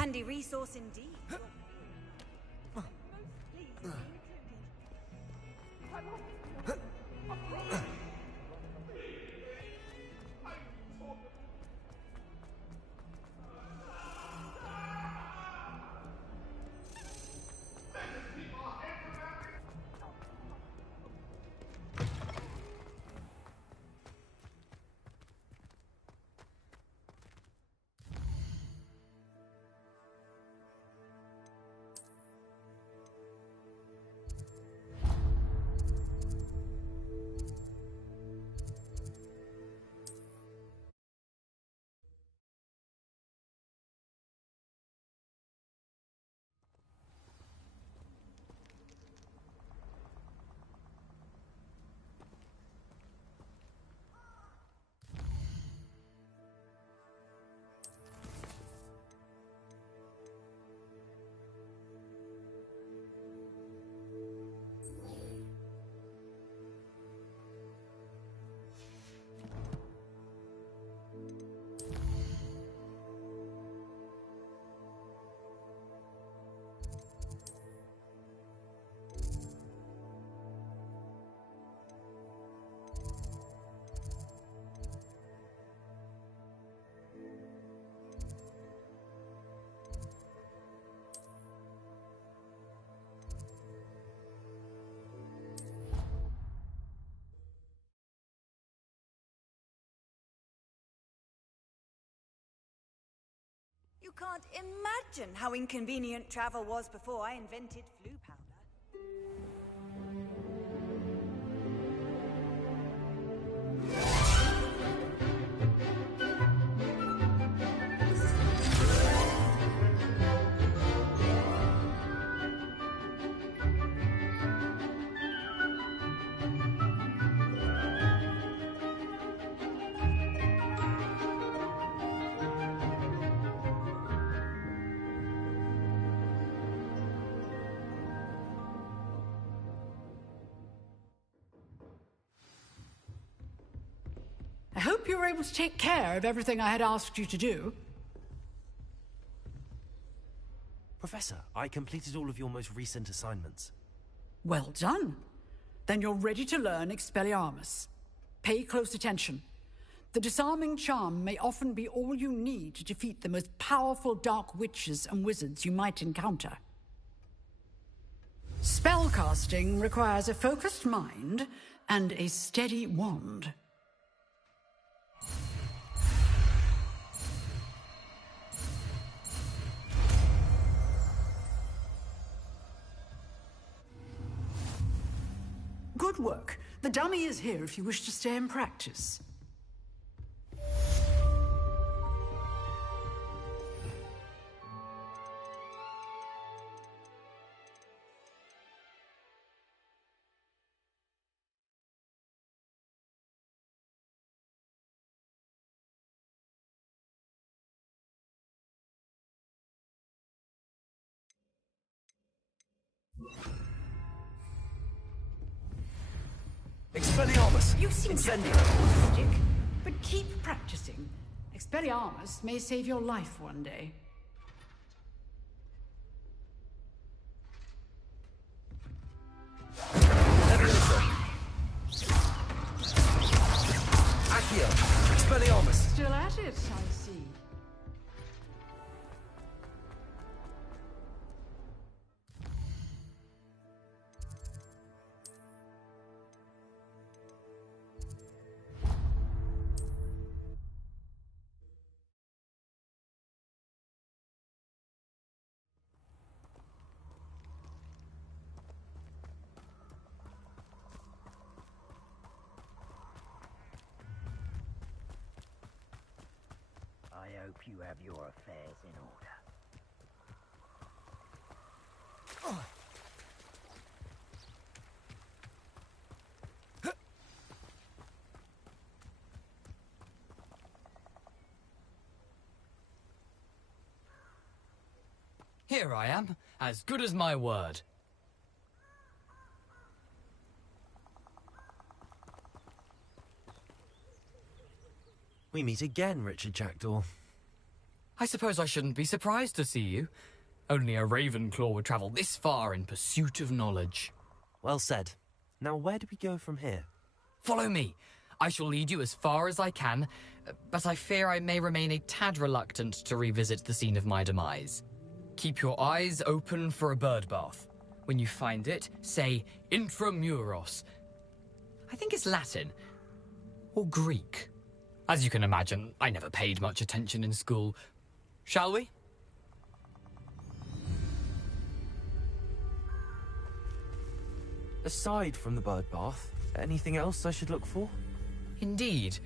Handy resource indeed. You can't imagine how inconvenient travel was before I invented flu powder. I hope you were able to take care of everything I had asked you to do. Professor, I completed all of your most recent assignments. Well done. Then you're ready to learn Expelliarmus. Pay close attention. The disarming charm may often be all you need to defeat the most powerful dark witches and wizards you might encounter. Spellcasting requires a focused mind and a steady wand. Good work. The dummy is here if you wish to stay and practice. Expelliarmus! You seem Incendiary! but keep practicing. Expelliarmus may save your life one day. Leviosa! Accio! Expelliarmus! Still at it, I see. I hope you have your affairs in order. Here I am, as good as my word. We meet again, Richard Jackdaw. I suppose I shouldn't be surprised to see you. Only a Ravenclaw would travel this far in pursuit of knowledge. Well said. Now where do we go from here? Follow me. I shall lead you as far as I can, but I fear I may remain a tad reluctant to revisit the scene of my demise. Keep your eyes open for a bird bath. When you find it, say intramuros. I think it's Latin. Or Greek. As you can imagine, I never paid much attention in school. Shall we? Aside from the bird bath, anything else I should look for? Indeed.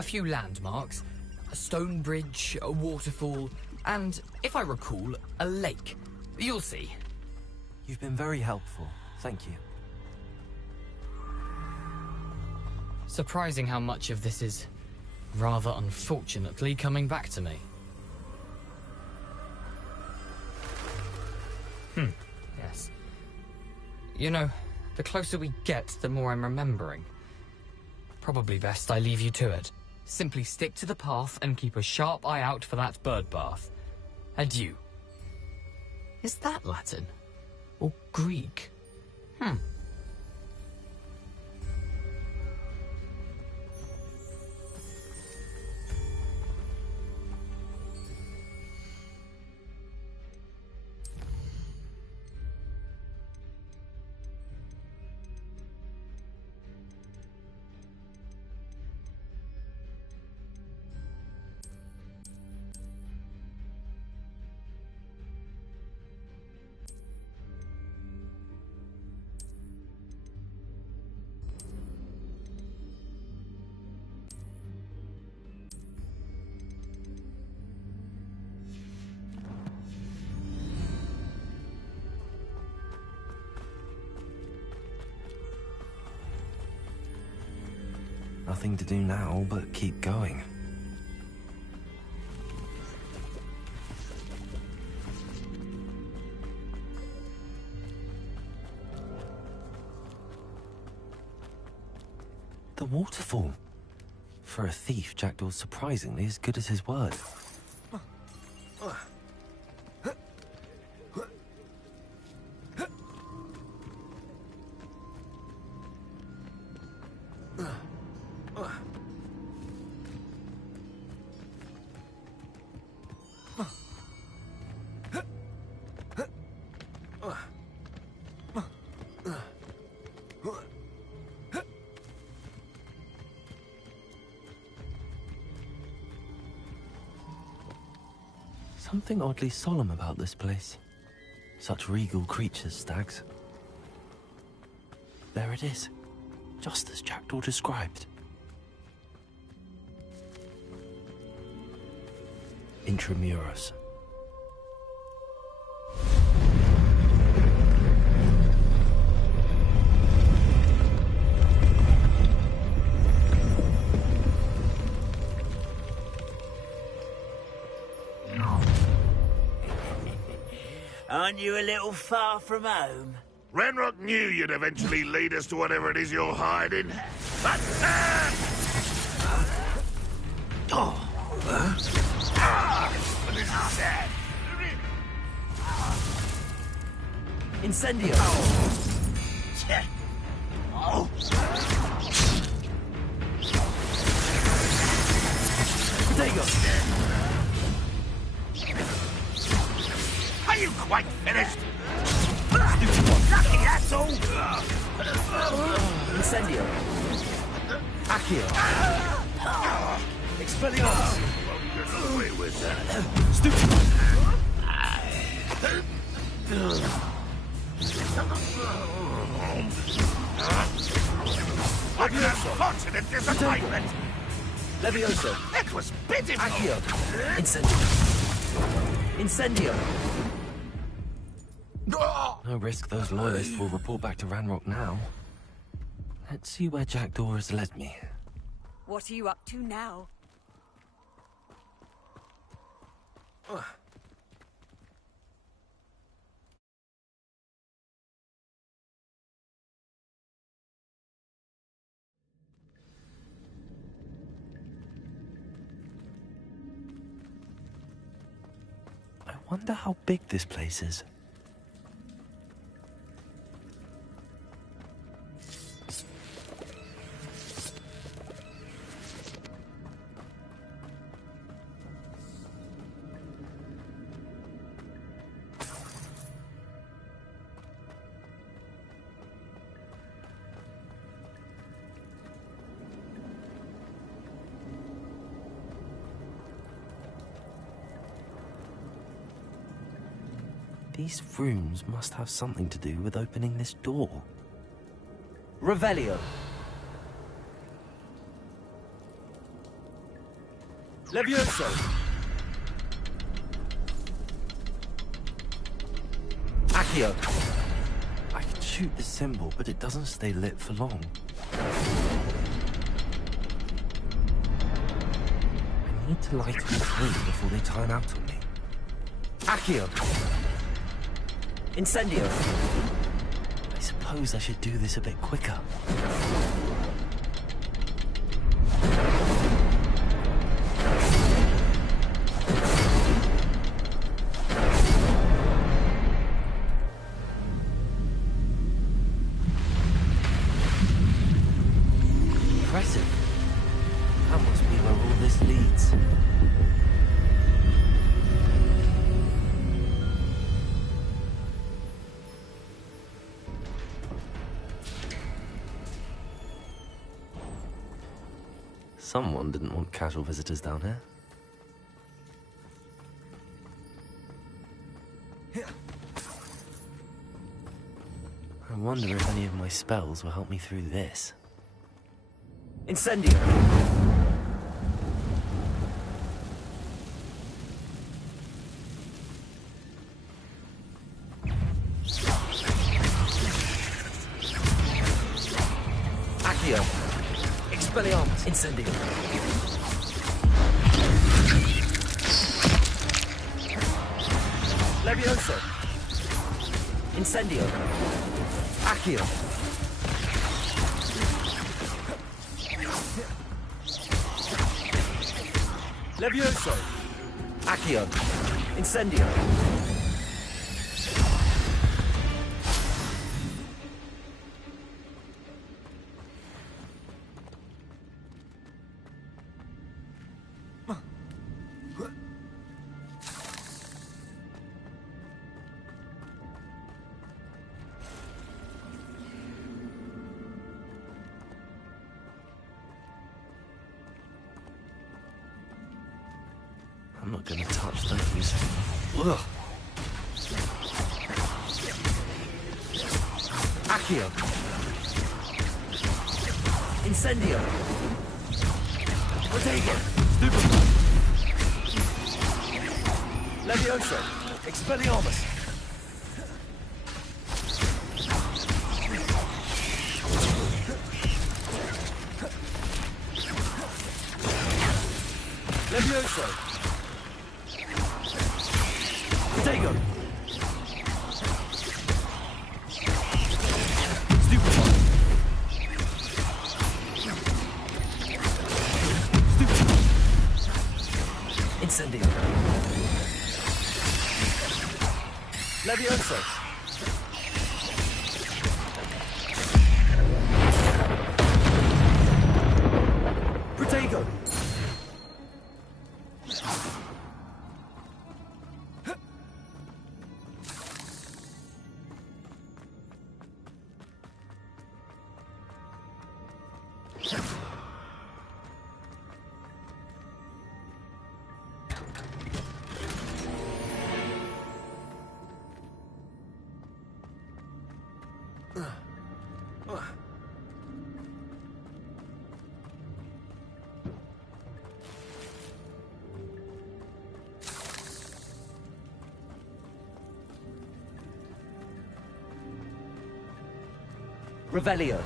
A few landmarks. A stone bridge, a waterfall, and, if I recall, a lake. You'll see. You've been very helpful. Thank you. Surprising how much of this is, rather unfortunately, coming back to me. Yes. You know, the closer we get, the more I'm remembering. Probably best I leave you to it. Simply stick to the path and keep a sharp eye out for that bird bath. Adieu. Is that Latin? Or Greek? Nothing to do now but keep going. The waterfall. For a thief, Jackdaw's surprisingly as good as his word. Something oddly solemn about this place. Such regal creatures, stags. There it is, just as Jackdaw described. Intramuros. Aren't you a little far from home? Ranrock knew you'd eventually lead us to whatever it is you're hiding. But, what is that? Incendio! Oh. Potato! Are you quite finished? Lucky, that's all! Incendio! Accio! Expelliarmus! Get away with that. What an unfortunate disappointment! Levioso! It was pitiful! Accio! Incendio! Incendio! No risk those loyalists will report back to Ranrock now. Let's see where Jackdaw has led me. What are you up to now? Wonder how big this place is. These rooms must have something to do with opening this door. Revelio. Levioso. Accio. I can shoot this symbol, but it doesn't stay lit for long. I need to light all three before they time out on me. Accio. Incendio. I suppose I should do this a bit quicker. Impressive. That must be where all this leads. Someone didn't want casual visitors down here. I wonder if any of my spells will help me through this. Incendio. Accio. Expelliarmus. Incendio. Levioso. Incendio. Accio. Levioso. Accio. Incendio. I'm not gonna touch those. Ugh. Accio. Incendio. Protego. Stupefy. Levioso. Expelliarmus. Levioso. Protego. Stupefy. Stupefy. Incendio. Levioso. Protego. Revelio.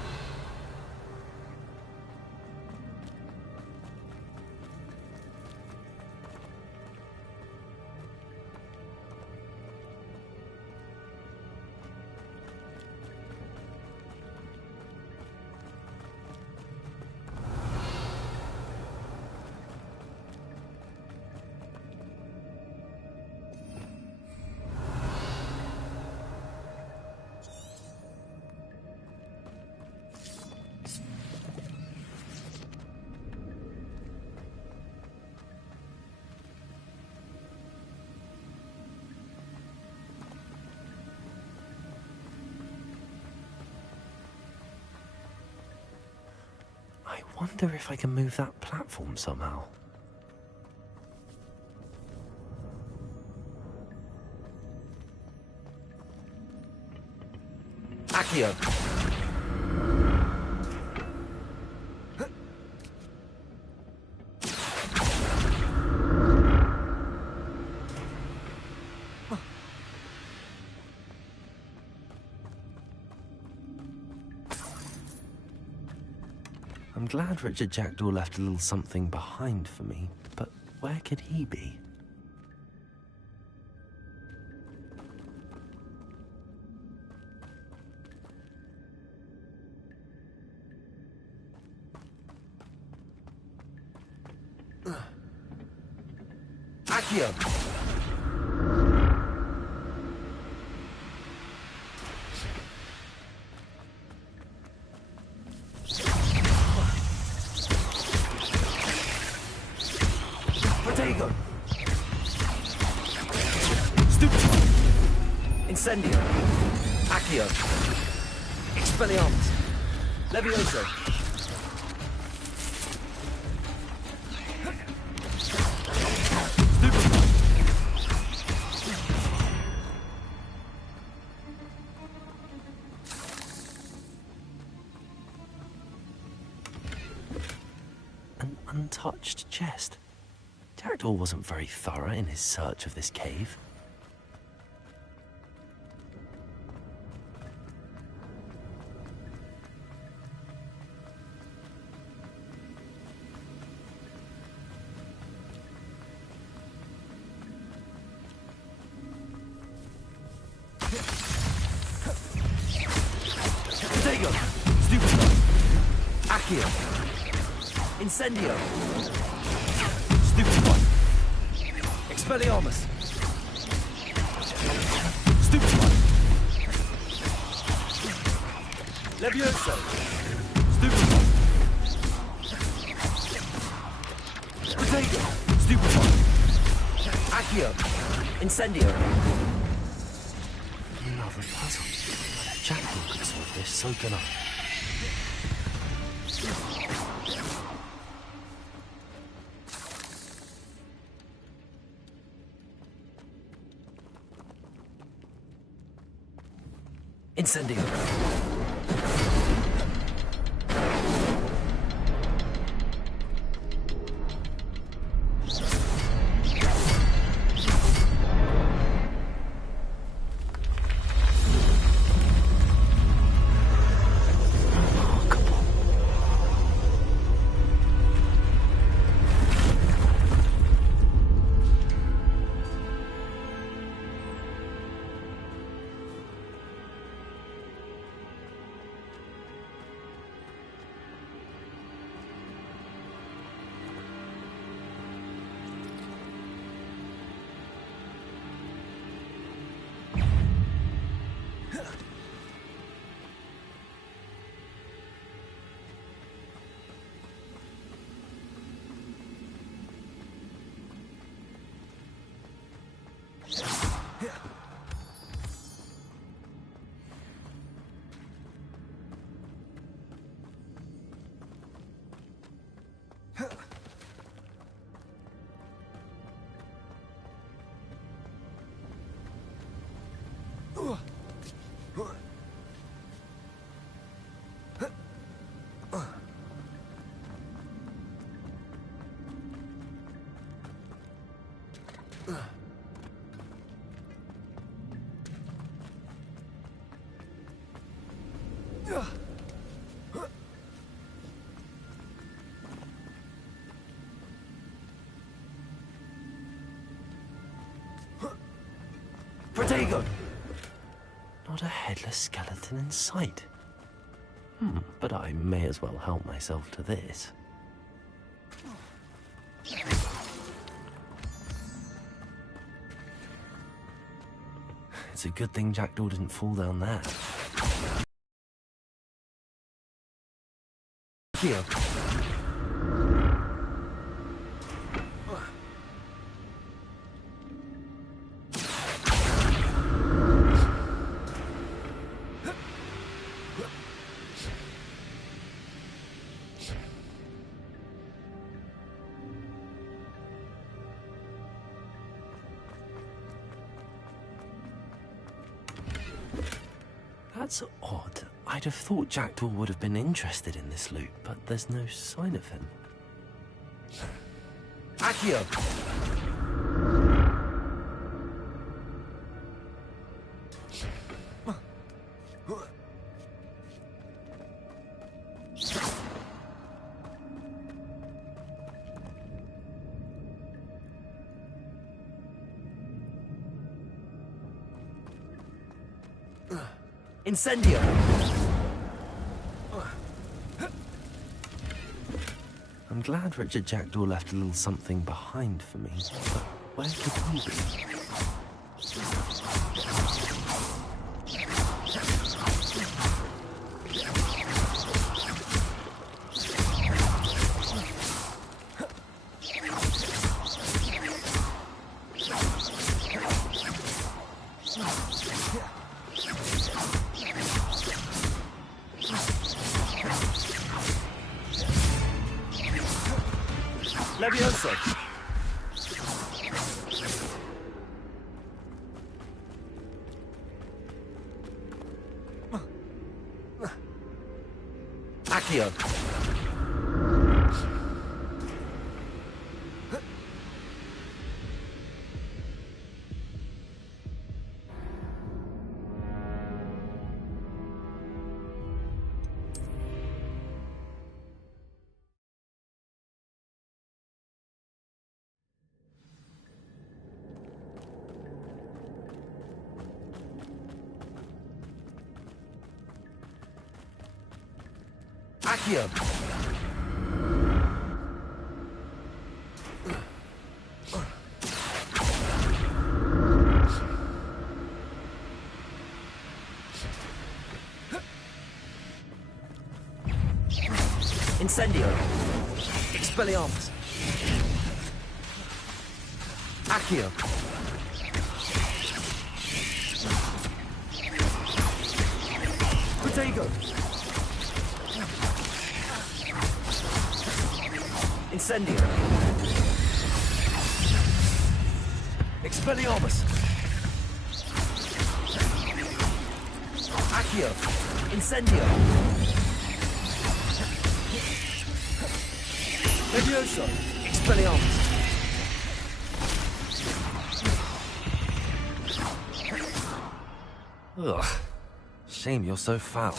wonder if I can move that platform somehow. Accio! I'm glad Richard Jackdaw left a little something behind for me, but where could he be? Accio! Protego! Stupefy! Incendio! Accio! Expelliarmus! Levioso! An untouched chest. Jackdaw wasn't very thorough in his search of this cave. Protego! Stupefy! Accio! Incendio! Stupefy! Expelliarmus! Stupefy! Levioso! Stupefy! Protego! Stupefy! Accio! Incendio! Another puzzle. If Jackdaw could solve this, so can I. Incendio! Protego! Not a headless skeleton in sight. But I may as well help myself to this. It's a good thing Jackdaw didn't fall down there. Here. That's odd. I'd have thought Jackdaw would have been interested in this loot, but there's no sign of him. Accio! Incendio! I'm glad Richard Jackdaw left a little something behind for me, but where could he be? Levioso! Accio! Accio! Incendio! Expelliarmus! Accio! Protego! Incendio! Expelliarmus! Accio! Incendio! Levioso! Expelliarmus! Ugh. Shame you're so foul.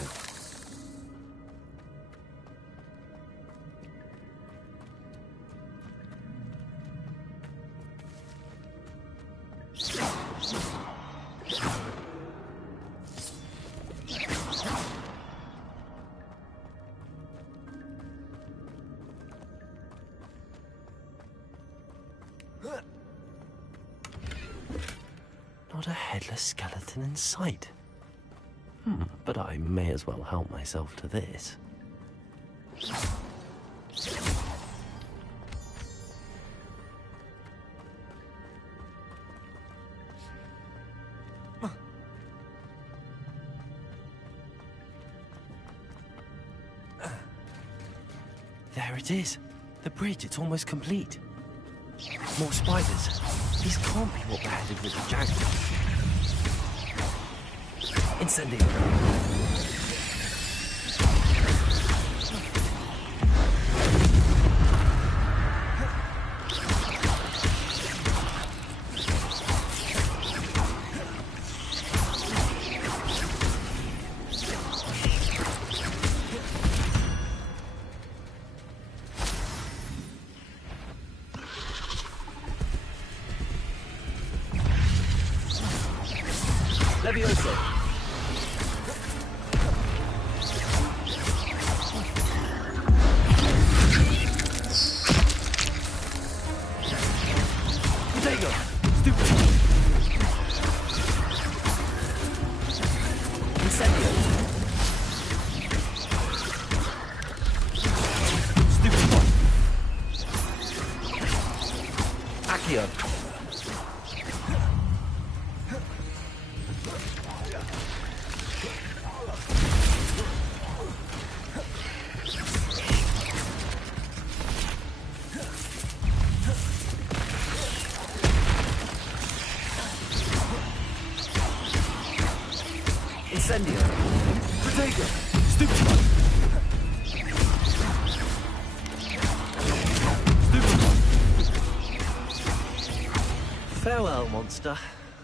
Not a headless skeleton in sight. But I may as well help myself to this. There it is. The bridge, it's almost complete. More spiders. These can't be what beheaded with the jaguar. Incendio. Levioso. Protego. Stupid. Incendio. Stupid one. Accio. Incendio! Protego! Stupefy! Farewell, monster.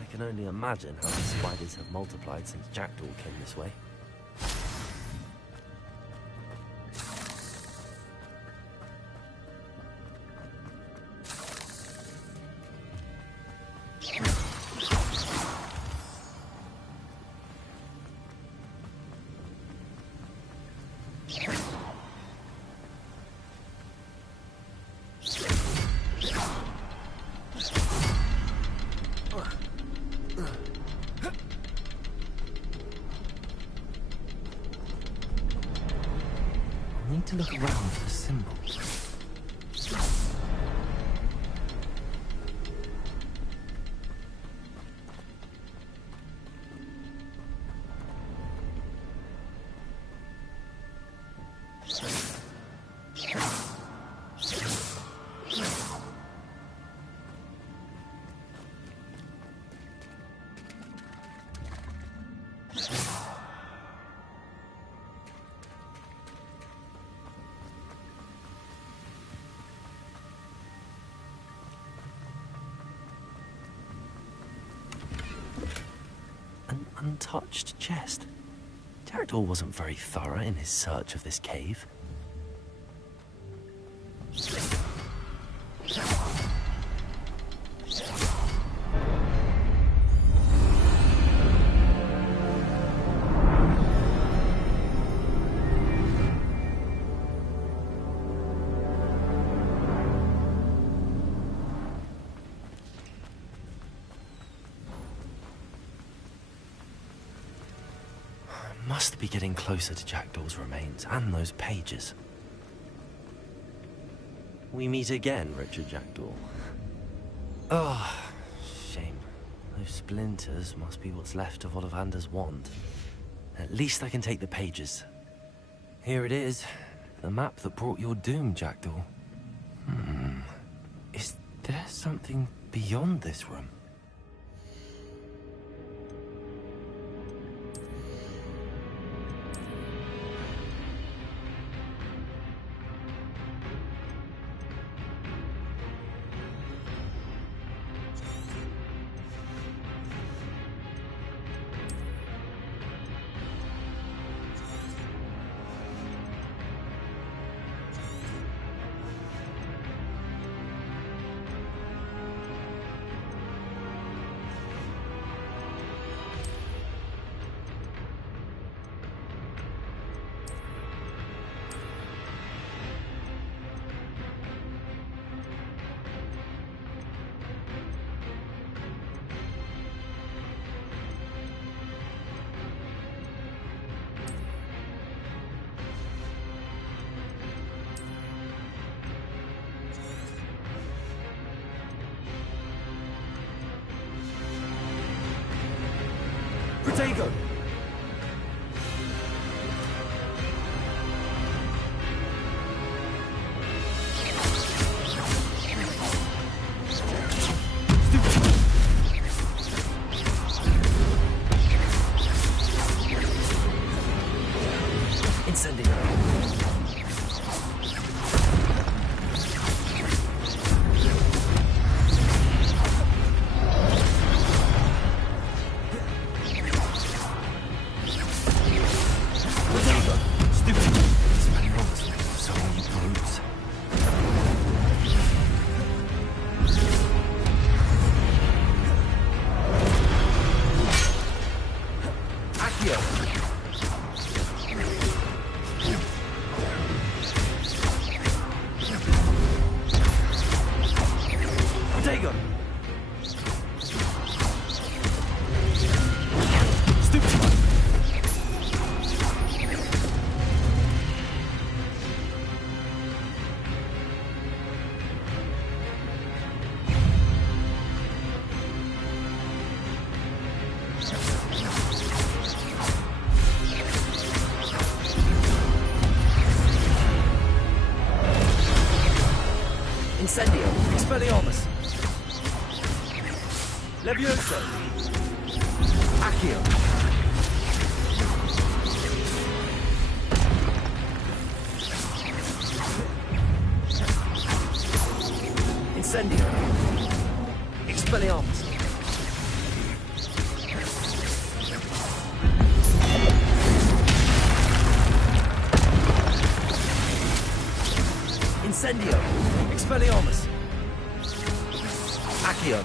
I can only imagine how the spiders have multiplied since Jackdaw came this way. I need to look around for symbols. An untouched chest. Jackdaw wasn't very thorough in his search of this cave. Must be getting closer to Jackdaw's remains and those pages. We meet again, Richard Jackdaw. Oh, shame. Those splinters must be what's left of Ollivander's wand. At least I can take the pages. Here it is. The map that brought your doom, Jackdaw. Is there something beyond this room? Protego! Incendio! Incendio! Expelliarmus! Levioso! Accio! Incendio! Expelliarmus! Accio!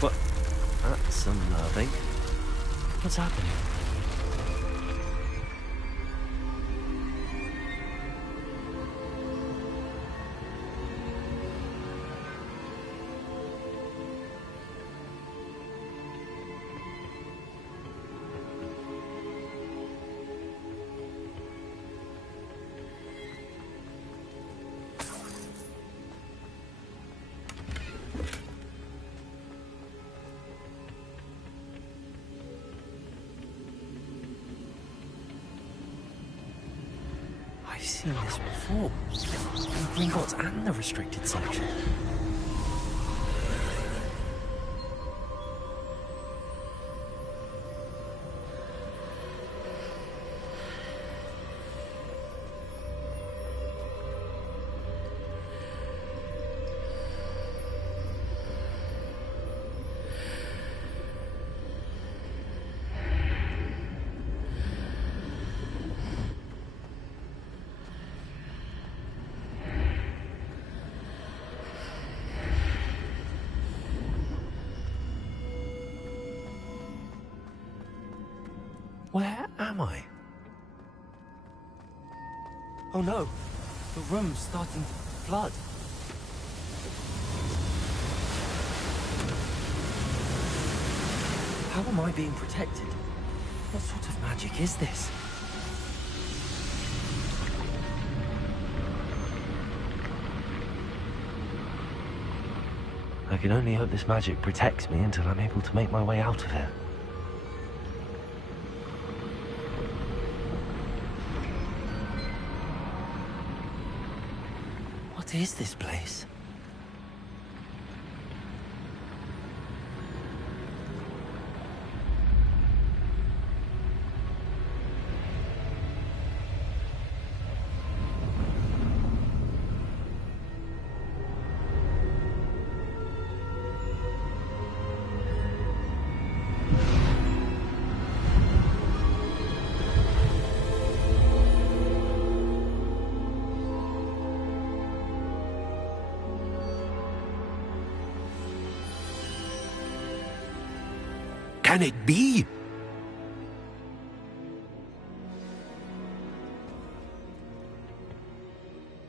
What? That's unnerving. What's happening? I've seen this before. In Gringotts and the restricted section. Where am I? Oh no, the room's starting to flood. How am I being protected? What sort of magic is this? I can only hope this magic protects me until I'm able to make my way out of here. What is this place? Can it be?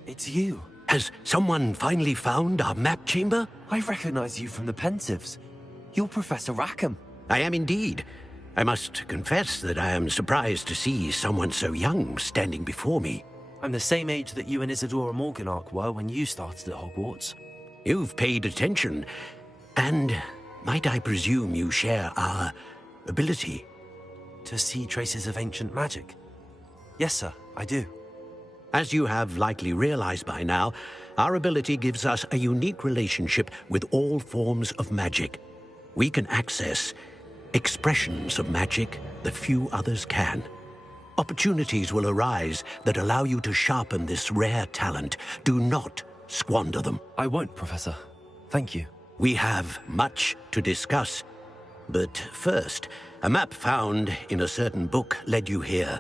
It's you. Has someone finally found our map chamber? I recognize you from the Pensives. You're Professor Rackham. I am indeed. I must confess that I am surprised to see someone so young standing before me. I'm the same age that you and Isadora Morganach were when you started at Hogwarts. You've paid attention, and might I presume you share our ability? To see traces of ancient magic? Yes, sir, I do. As you have likely realized by now, our ability gives us a unique relationship with all forms of magic. We can access expressions of magic that few others can. Opportunities will arise that allow you to sharpen this rare talent. Do not squander them. I won't, Professor. Thank you. We have much to discuss. But first, a map found in a certain book led you here.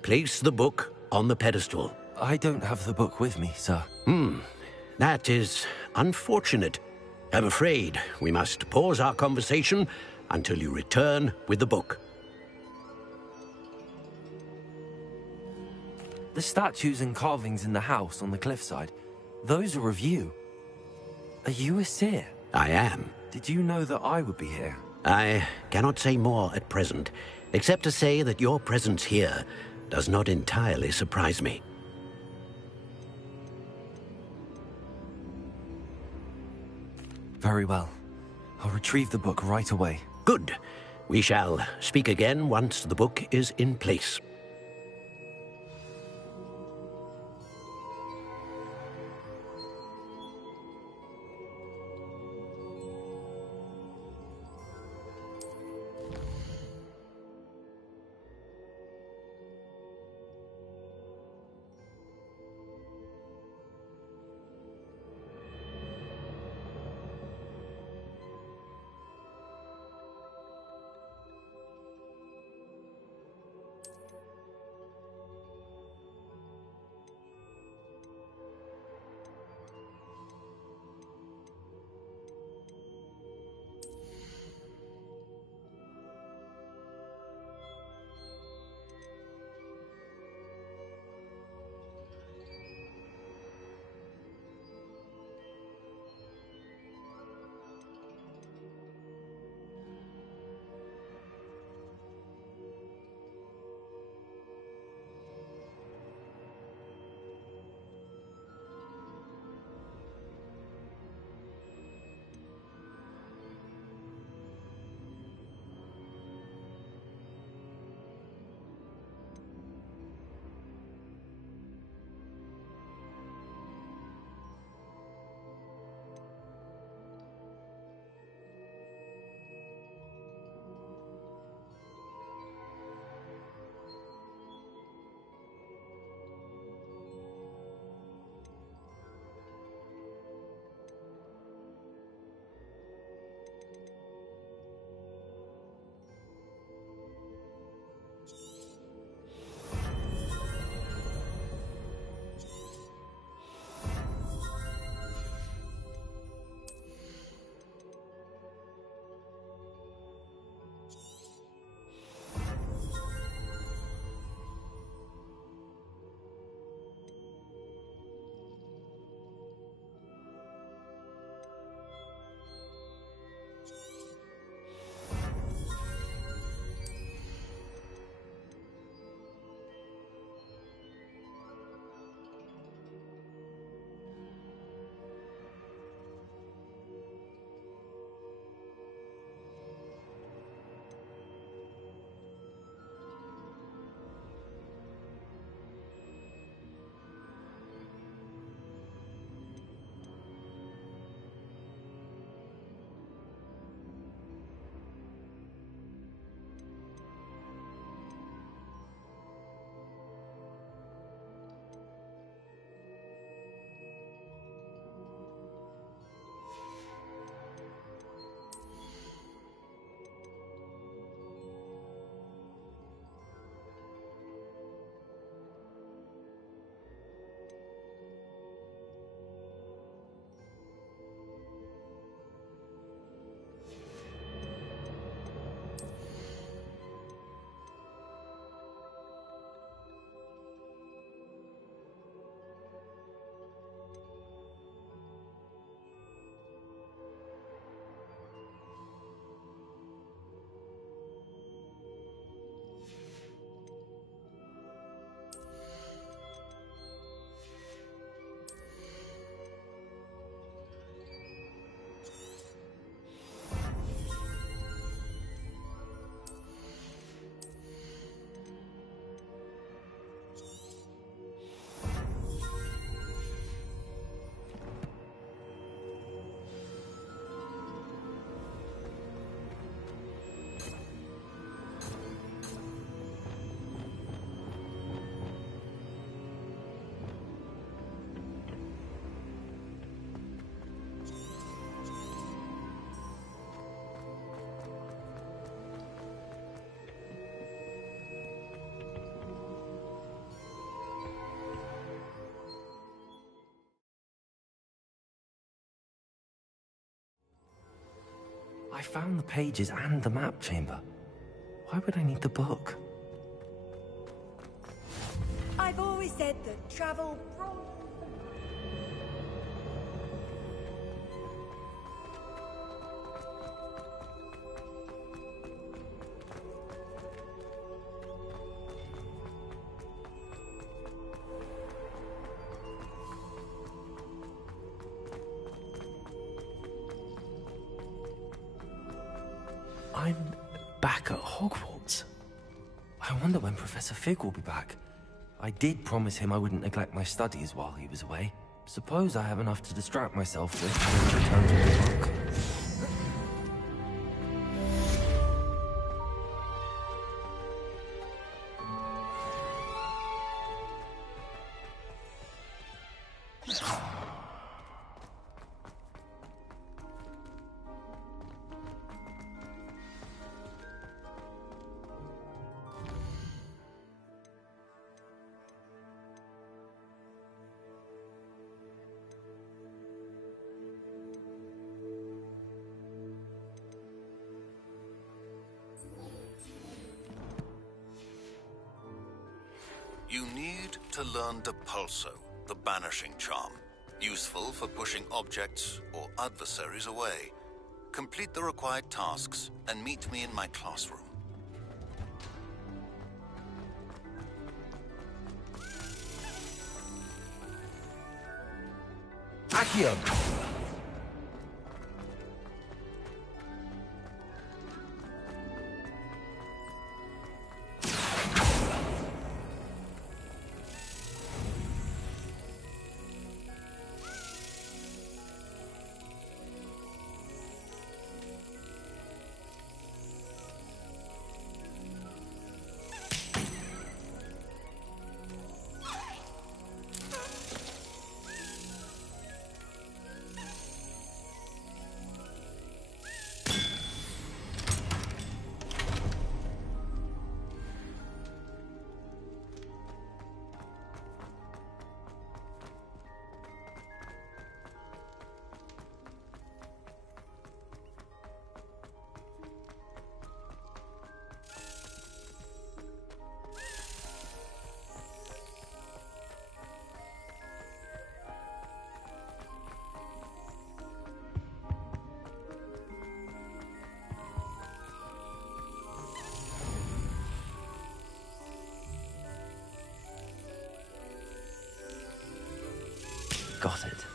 Place the book on the pedestal. I don't have the book with me, sir. That is unfortunate. I'm afraid we must pause our conversation until you return with the book. The statues and carvings in the house on the cliffside, those are of you. Are you a seer? I am. Did you know that I would be here? I cannot say more at present, except to say that your presence here does not entirely surprise me. Very well. I'll retrieve the book right away. Good. We shall speak again once the book is in place. I found the pages and the map chamber. Why would I need the book? I've always said that travel brought... I'm back at Hogwarts. I wonder when Professor Fig will be back. I did promise him I wouldn't neglect my studies while he was away. Suppose I have enough to distract myself with when I return to the book. You need to learn Depulso, the banishing charm, useful for pushing objects or adversaries away. Complete the required tasks and meet me in my classroom. Accio! Got it.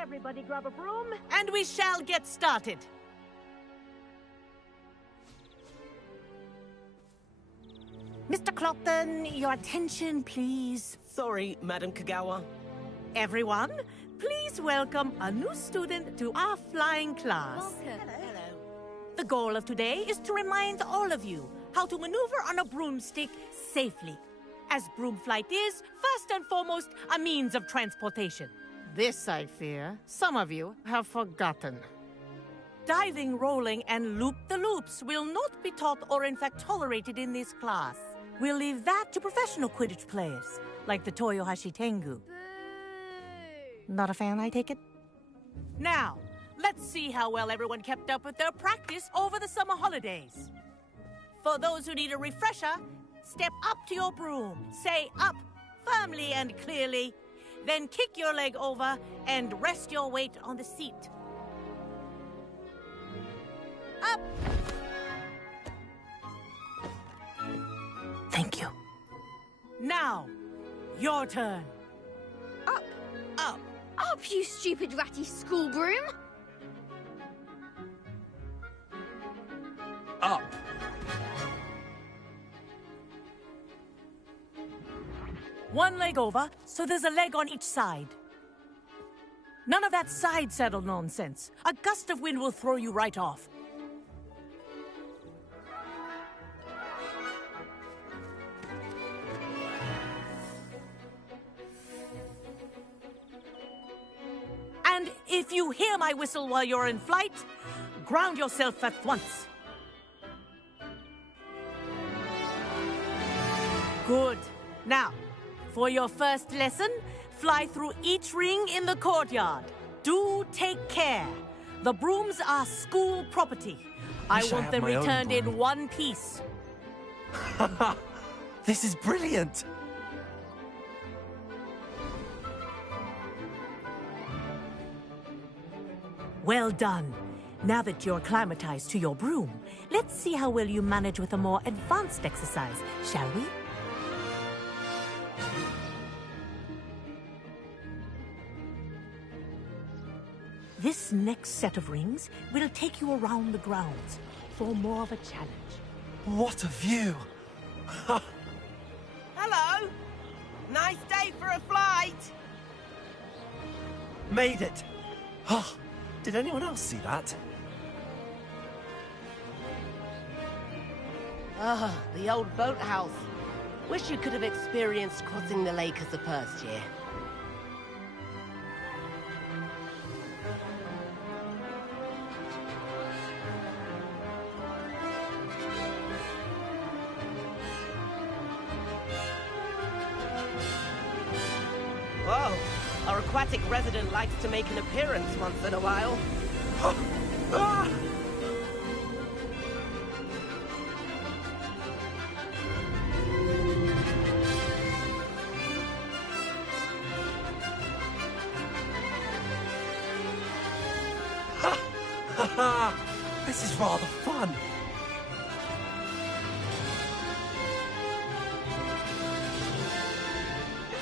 Everybody grab a broom, and we shall get started. Mr. Clopton, your attention, please. Sorry, Madam Kagawa. Everyone, please welcome a new student to our flying class. Welcome. Hello. The goal of today is to remind all of you how to maneuver on a broomstick safely, as broom flight is, first and foremost, a means of transportation. This, I fear, some of you have forgotten. Diving, rolling, and loop-the-loops will not be taught or in fact tolerated in this class. We'll leave that to professional Quidditch players, like the Toyohashi Tengu. Not a fan, I take it? Now, let's see how well everyone kept up with their practice over the summer holidays. For those who need a refresher, step up to your broom, say up firmly and clearly, then kick your leg over and rest your weight on the seat. Up! Thank you. Now, your turn. Up. Up. Up, you stupid ratty school broom. Up. One leg over, so there's a leg on each side. None of that side saddle nonsense. A gust of wind will throw you right off. And if you hear my whistle while you're in flight, ground yourself at once. Good. Now, for your first lesson, fly through each ring in the courtyard. Do take care. The brooms are school property. I want them returned in one piece. This is brilliant. Well done. Now that you're acclimatized to your broom, let's see how well you manage with a more advanced exercise, shall we? This next set of rings will take you around the grounds for more of a challenge. What a view. Hello! Nice day for a flight! Made it. Oh, did anyone else see that? Ah, the old boathouse. Wish you could have experienced crossing the lake as a first year. Whoa, our aquatic resident likes to make an appearance once in a while. Ah! This is rather fun.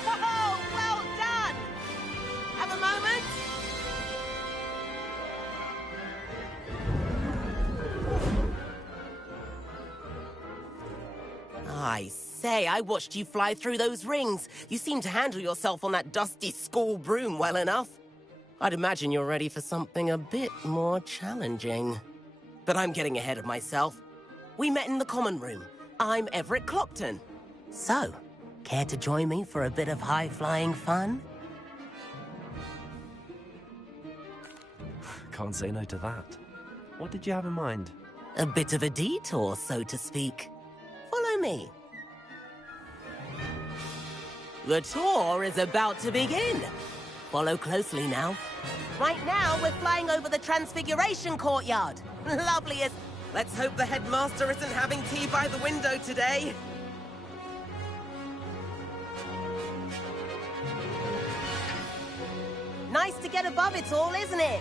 Oh, well done! Have a moment? I say, I watched you fly through those rings. You seem to handle yourself on that dusty school broom well enough. I'd imagine you're ready for something a bit more challenging. But I'm getting ahead of myself. We met in the common room. I'm Everett Clopton. So, care to join me for a bit of high-flying fun? Can't say no to that. What did you have in mind? A bit of a detour, so to speak. Follow me. The tour is about to begin. Follow closely now. Right now, we're flying over the Transfiguration Courtyard. Loveliest. Let's hope the headmaster isn't having tea by the window today. Nice to get above it all, isn't it?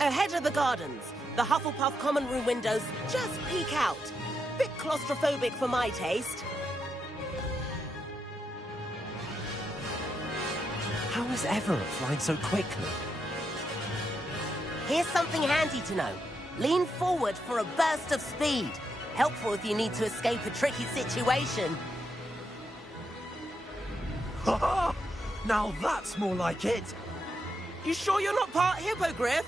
Ahead of the gardens, the Hufflepuff common room windows just peek out. Bit claustrophobic for my taste. How is Everett flying so quickly? Here's something handy to know. Lean forward for a burst of speed. Helpful if you need to escape a tricky situation. Ha! Now that's more like it! You sure you're not part hippogriff?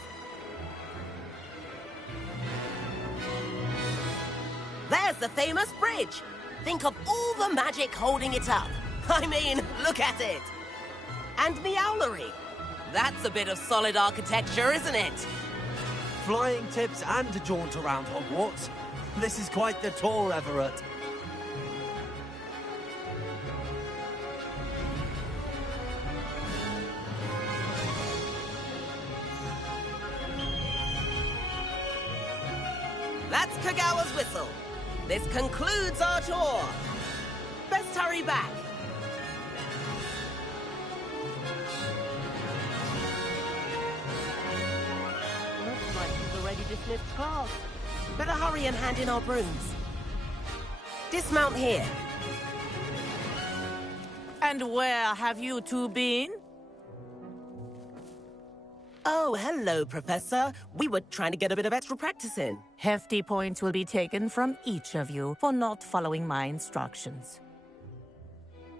There's the famous bridge. Think of all the magic holding it up. I mean, look at it. And Meowlery. That's a bit of solid architecture, isn't it? Flying tips and a jaunt around Hogwarts. This is quite the tour, Everett. That's Kagawa's whistle. This concludes our tour. Best hurry back. Looks like we've already dismissed class. Better hurry and hand in our brooms. Dismount here. And where have you two been? Oh, hello, Professor. We were trying to get a bit of extra practice in. Hefty points will be taken from each of you for not following my instructions.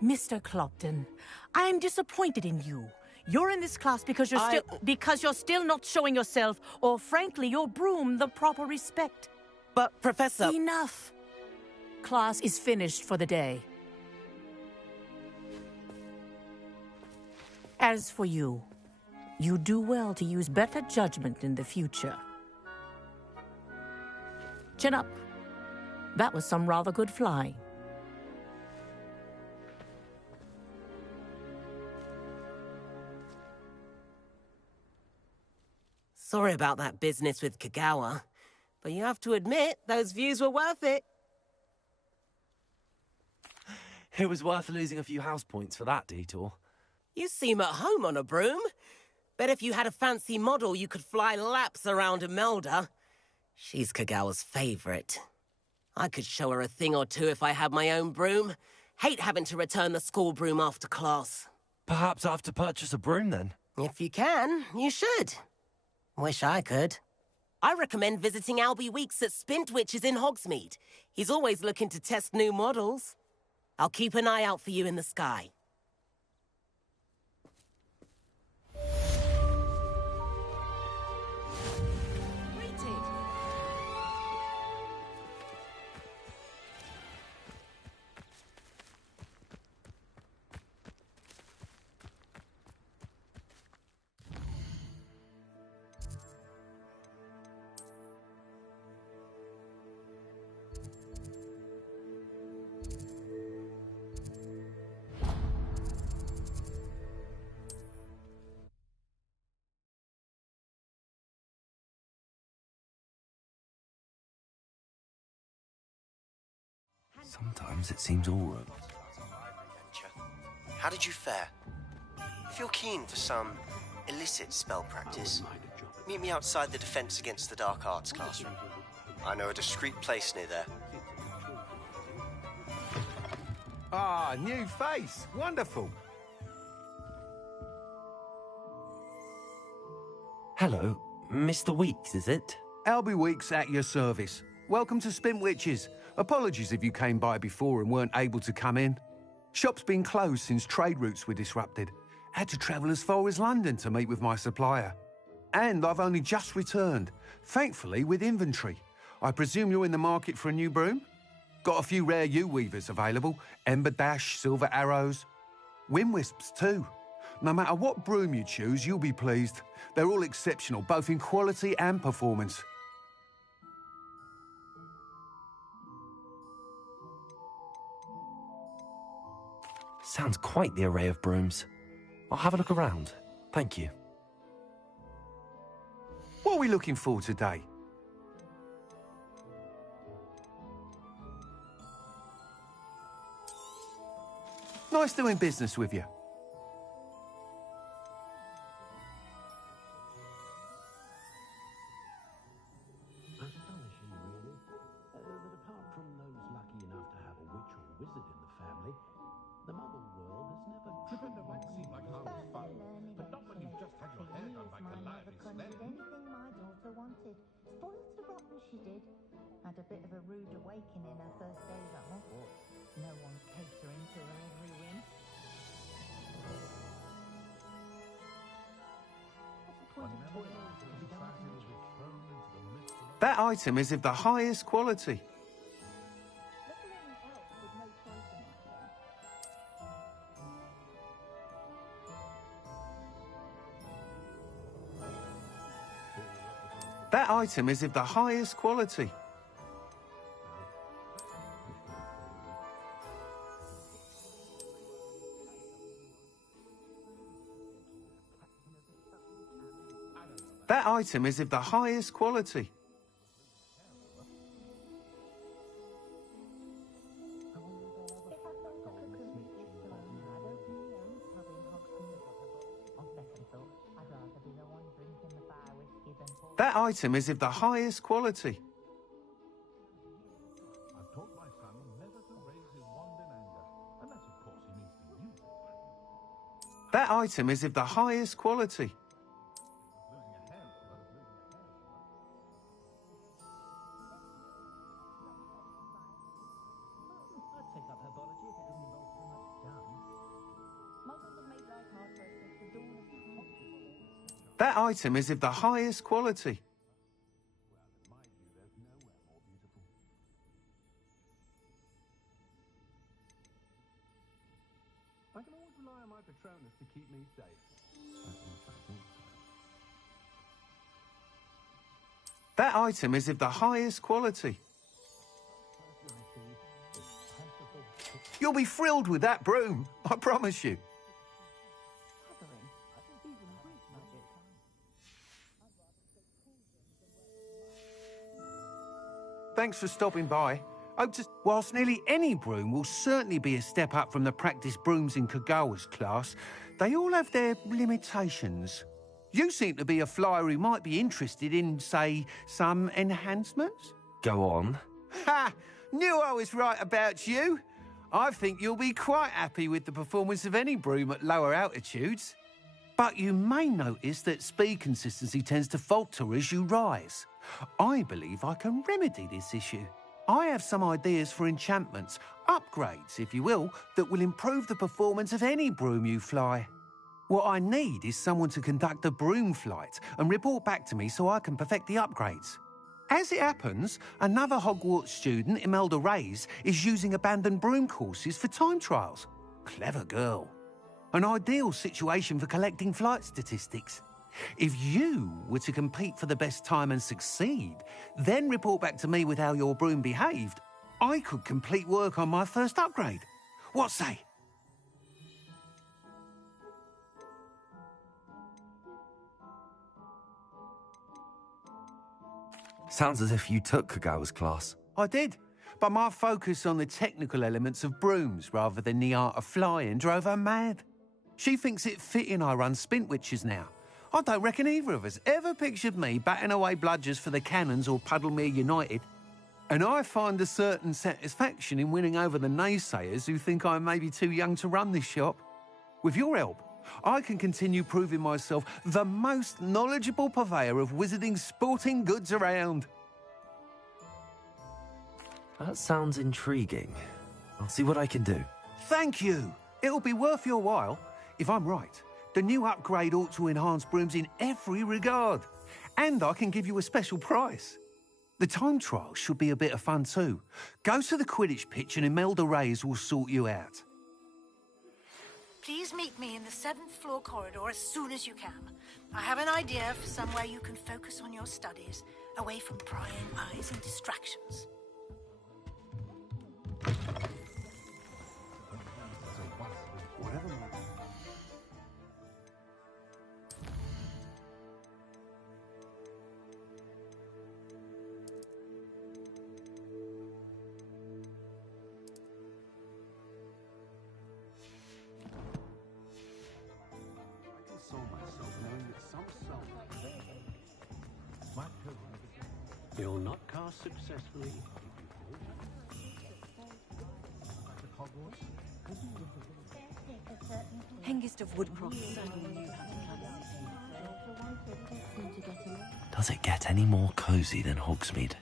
Mr. Clopton, I'm disappointed in you. You're in this class because you're still not showing yourself, or frankly, your broom, the proper respect. But, Professor... Enough. Class is finished for the day. As for you, you do well to use better judgment in the future. Chin up. That was some rather good flying. Sorry about that business with Kagawa, but you have to admit, those views were worth it. It was worth losing a few house points for that detour. You seem at home on a broom. Bet if you had a fancy model, you could fly laps around Imelda. She's Kagawa's favorite. I could show her a thing or two if I had my own broom. Hate having to return the school broom after class. Perhaps I have to purchase a broom then? If you can, you should. Wish I could. I recommend visiting Albie Weeks at Spintwitches in Hogsmeade. He's always looking to test new models. I'll keep an eye out for you in the sky. Sometimes it seems all right. How did you fare? If you're keen for some illicit spell practice, meet me outside the Defense Against the Dark Arts classroom. I know a discreet place near there. Ah, new face. Wonderful. Hello, Mr. Weeks, is it? Albie Weeks at your service. Welcome to Spintwitches. Apologies if you came by before and weren't able to come in. Shop's been closed since trade routes were disrupted. Had to travel as far as London to meet with my supplier. And I've only just returned, thankfully with inventory. I presume you're in the market for a new broom? Got a few rare U-weavers available. Ember Dash, Silver Arrows. Wind Wisps too. No matter what broom you choose, you'll be pleased. They're all exceptional, both in quality and performance. Sounds quite the array of brooms. I'll have a look around. Thank you. What are we looking for today? Nice doing business with you. Astonishing, really, that apart from those lucky enough to have a witch or wizard in the family, the muggle world has never truly seemed like home. wanted. Spoiled to rotten she did. Had a bit of a rude awakening her first days at Hogwarts. No one catering to her every whim. That item is of the highest quality. That item is of the highest quality. That item is of the highest quality. That item is of the highest quality. I've taught my son never to raise his wand in anger, and that, of course, he means to you. That item is of the highest quality. I'd take up herbology if it didn't involve so much dung. Muggles have made life hard for us since the dawn of time. That item is of the highest quality. I can always rely on my Patronus to keep me safe. That item is of the highest quality. You'll be thrilled with that broom, I promise you. Thanks for stopping by. Whilst nearly any broom will certainly be a step up from the practice brooms in Kagawa's class, they all have their limitations. You seem to be a flyer who might be interested in, say, some enhancements? Go on. Ha! Knew I was right about you. I think you'll be quite happy with the performance of any broom at lower altitudes. But you may notice that speed consistency tends to falter as you rise. I believe I can remedy this issue. I have some ideas for enchantments, upgrades, if you will, that will improve the performance of any broom you fly. What I need is someone to conduct a broom flight and report back to me so I can perfect the upgrades. As it happens, another Hogwarts student, Imelda Reyes, is using abandoned broom courses for time trials. Clever girl. An ideal situation for collecting flight statistics. If you were to compete for the best time and succeed, then report back to me with how your broom behaved, I could complete work on my first upgrade. What say? Sounds as if you took Kagawa's class. I did, but my focus on the technical elements of brooms rather than the art of flying drove her mad. She thinks it fitting I run Spintwitches now. I don't reckon either of us ever pictured me batting away bludgers for the Cannons or Puddlemere United. And I find a certain satisfaction in winning over the naysayers who think I may be too young to run this shop. With your help, I can continue proving myself the most knowledgeable purveyor of wizarding sporting goods around. That sounds intriguing. I'll see what I can do. Thank you. It'll be worth your while. If I'm right, the new upgrade ought to enhance brooms in every regard. And I can give you a special price. The time trial should be a bit of fun too. Go to the Quidditch pitch and Imelda Reyes will sort you out. Please meet me in the 7th floor corridor as soon as you can. I have an idea for somewhere you can focus on your studies, away from prying eyes and distractions. You'll not cast successfully. Hengist of Woodcroft certainly knew how to plant seeds. Does it get any more cozy than Hogsmeade?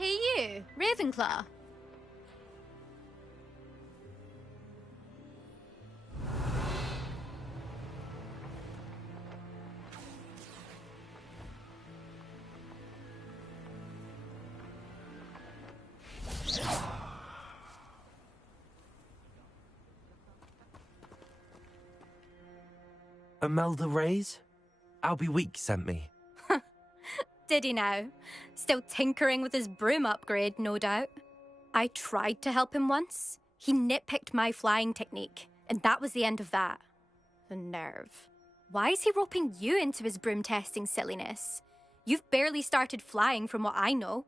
Hey you, Ravenclaw. Imelda Reyes? Albie Week sent me. Did he now? Still tinkering with his broom upgrade, no doubt. I tried to help him once. He nitpicked my flying technique, and that was the end of that. The nerve. Why is he roping you into his broom testing silliness? You've barely started flying from what I know.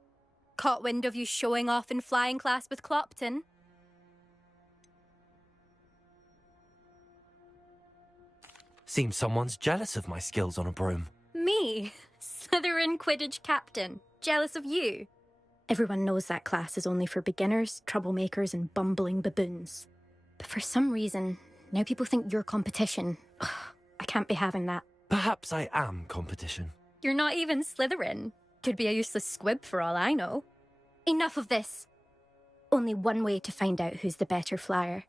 Caught wind of you showing off in flying class with Clopton. Seems someone's jealous of my skills on a broom. Me? Slytherin Quidditch captain. Jealous of you? Everyone knows that class is only for beginners, troublemakers, and bumbling baboons. But for some reason, now people think you're competition. Ugh, I can't be having that. Perhaps I am competition. You're not even Slytherin. Could be a useless squib for all I know. Enough of this. Only one way to find out who's the better flyer.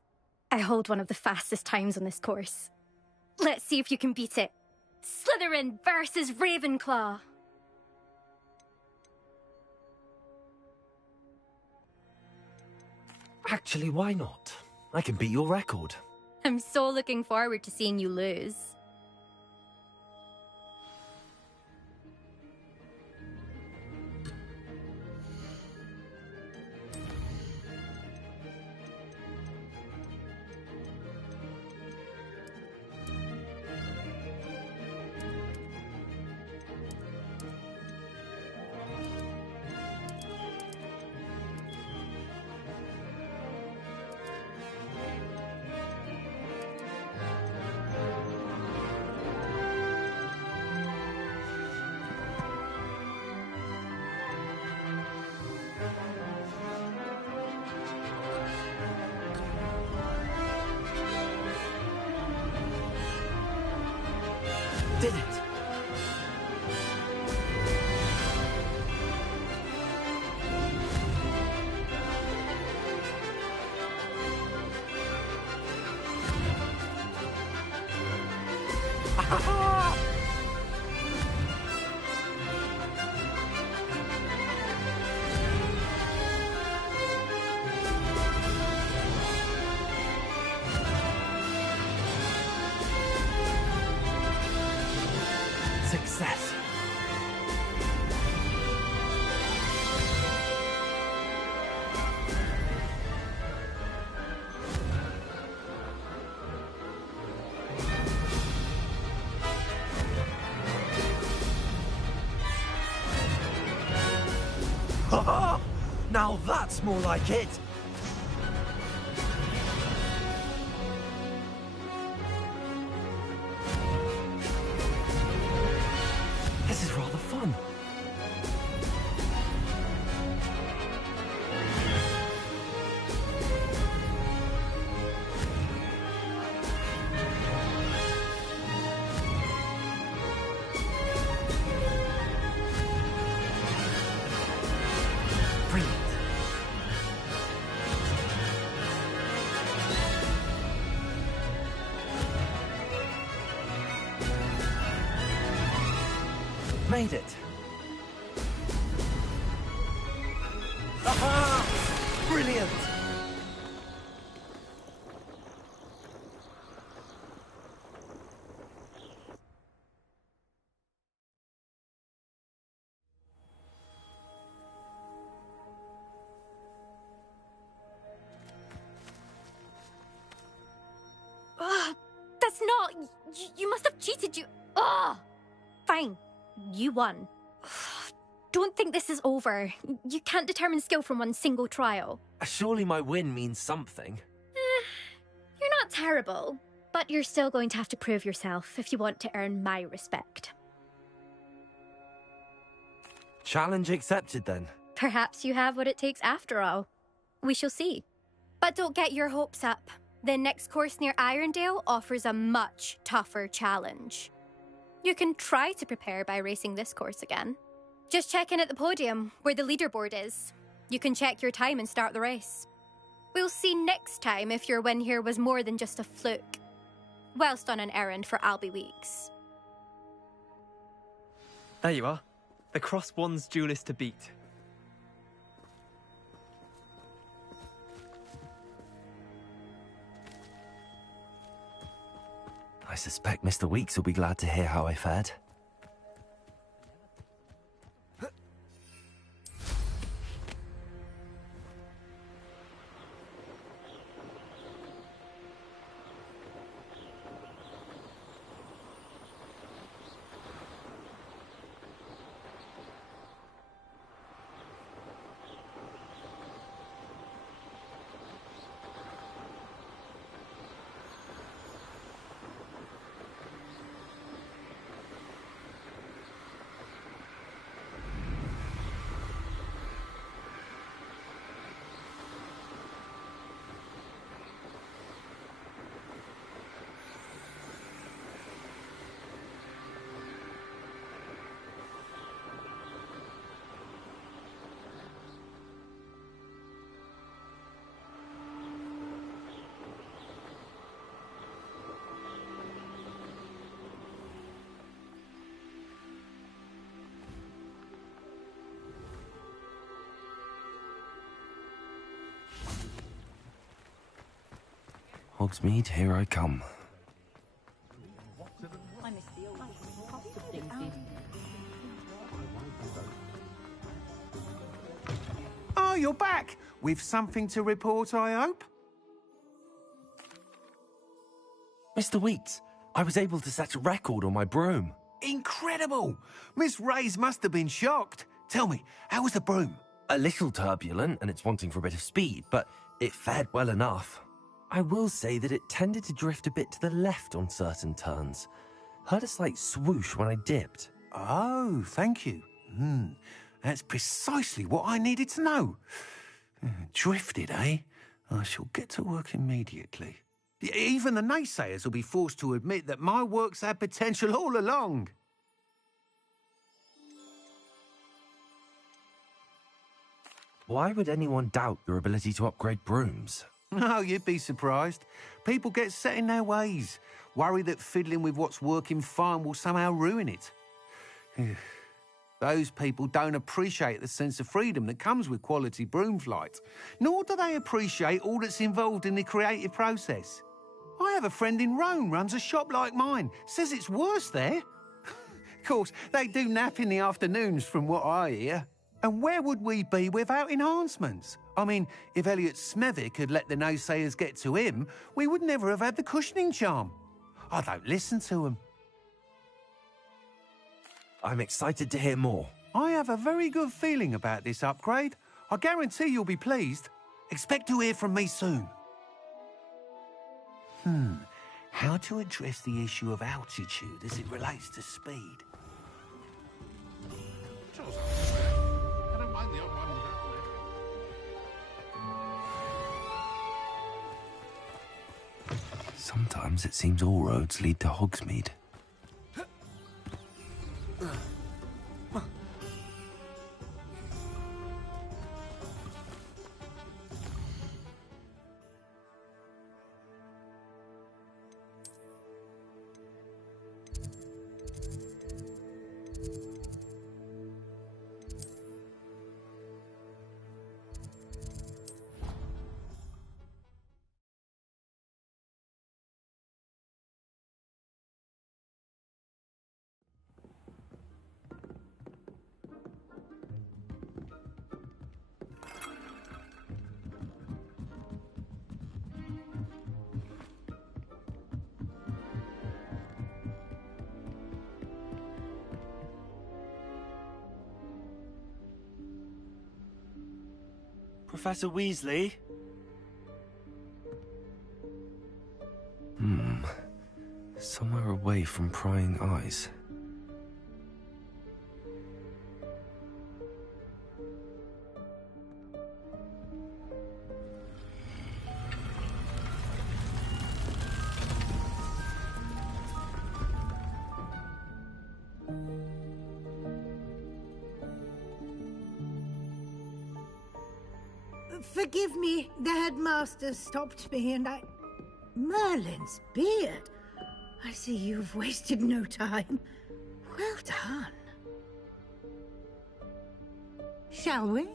I hold one of the fastest times on this course. Let's see if you can beat it. Slytherin versus Ravenclaw. Actually, why not? I can beat your record. I'm so looking forward to seeing you lose. Did it! Success. Now that's more like it. This is rather fun. made it. Aha! Brilliant! Ugh, that's not... You must have cheated, you... Ugh! Fine. You won. Don't think this is over. You can't determine skill from one single trial. Surely my win means something. You're not terrible, but you're still going to have to prove yourself if you want to earn my respect. Challenge accepted, then. Perhaps you have what it takes after all. We shall see. But don't get your hopes up. The next course near Irondale offers a much tougher challenge. You can try to prepare by racing this course again. Just check in at the podium, where the leaderboard is. You can check your time and start the race. We'll see next time if your win here was more than just a fluke, whilst on an errand for Albie Weeks. There you are. The Cross Wands duelist to beat. I suspect Mr. Weeks will be glad to hear how I fared. Hogsmeade, here I come. Oh, you're back! With something to report, I hope? Mr. Weeks, I was able to set a record on my broom. Incredible! Miss Reyes must have been shocked. Tell me, how was the broom? A little turbulent, and it's wanting for a bit of speed, but it fared well enough. I will say that it tended to drift a bit to the left on certain turns. Heard a slight swoosh when I dipped. Oh, thank you. That's precisely what I needed to know. Drifted, eh? I shall get to work immediately. Even the naysayers will be forced to admit that my work's had potential all along. Why would anyone doubt your ability to upgrade brooms? Oh, you'd be surprised. People get set in their ways, worry that fiddling with what's working fine will somehow ruin it. Those people don't appreciate the sense of freedom that comes with quality broom flight, nor do they appreciate all that's involved in the creative process. I have a friend in Rome runs a shop like mine, says it's worse there. Of course, they do nap in the afternoons from what I hear. And where would we be without enhancements? I mean, if Elliot Smethwick had let the naysayers get to him, we would never have had the cushioning charm. I don't listen to them. I'm excited to hear more. I have a very good feeling about this upgrade. I guarantee you'll be pleased. Expect to hear from me soon. How to address the issue of altitude as it relates to speed? I don't mind the odd one. Sometimes it seems all roads lead to Hogsmeade. Professor Weasley? Somewhere away from prying eyes. Forgive me, the headmaster stopped me and I... Merlin's beard. I see you've wasted no time. Well done. Shall we?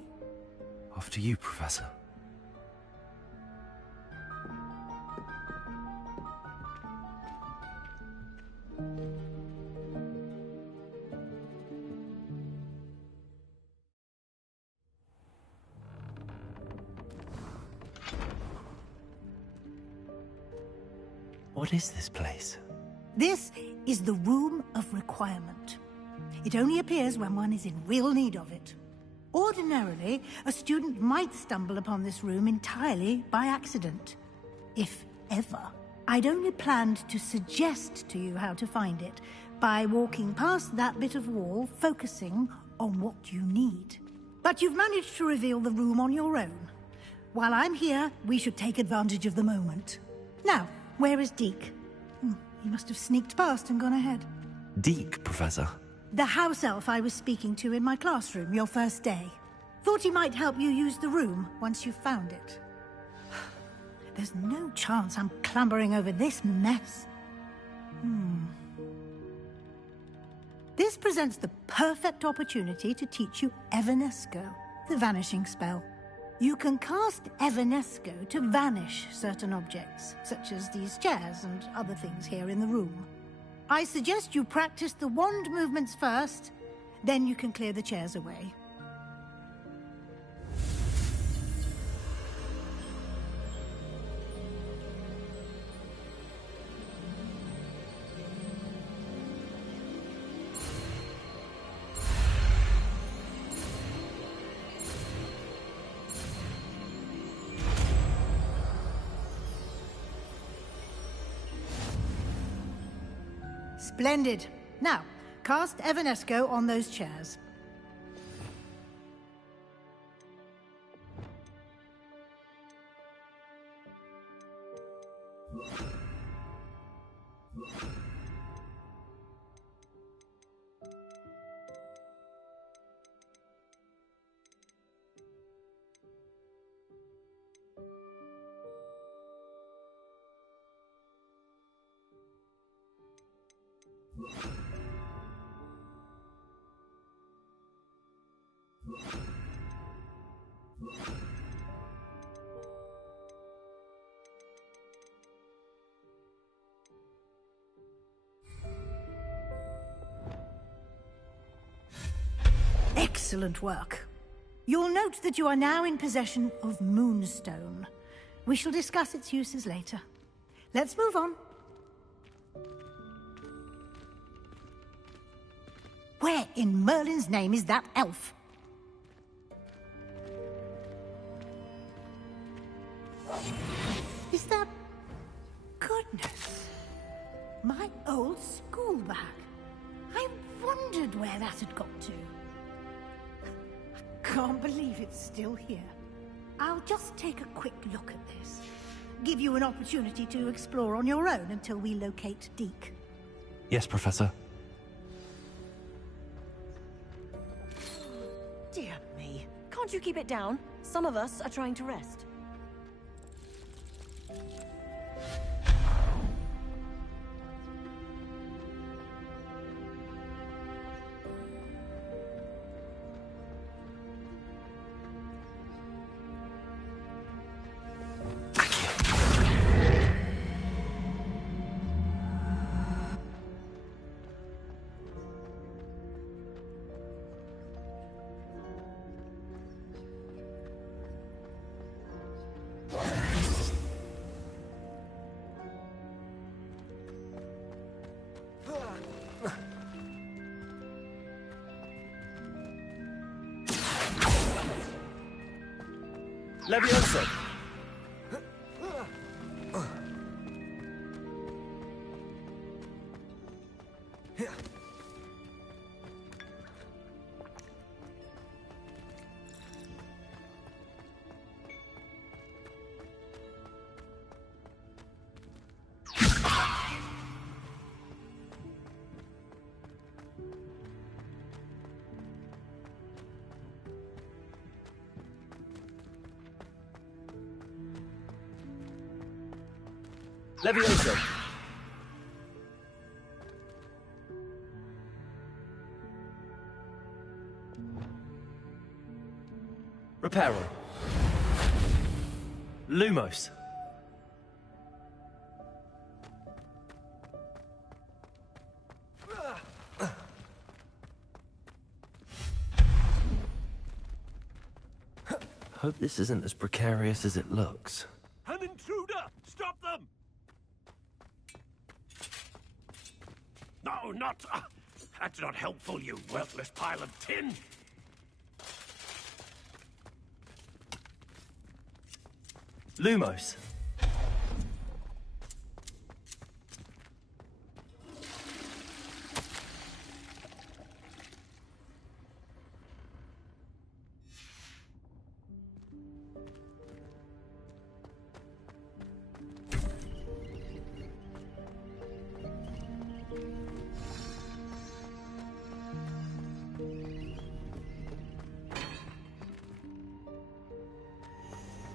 After you, Professor. What is this place? This is the Room of Requirement. It only appears when one is in real need of it. Ordinarily, a student might stumble upon this room entirely by accident. If ever. I'd only planned to suggest to you how to find it by walking past that bit of wall, focusing on what you need. But you've managed to reveal the room on your own. While I'm here, we should take advantage of the moment. Now, where is Deke? He must have sneaked past and gone ahead. Deke, Professor. The house elf I was speaking to in my classroom your first day. Thought he might help you use the room once you found it. There's no chance I'm clambering over this mess. This presents the perfect opportunity to teach you Evanesco, the vanishing spell. You can cast Evanesco to vanish certain objects, such as these chairs and other things here in the room. I suggest you practice the wand movements first, then you can clear the chairs away. Splendid. Now, cast Evanesco on those chairs. Excellent work. You'll note that you are now in possession of Moonstone. We shall discuss its uses later. Let's move on. Where in Merlin's name is that elf? Is that... Goodness. My old school bag. I wondered where that had got to. I can't believe it's still here. I'll just take a quick look at this. Give you an opportunity to explore on your own until we locate Deke. Yes, Professor. Dear me. Can't you keep it down? Some of us are trying to rest. Levioso! Levioso! Reparo. Lumos. Hope this isn't as precarious as it looks. An intruder! Stop them! No, not... that's not helpful, you worthless pile of tin! Lumos.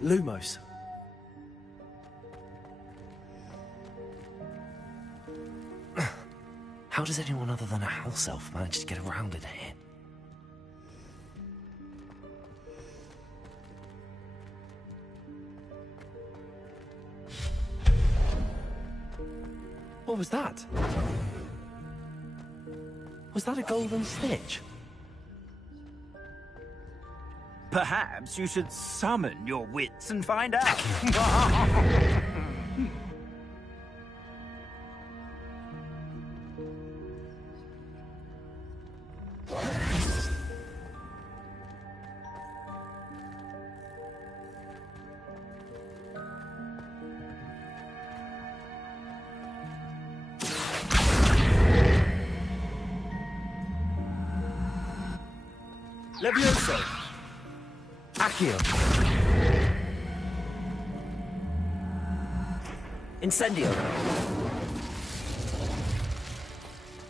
Lumos. How does anyone other than a house elf manage to get around in here? What was that? Was that a golden snitch? Perhaps you should summon your wits and find out. Levioso! Accio! Incendio!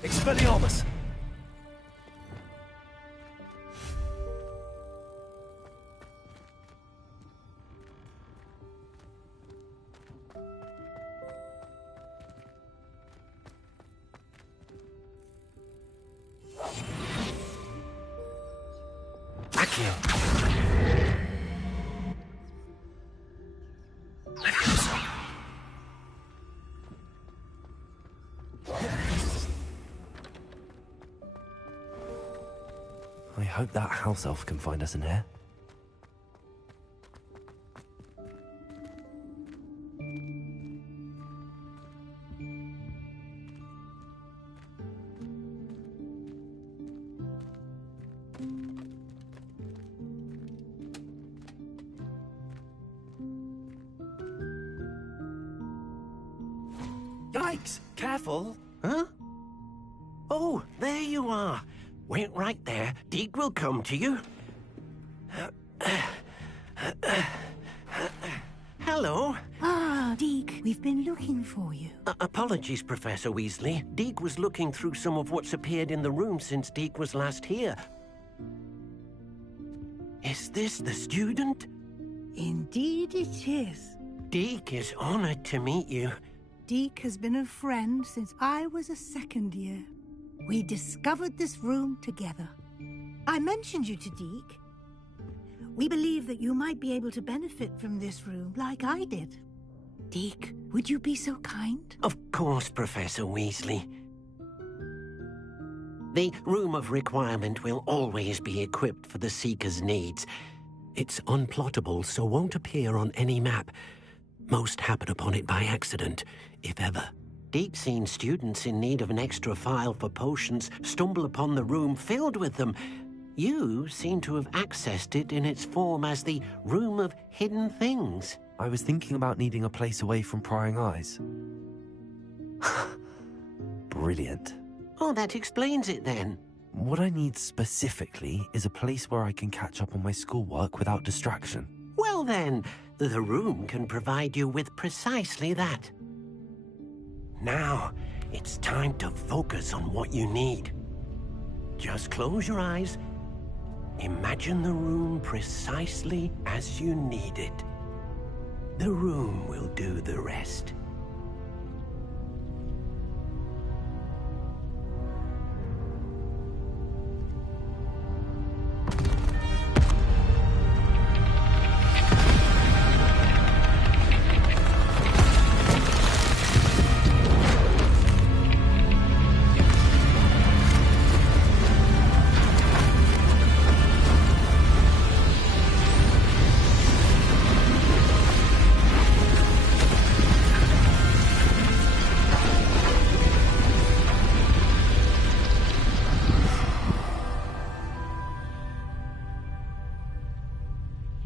Expelliarmus! Accio! Levioso! I hope that house elf can find us in here. Yikes! Careful! Huh? Oh, there you are. Wait right there. Deke will come to you. Hello. Ah, Deke, we've been looking for you. Apologies, Professor Weasley. Deke was looking through some of what's appeared in the room since Deke was last here. Is this the student? Indeed it is. Deke is honored to meet you. Deke has been a friend since I was a second year. We discovered this room together. I mentioned you to Deke. We believe that you might be able to benefit from this room like I did. Deke, would you be so kind? Of course, Professor Weasley. The Room of Requirement will always be equipped for the Seeker's needs. It's unplottable, so won't appear on any map. Most happen upon it by accident, if ever. Deke's seen students in need of an extra file for potions stumble upon the room filled with them, You seem to have accessed it in its form as the Room of Hidden Things. I was thinking about needing a place away from prying eyes. Brilliant. Oh, that explains it then. What I need specifically is a place where I can catch up on my schoolwork without distraction. Well then, the room can provide you with precisely that. Now, it's time to focus on what you need. Just close your eyes. Imagine the room precisely as you need it. The room will do the rest.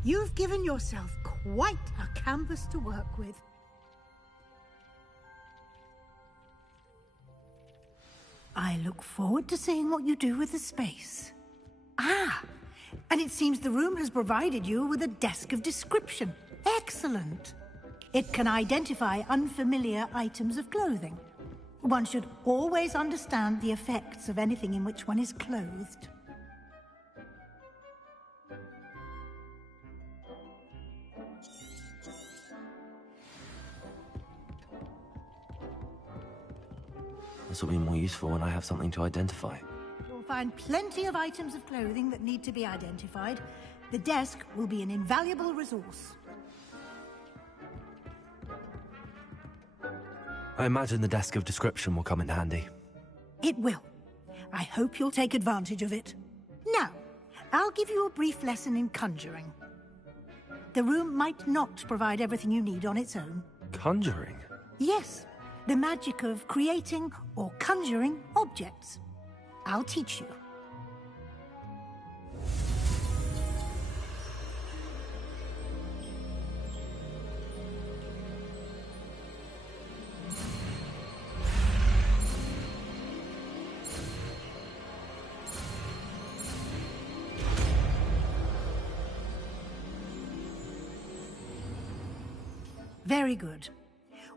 You've given yourself quite a canvas to work with. I look forward to seeing what you do with the space. Ah, and it seems the room has provided you with a desk of description. Excellent. It can identify unfamiliar items of clothing. One should always understand the effects of anything in which one is clothed. This will be more useful when I have something to identify. You'll find plenty of items of clothing that need to be identified. The desk will be an invaluable resource. I imagine the desk of description will come in handy. It will. I hope you'll take advantage of it. Now, I'll give you a brief lesson in conjuring. The room might not provide everything you need on its own. Conjuring? Yes, the magic of creating or conjuring objects. I'll teach you. Very good.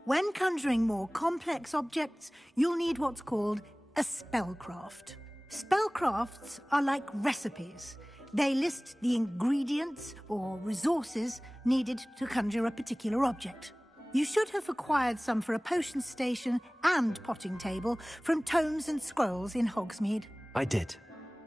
When conjuring more complex objects, you'll need what's called a spellcraft. Spellcrafts are like recipes. They list the ingredients or resources needed to conjure a particular object. You should have acquired some for a potion station and potting table from tomes and scrolls in Hogsmeade. I did.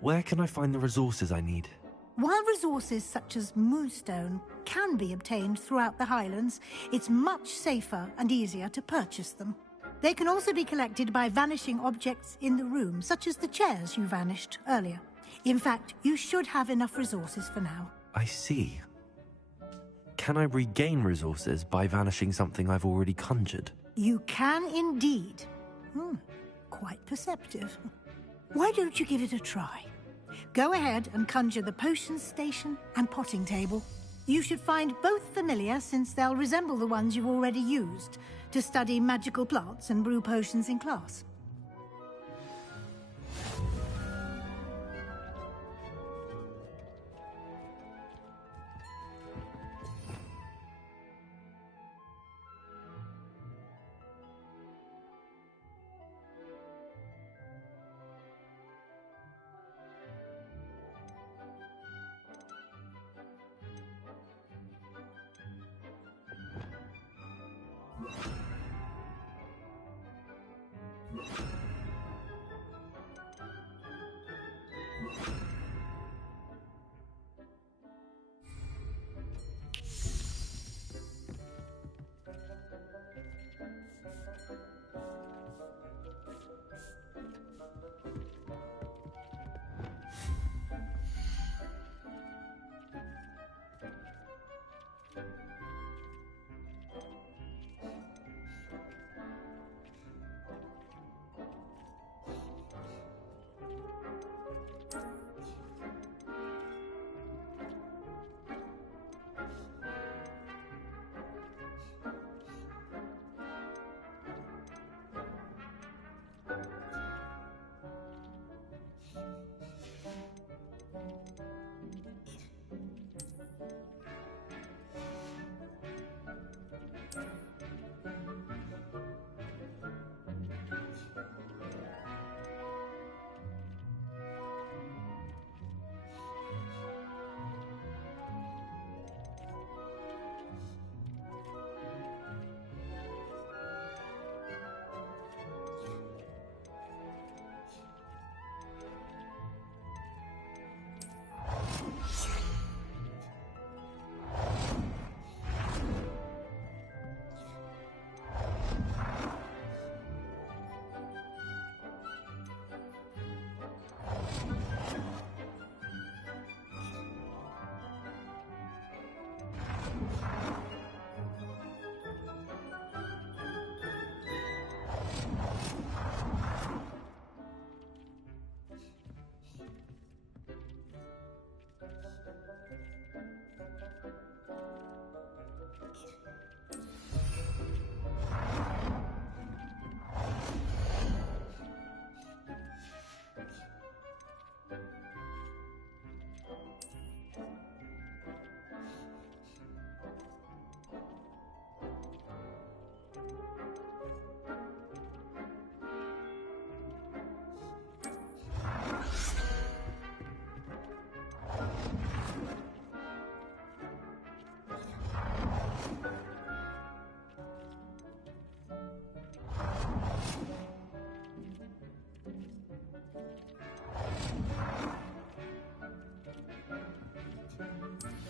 Where can I find the resources I need? While resources such as moonstone can be obtained throughout the Highlands, it's much safer and easier to purchase them. They can also be collected by vanishing objects in the room, such as the chairs you vanished earlier. In fact, you should have enough resources for now. I see. Can I regain resources by vanishing something I've already conjured? You can indeed. Quite perceptive. Why don't you give it a try? Go ahead and conjure the potion station and potting table. You should find both familiar, since they'll resemble the ones you've already used to study magical plants and brew potions in class.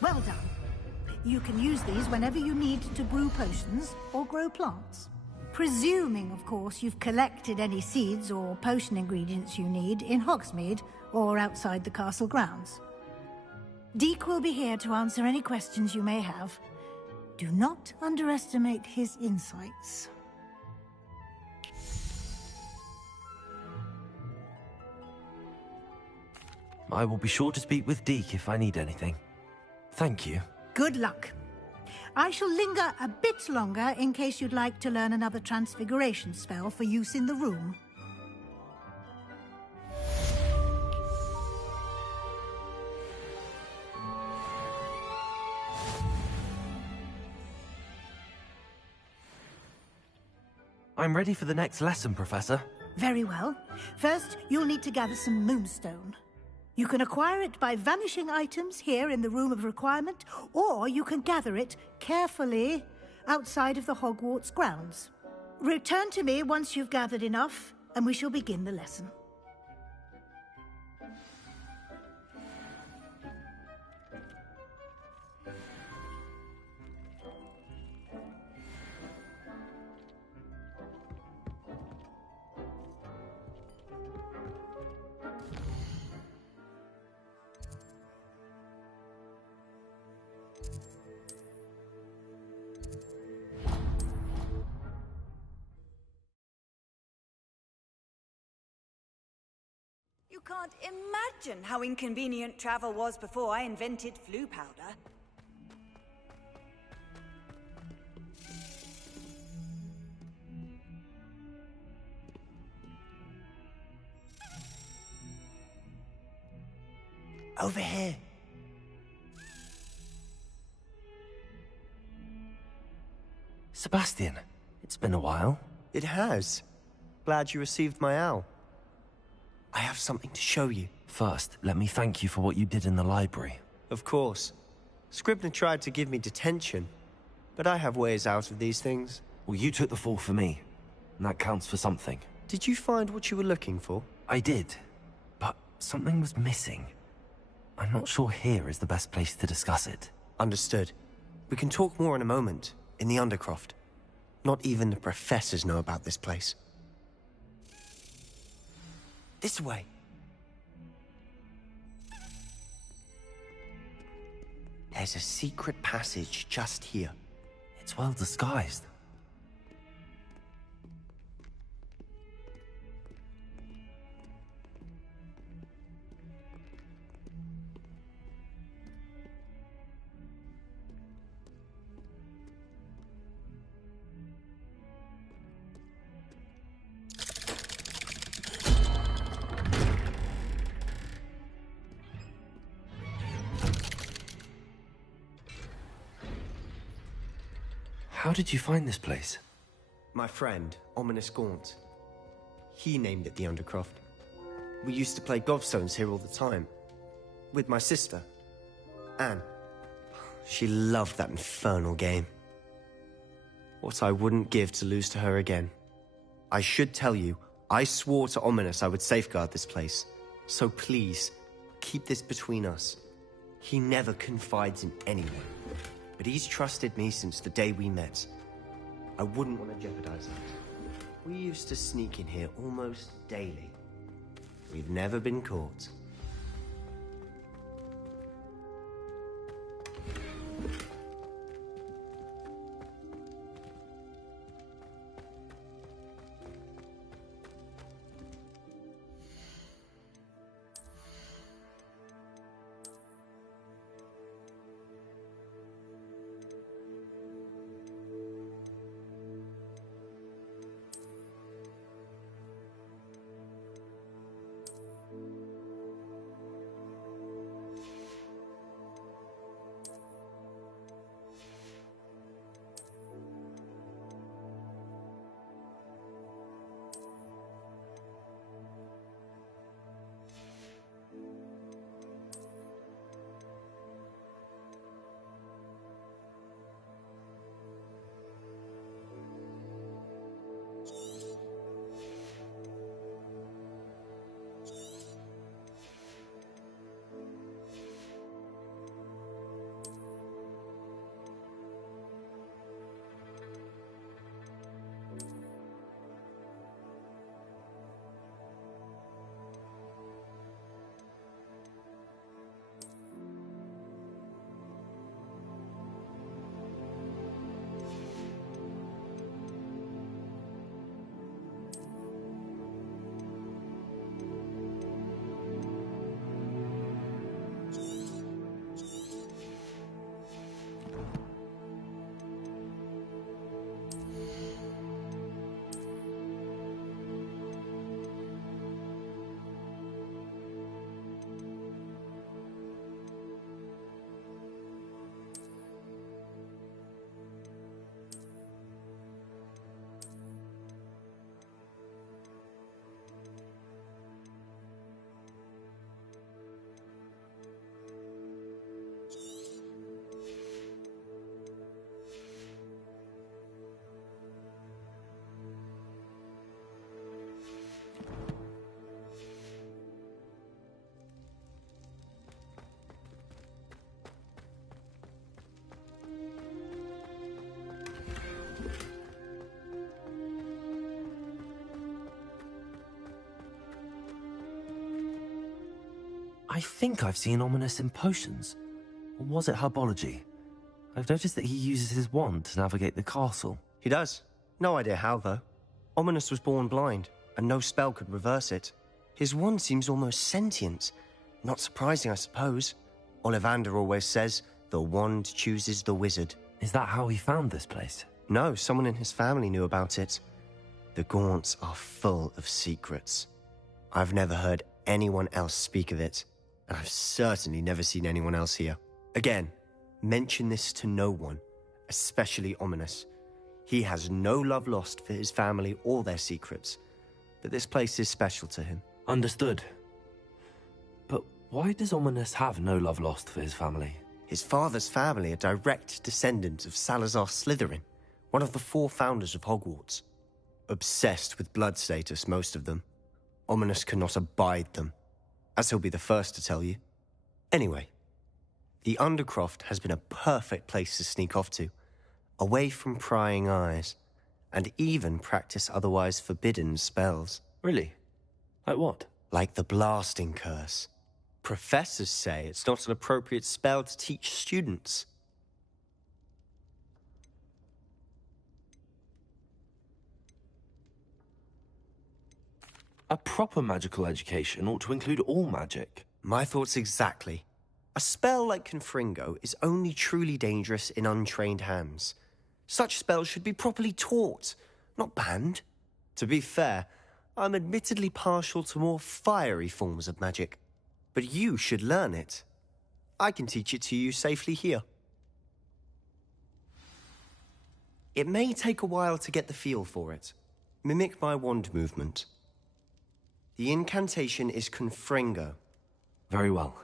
Well done. You can use these whenever you need to brew potions or grow plants. Presuming, of course, you've collected any seeds or potion ingredients you need in Hogsmeade or outside the castle grounds. Deke will be here to answer any questions you may have. Do not underestimate his insights. I will be sure to speak with Deke if I need anything. Thank you. Good luck. I shall linger a bit longer in case you'd like to learn another transfiguration spell for use in the room. I'm ready for the next lesson, Professor. Very well. First, you'll need to gather some moonstone. You can acquire it by vanishing items here in the Room of Requirement, or you can gather it carefully outside of the Hogwarts grounds. Return to me once you've gathered enough, and we shall begin the lesson. You can't imagine how inconvenient travel was before I invented flu powder. Over here. Sebastian, it's been a while. It has. Glad you received my owl. I have something to show you. First, let me thank you for what you did in the library. Of course. Scribner tried to give me detention, but I have ways out of these things. Well, you took the fall for me, and that counts for something. Did you find what you were looking for? I did, but something was missing. I'm not sure here is the best place to discuss it. Understood. We can talk more in a moment, in the Undercroft. Not even the professors know about this place. This way. There's a secret passage just here. It's well disguised. How did you find this place? My friend, Ominous Gaunt. He named it the Undercroft. We used to play gobstones here all the time. With my sister, Anne. She loved that infernal game. What I wouldn't give to lose to her again. I should tell you, I swore to Ominous I would safeguard this place. So please, keep this between us. He never confides in anyone. But he's trusted me since the day we met. I wouldn't want to jeopardize that. We used to sneak in here almost daily. We've never been caught. I think I've seen Ominous in potions. Or was it herbology? I've noticed that he uses his wand to navigate the castle. He does. No idea how, though. Ominous was born blind, and no spell could reverse it. His wand seems almost sentient. Not surprising, I suppose. Ollivander always says, the wand chooses the wizard. Is that how he found this place? No, someone in his family knew about it. The Gaunts are full of secrets. I've never heard anyone else speak of it, and I've certainly never seen anyone else here. Again, mention this to no one, especially Ominous. He has no love lost for his family or their secrets, but this place is special to him. Understood. But why does Ominous have no love lost for his family? His father's family are direct descendants of Salazar Slytherin, one of the 4 founders of Hogwarts. Obsessed with blood status, most of them. Ominous cannot abide them, as he'll be the first to tell you. Anyway, the Undercroft has been a perfect place to sneak off to, away from prying eyes, and even practice otherwise forbidden spells. Really? Like what? Like the Blasting Curse. Professors say it's not an appropriate spell to teach students. A proper magical education ought to include all magic. My thoughts exactly. A spell like Confringo is only truly dangerous in untrained hands. Such spells should be properly taught, not banned. To be fair, I'm admittedly partial to more fiery forms of magic. But you should learn it. I can teach it to you safely here. It may take a while to get the feel for it. Mimic my wand movement. The incantation is Confringo. Very well.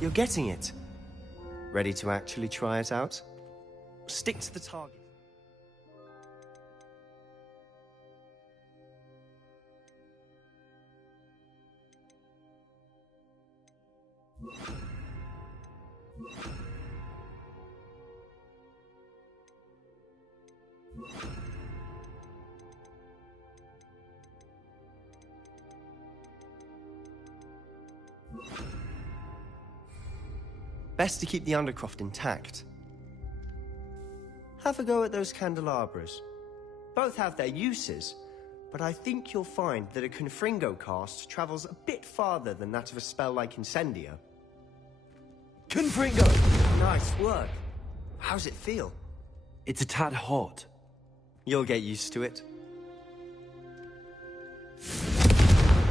You're getting it. Ready to actually try it out? Stick to the target. Best to keep the Undercroft intact. Have a go at those candelabras. Both have their uses, but I think you'll find that a Confringo cast travels a bit farther than that of a spell like Incendio. Confringo! Nice work. How's it feel? It's a tad hot. You'll get used to it.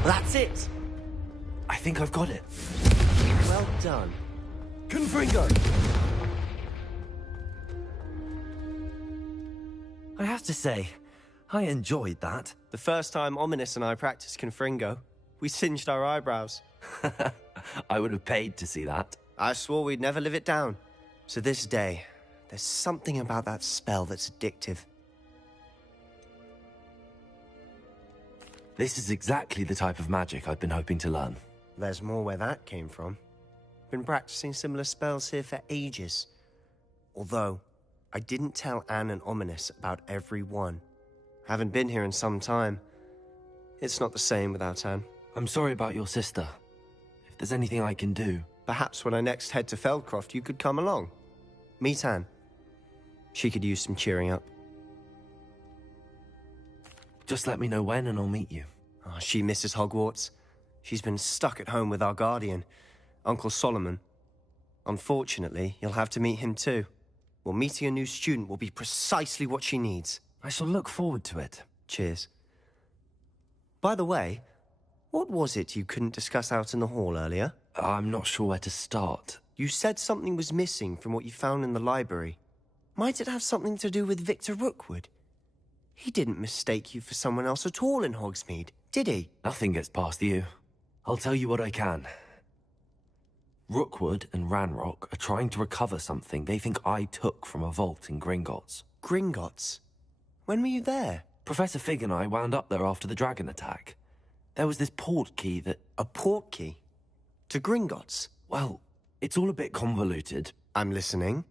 That's it! I think I've got it. Well done. Confringo! I have to say, I enjoyed that. The first time Ominous and I practiced Confringo, we singed our eyebrows. I would have paid to see that. I swore we'd never live it down. So this day, there's something about that spell that's addictive. This is exactly the type of magic I've been hoping to learn. There's more where that came from. Been practicing similar spells here for ages. Although, I didn't tell Anne and Ominous about every one. Haven't been here in some time. It's not the same without Anne. I'm sorry about your sister. If there's anything I can do... Perhaps when I next head to Feldcroft, you could come along. Meet Anne. She could use some cheering up. Just let me know when and I'll meet you. Oh, she misses Hogwarts. She's been stuck at home with our guardian, Uncle Solomon. Unfortunately, you'll have to meet him too. Well, meeting a new student will be precisely what she needs. I shall look forward to it. Cheers. By the way, what was it you couldn't discuss out in the hall earlier? I'm not sure where to start. You said something was missing from what you found in the library. Might it have something to do with Victor Rookwood? He didn't mistake you for someone else at all in Hogsmeade, did he? Nothing gets past you. I'll tell you what I can. Rookwood and Ranrock are trying to recover something they think I took from a vault in Gringotts. Gringotts? When were you there? Professor Fig and I wound up there after the dragon attack. There was this port key that... A port key? To Gringotts? Well, it's all a bit convoluted. I'm listening.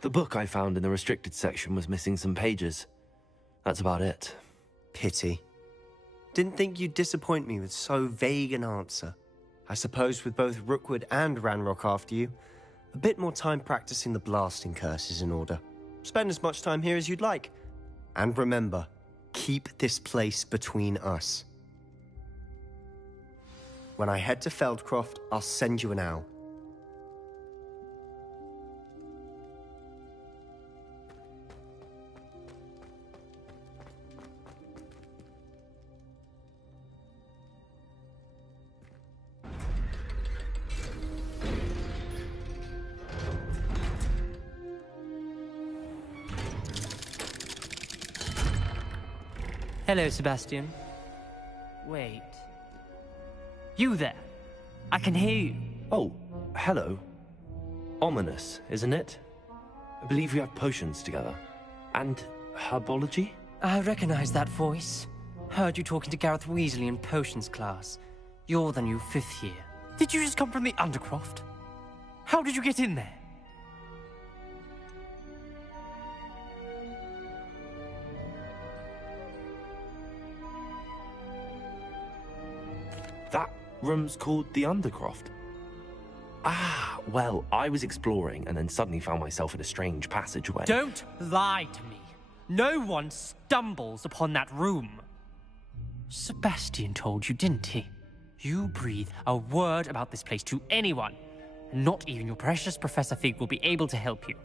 The book I found in the restricted section was missing some pages. That's about it. Pity. Didn't think you'd disappoint me with so vague an answer. I suppose with both Rookwood and Ranrock after you, a bit more time practicing the blasting curse is in order. Spend as much time here as you'd like. And remember, keep this place between us. When I head to Feldcroft, I'll send you an owl. Hello, Sebastian. Wait. You there? I can hear you. Oh, hello. Ominous, isn't it? I believe we have potions together. And herbology? I recognize that voice. Heard you talking to Gareth Weasley in potions class. You're the new 5th year. Did you just come from the Undercroft? How did you get in there? That room's called the Undercroft. Ah, well, I was exploring and then suddenly found myself in a strange passageway. Don't lie to me. No one stumbles upon that room. Sebastian told you, didn't he? You breathe a word about this place to anyone, and not even your precious Professor Fig will be able to help you.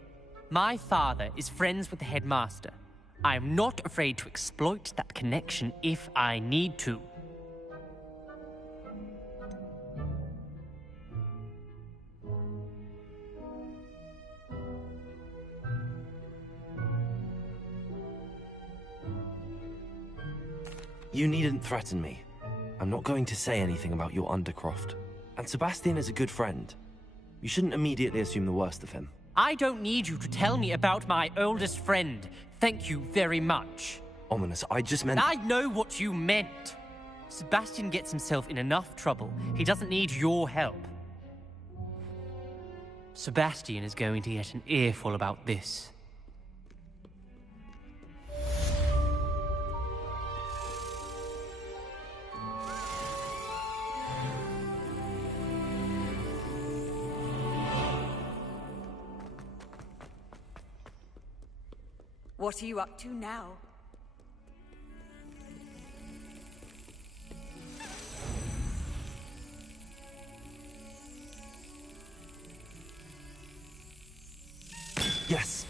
My father is friends with the headmaster. I am not afraid to exploit that connection if I need to. You needn't threaten me. I'm not going to say anything about your Undercroft. And Sebastian is a good friend. You shouldn't immediately assume the worst of him. I don't need you to tell me about my oldest friend. Thank you very much. Ominous, I just meant... I know what you meant. Sebastian gets himself in enough trouble. He doesn't need your help. Sebastian is going to get an earful about this. What are you up to now? Yes.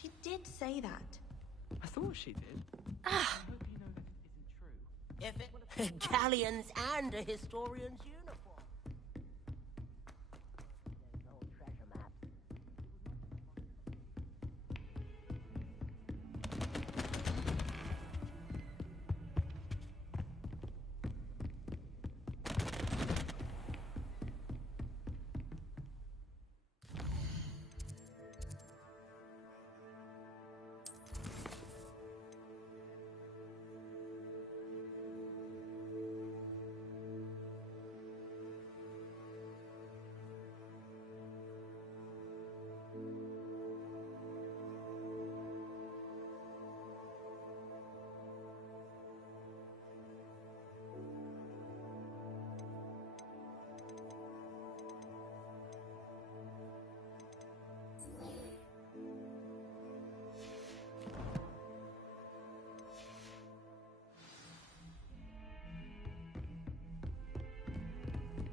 She did say that. I thought she did. Ah. If it... Galleons and a historian's uniform.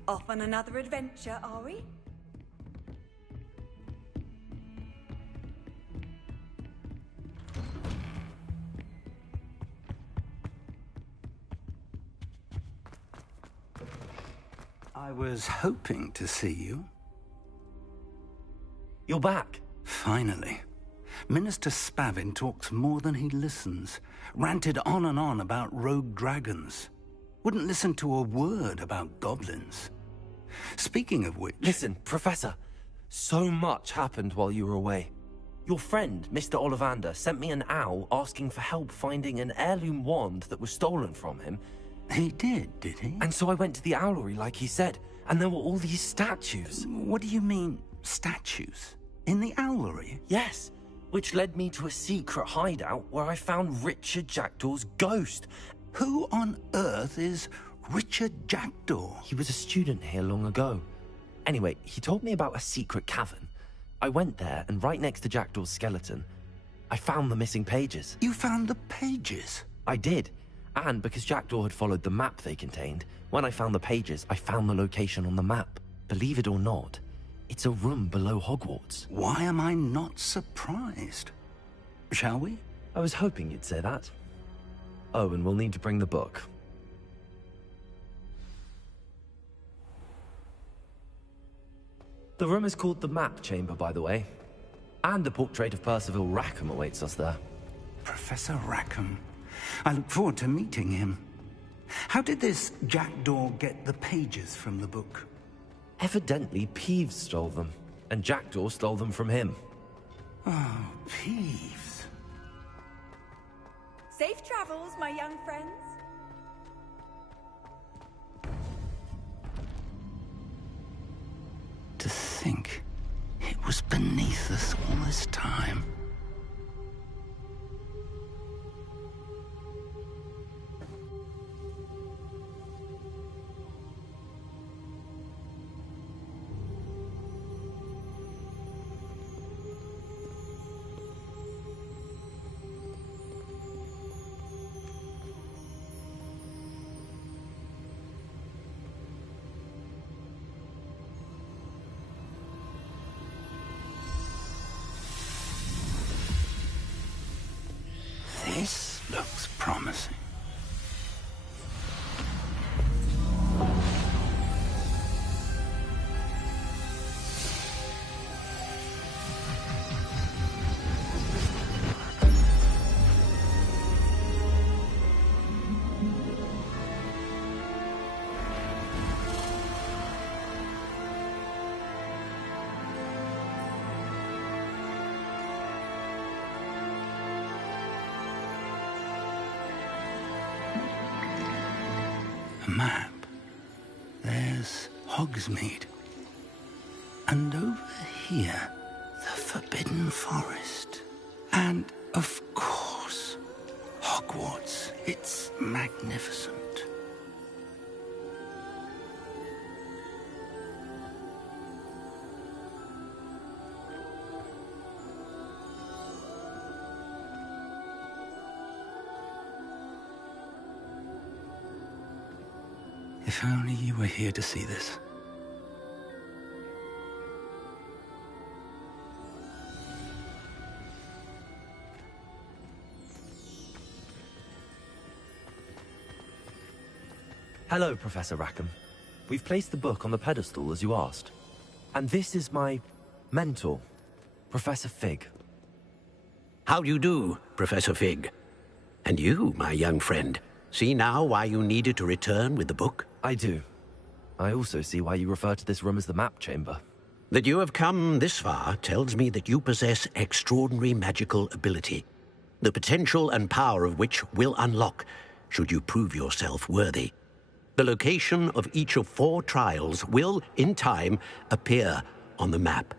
Off on another adventure, are we? I was hoping to see you. You're back. Finally. Minister Spavin talks more than he listens. Ranted on and on about rogue dragons. Wouldn't listen to a word about goblins. Speaking of which... Listen, Professor. So much happened while you were away. Your friend, Mr. Ollivander, sent me an owl asking for help finding an heirloom wand that was stolen from him. He did he? And so I went to the owlery like he said, and there were all these statues. What do you mean, statues? In the owlery? Yes, which led me to a secret hideout where I found Richard Jackdaw's ghost. Who on earth is Richard Jackdaw? He was a student here long ago. Anyway, he told me about a secret cavern. I went there, and right next to Jackdaw's skeleton, I found the missing pages. You found the pages? I did. And because Jackdaw had followed the map they contained, when I found the pages, I found the location on the map. Believe it or not, it's a room below Hogwarts. Why am I not surprised? Shall we? I was hoping you'd say that. Oh, and we'll need to bring the book. The room is called the Map Chamber, by the way. And a portrait of Percival Rackham awaits us there. Professor Rackham. I look forward to meeting him. How did this Jackdaw get the pages from the book? Evidently, Peeves stole them, and Jackdaw stole them from him. Oh, Peeves. Safe travels, my young friends. To think it was beneath us all this time. This looks promising. A map. There's Hogsmeade. And over here, the Forbidden Forest. And, of course, Hogwarts. It's magnificent. If only you were here to see this. Hello, Professor Rackham. We've placed the book on the pedestal, as you asked. And this is my mentor, Professor Fig. How do you do, Professor Fig? And you, my young friend, see now why you needed to return with the book? I do. I also see why you refer to this room as the Map Chamber. That you have come this far tells me that you possess extraordinary magical ability, the potential and power of which will unlock should you prove yourself worthy. The location of each of 4 trials will, in time, appear on the map.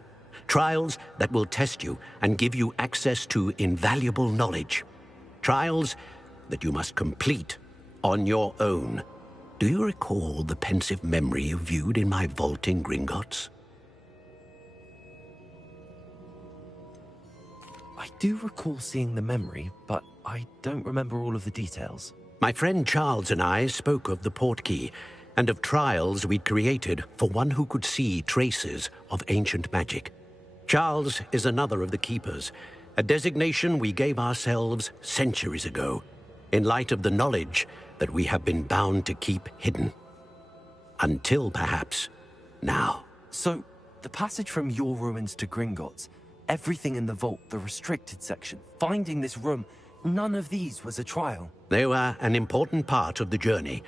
Trials that will test you and give you access to invaluable knowledge. Trials that you must complete on your own. Do you recall the pensive memory you viewed in my vault in Gringotts? I do recall seeing the memory, but I don't remember all of the details. My friend Charles and I spoke of the portkey and of trials we'd created for one who could see traces of ancient magic. Charles is another of the keepers, a designation we gave ourselves centuries ago, in light of the knowledge that we have been bound to keep hidden. Until, perhaps, now. So, the passage from your ruins to Gringotts, everything in the vault, the restricted section, finding this room, none of these was a trial. They were an important part of the journey,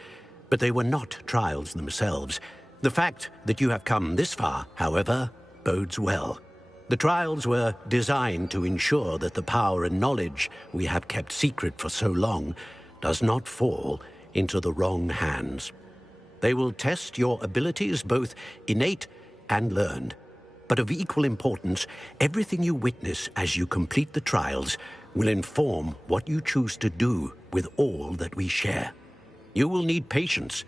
but they were not trials themselves. The fact that you have come this far, however, bodes well. The trials were designed to ensure that the power and knowledge we have kept secret for so long does not fall into the wrong hands. They will test your abilities, both innate and learned. But of equal importance, everything you witness as you complete the trials will inform what you choose to do with all that we share. You will need patience.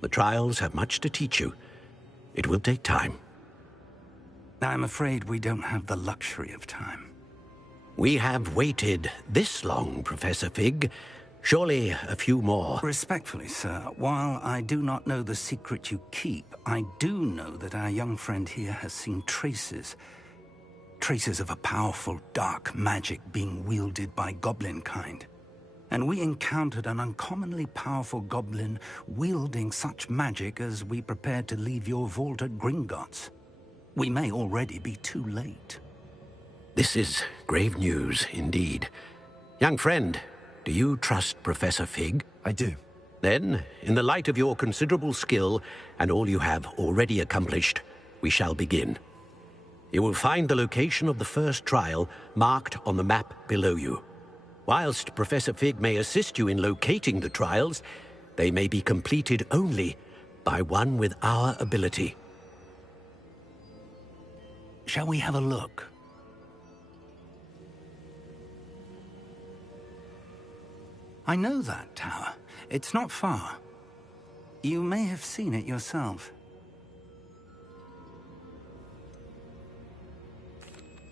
The trials have much to teach you. It will take time. I'm afraid we don't have the luxury of time. We have waited this long, Professor Fig. Surely a few more. Respectfully, sir, while I do not know the secret you keep, I do know that our young friend here has seen traces of a powerful dark magic being wielded by goblin kind. And we encountered an uncommonly powerful goblin wielding such magic as we prepared to leave your vault at Gringotts. We may already be too late. This is grave news indeed. Young friend, do you trust Professor Fig? I do. Then, in the light of your considerable skill and all you have already accomplished, we shall begin. You will find the location of the first trial marked on the map below you. Whilst Professor Fig may assist you in locating the trials, they may be completed only by one with our ability. Shall we have a look? I know that tower. It's not far. You may have seen it yourself.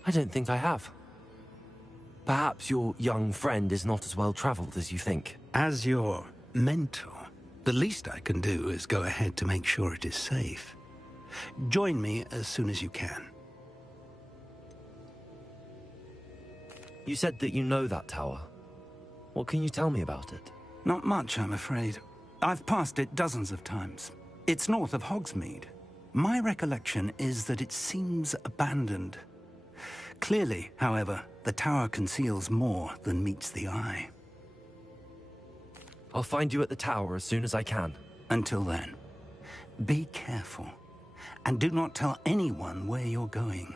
I don't think I have. Perhaps your young friend is not as well traveled as you think. As your mentor, the least I can do is go ahead to make sure it is safe. Join me as soon as you can. You said that you know that tower. What can you tell me about it? Not much, I'm afraid. I've passed it dozens of times. It's north of Hogsmeade. My recollection is that it seems abandoned. Clearly, however, the tower conceals more than meets the eye. I'll find you at the tower as soon as I can. Until then, be careful, and do not tell anyone where you're going.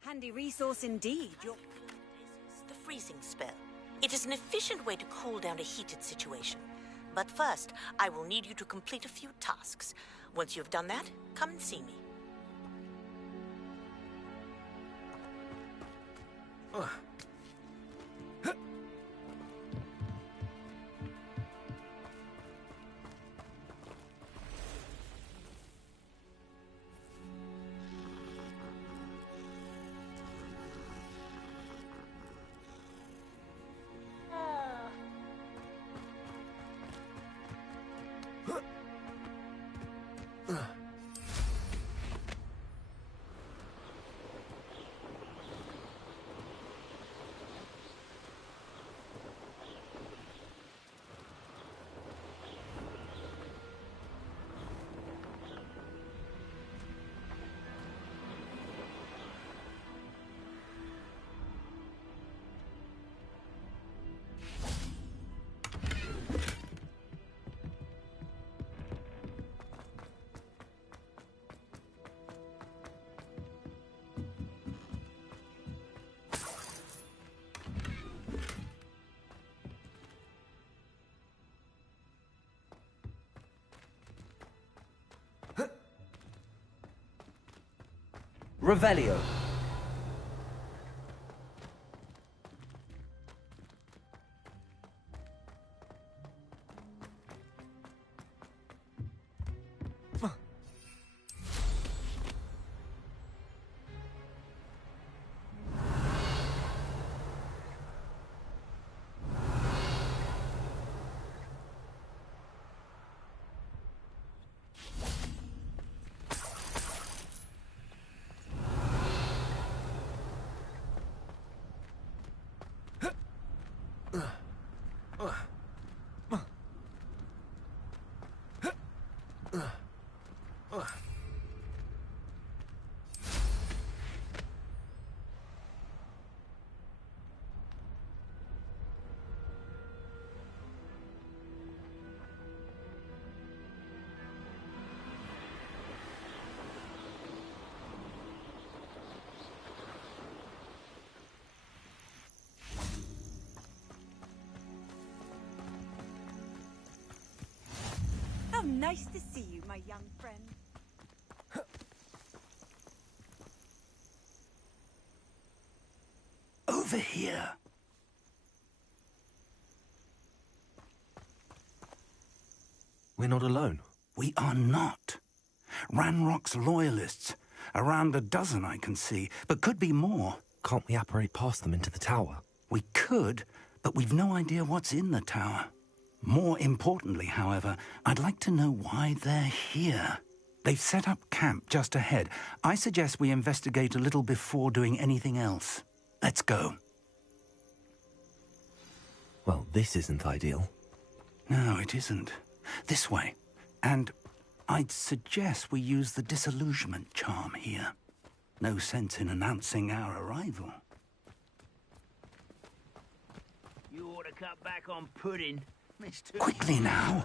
Handy resource indeed. The freezing spell. It is an efficient way to cool down a heated situation. But first, I will need you to complete a few tasks. Once you have done that, come and see me. Revelio. How nice to see you, my young friend. Over here. We're not alone. We are not. Ranrock's loyalists. Around a dozen I can see, but could be more. Can't we apparate past them into the tower? We could, but we've no idea what's in the tower. More importantly, however, I'd like to know why they're here. They've set up camp just ahead. I suggest we investigate a little before doing anything else. Let's go. Well, this isn't ideal. No, it isn't. This way. And I'd suggest we use the disillusionment charm here. No sense in announcing our arrival. You ought to cut back on pudding, Mr. Quickly now.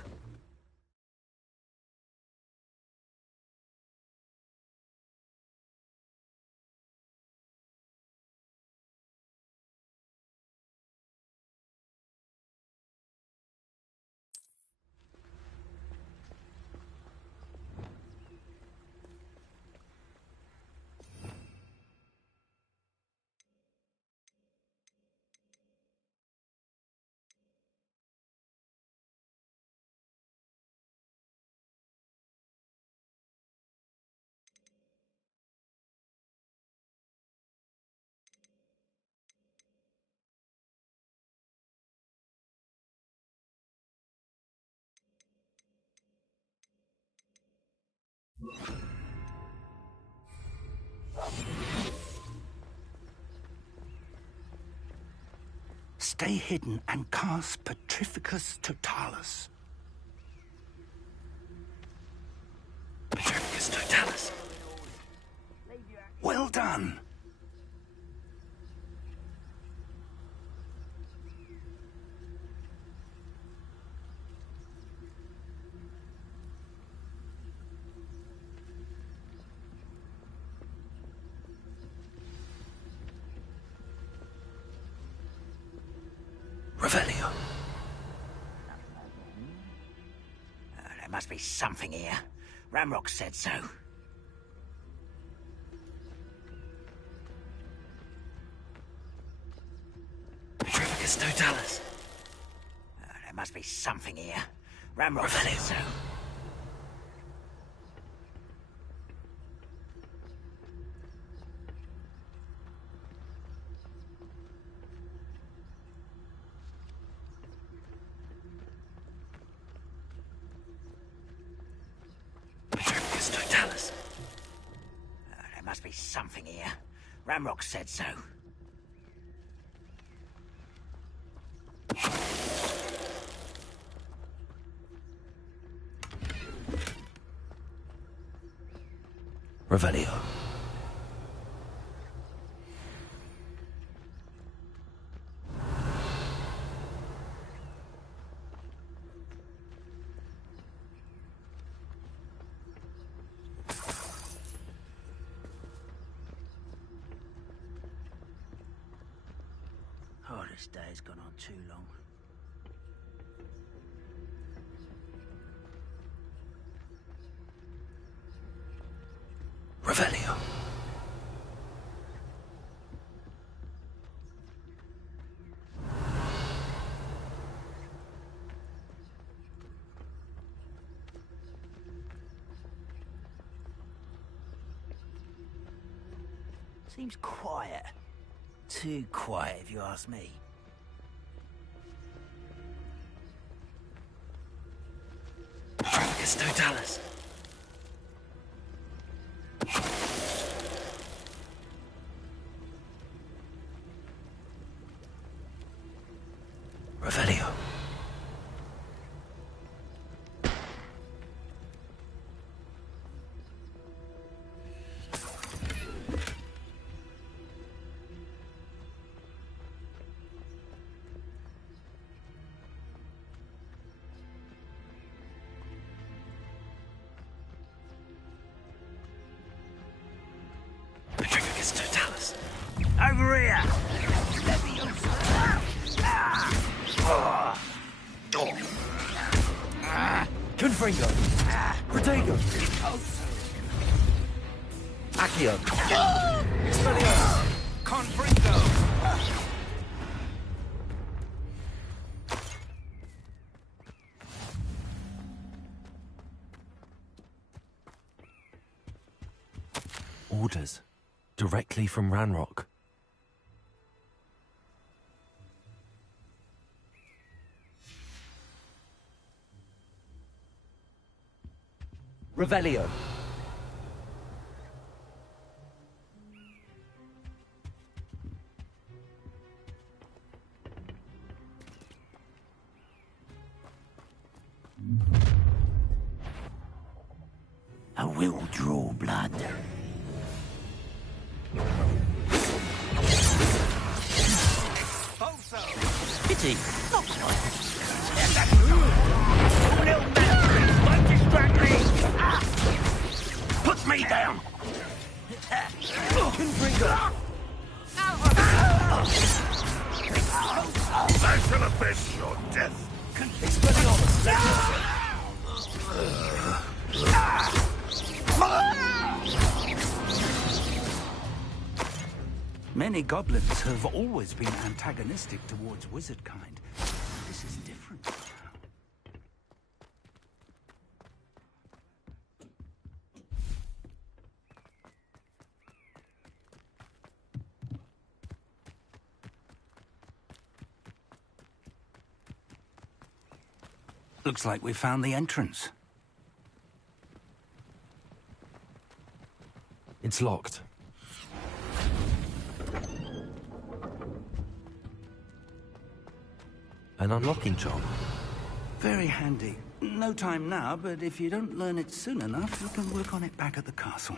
Stay hidden and cast Petrificus Totalis. Petrificus Totalis. Well done. Revelio. There must be something here. Ramrock said so. Petrificus Totalis. There must be something here. Ramrock said so. There must be something here. Ramrock said so. Revelio. Oh, this day's gone on too long. Revelio. Seems quiet. Too quiet, if you ask me. It's Totalis. Revelio. It's Totalis. Over here! Confringo. Protego. Accio. Expelliarmus. Confringo! Orders. Directly from Ranrock. Revelio. I will draw blood. Pity. Not quite. Little man, don't distract me! Put me down! Confringo. I shall avenge your death. Many goblins have always been antagonistic towards wizard kind. This is different. Looks like we found the entrance. It's locked. An unlocking charm. Very handy. No time now, but if you don't learn it soon enough, you can work on it back at the castle.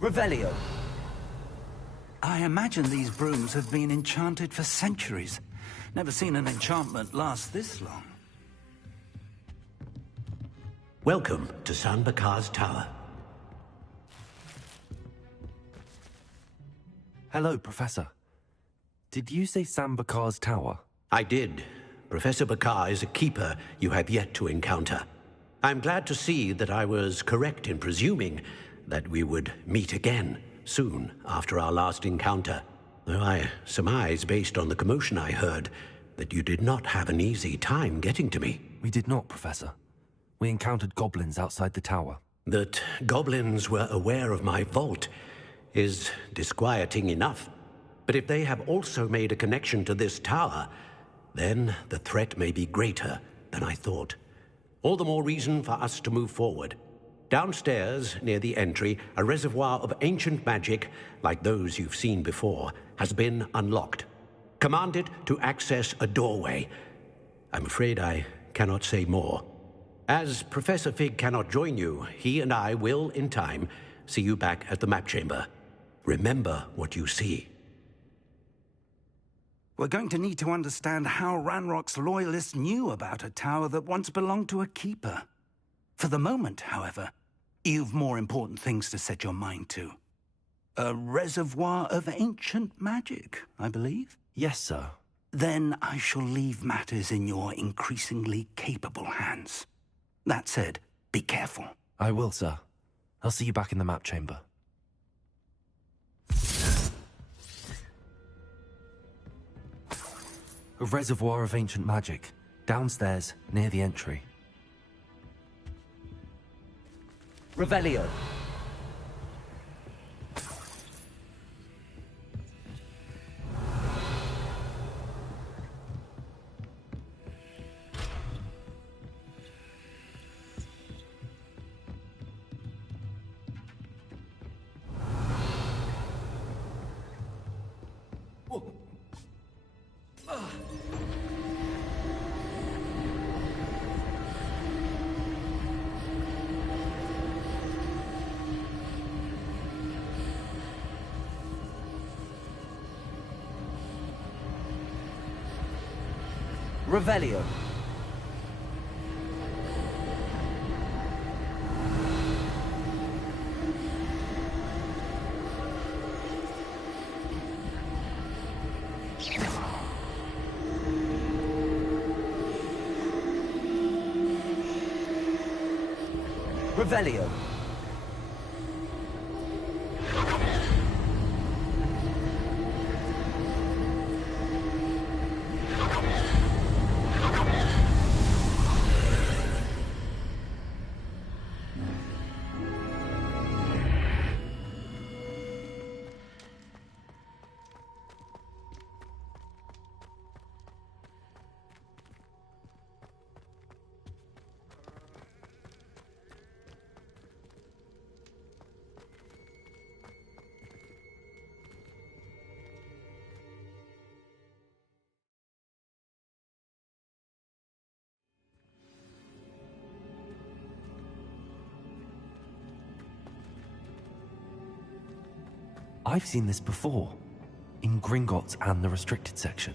Revelio. I imagine these brooms have been enchanted for centuries. Never seen an enchantment last this long. Welcome to San Bakar's Tower. Hello, Professor. Did you say San Bakar's Tower? I did, Professor Bakar is a keeper you have yet to encounter. I'm glad to see that I was correct in presuming that we would meet again soon after our last encounter, though I surmise, based on the commotion I heard, that you did not have an easy time getting to me. We did not, Professor. We encountered goblins outside the tower. That goblins were aware of my vault is disquieting enough. But if they have also made a connection to this tower, then the threat may be greater than I thought. All the more reason for us to move forward. Downstairs, near the entry, a reservoir of ancient magic, like those you've seen before, has been unlocked. Command it to access a doorway. I'm afraid I cannot say more. As Professor Fig cannot join you, he and I will, in time, see you back at the map chamber. Remember what you see. We're going to need to understand how Ranrock's loyalists knew about a tower that once belonged to a keeper. For the moment, however, you've more important things to set your mind to. A reservoir of ancient magic, I believe? Yes, sir. Then I shall leave matters in your increasingly capable hands. That said, be careful. I will, sir. I'll see you back in the map chamber. A reservoir of ancient magic, downstairs, near the entry. Revelio. Revelio. Revelio. I've seen this before, in Gringotts and the restricted section.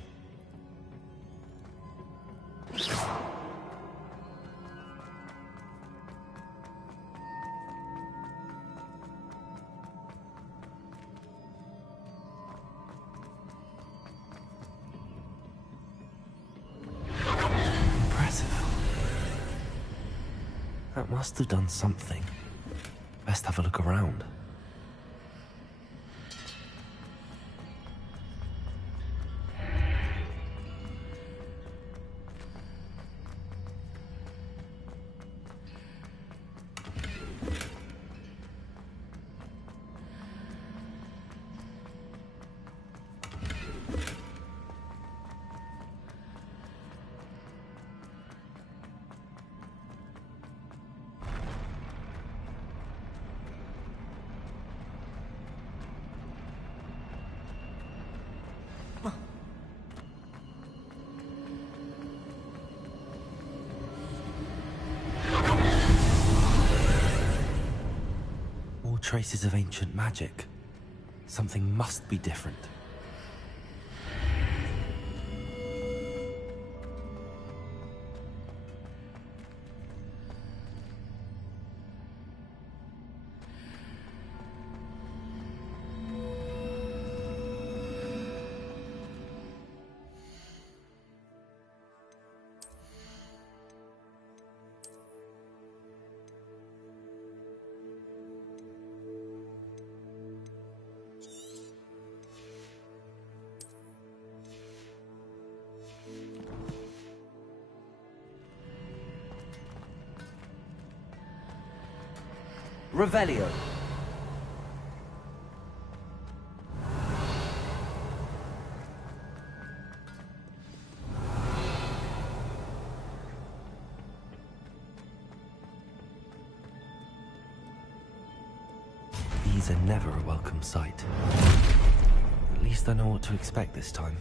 Impressive. That must have done something. Best have a look around. Traces of ancient magic. Something must be different. Revelio. These are never a welcome sight. At least I know what to expect this time.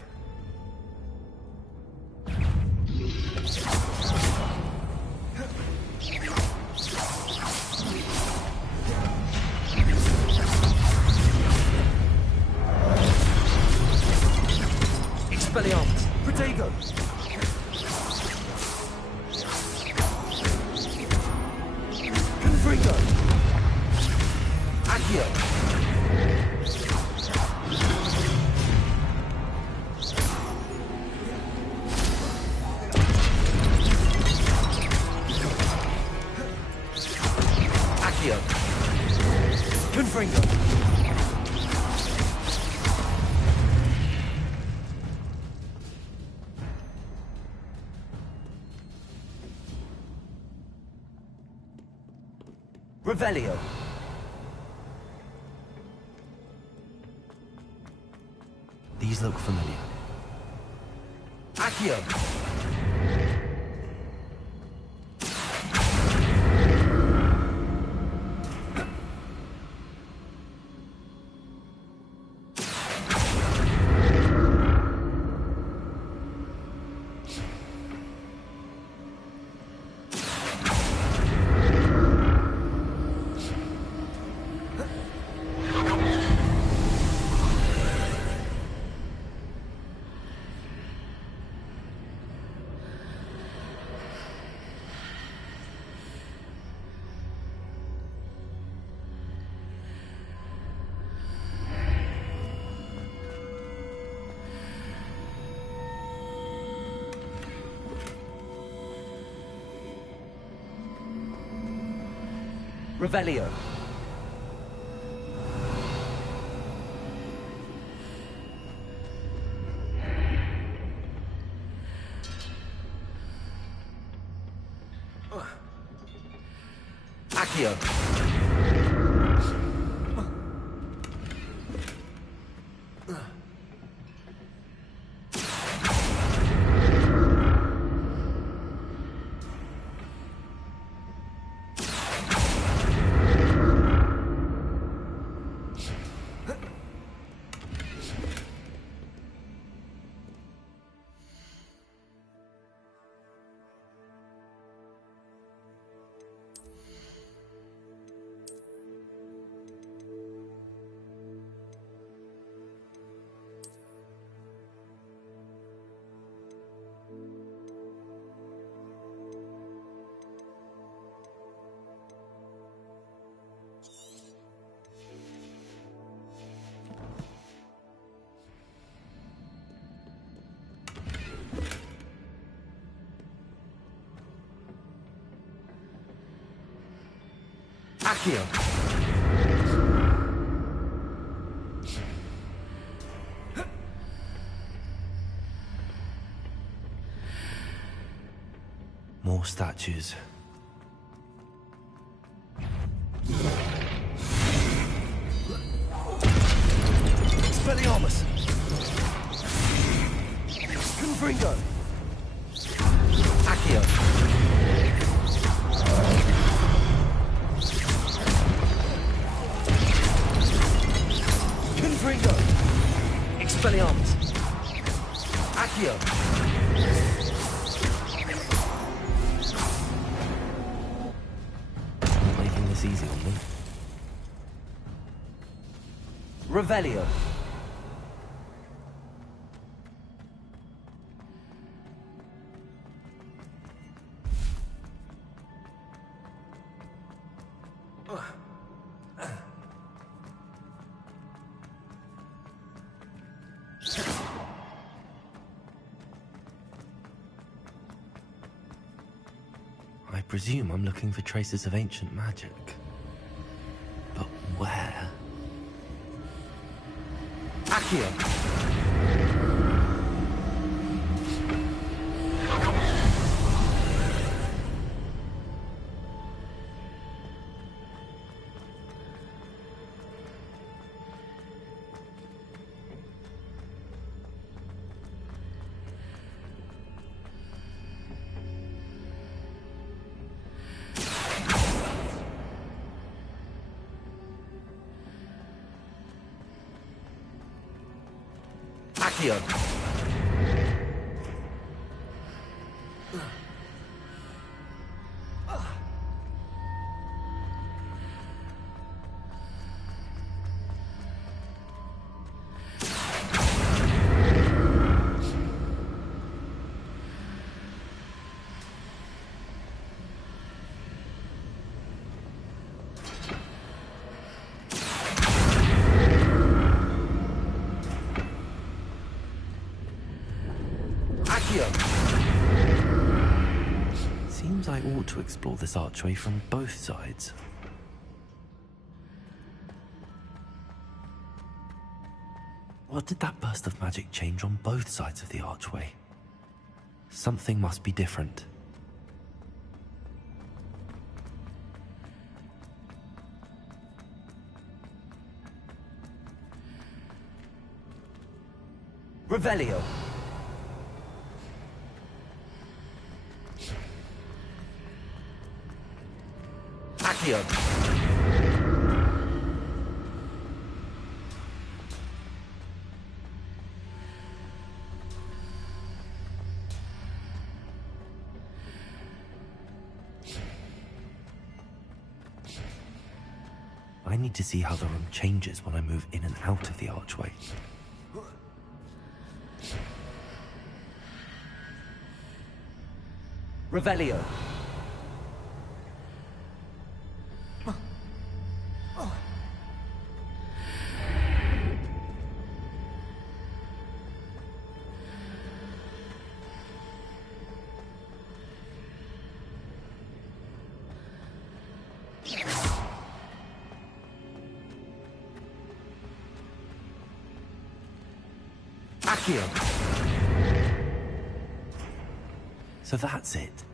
Expelliarmus! Protego! Confringo! Accio! Accio! Confringo! Revelio. These look familiar. Accio. Revelio. Accio. Accio. More statues. Expelliarmus! Confringo! Accio! Confringo! Expelliarmus! Accio! Making this easy on me. Revelio! I presume I'm looking for traces of ancient magic. But where? Accio! Accio. Seems I ought to explore this archway from both sides. What did that burst of magic change on both sides of the archway? Something must be different. Revelio. Accio. I need to see how the room changes when I move in and out of the archway. Revelio. So that's it.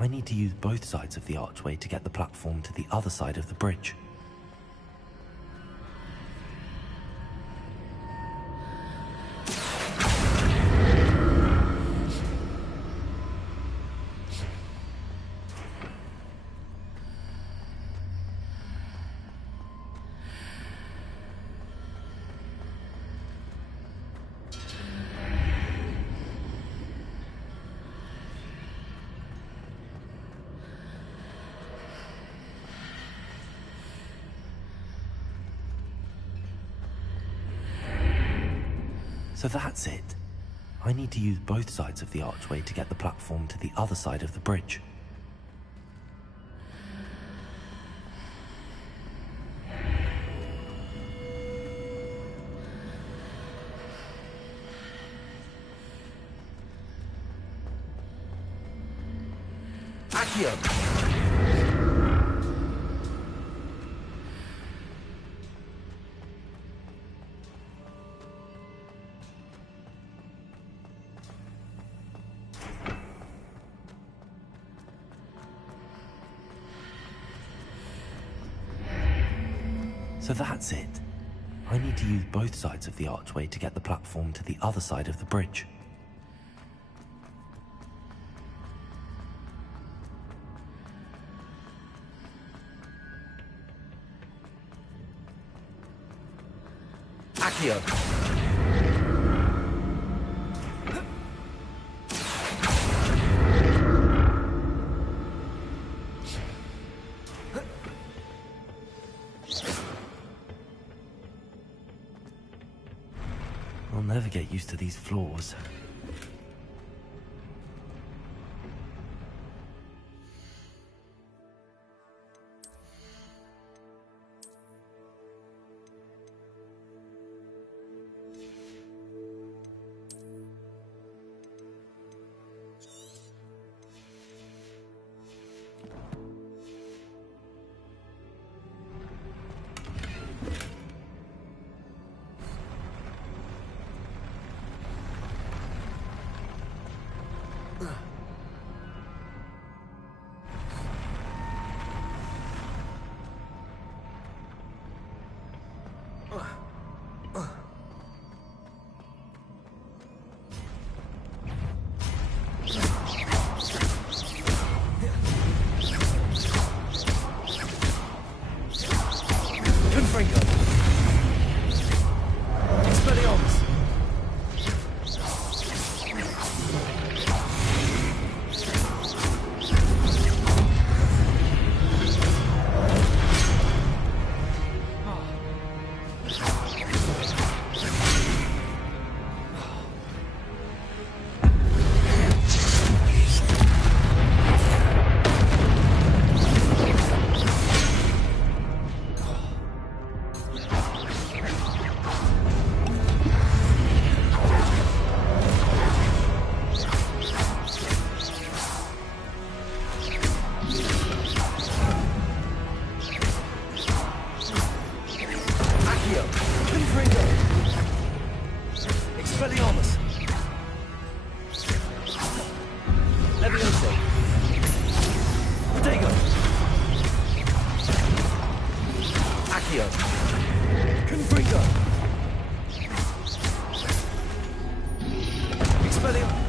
I need to use both sides of the archway to get the platform to the other side of the bridge. So that's it. I need to use both sides of the archway to get the platform to the other side of the bridge. Accio! So that's it. I need to use both sides of the archway to get the platform to the other side of the bridge. Accio! I'll never get used to these floors. Accio. Confringo. Expelliarmus.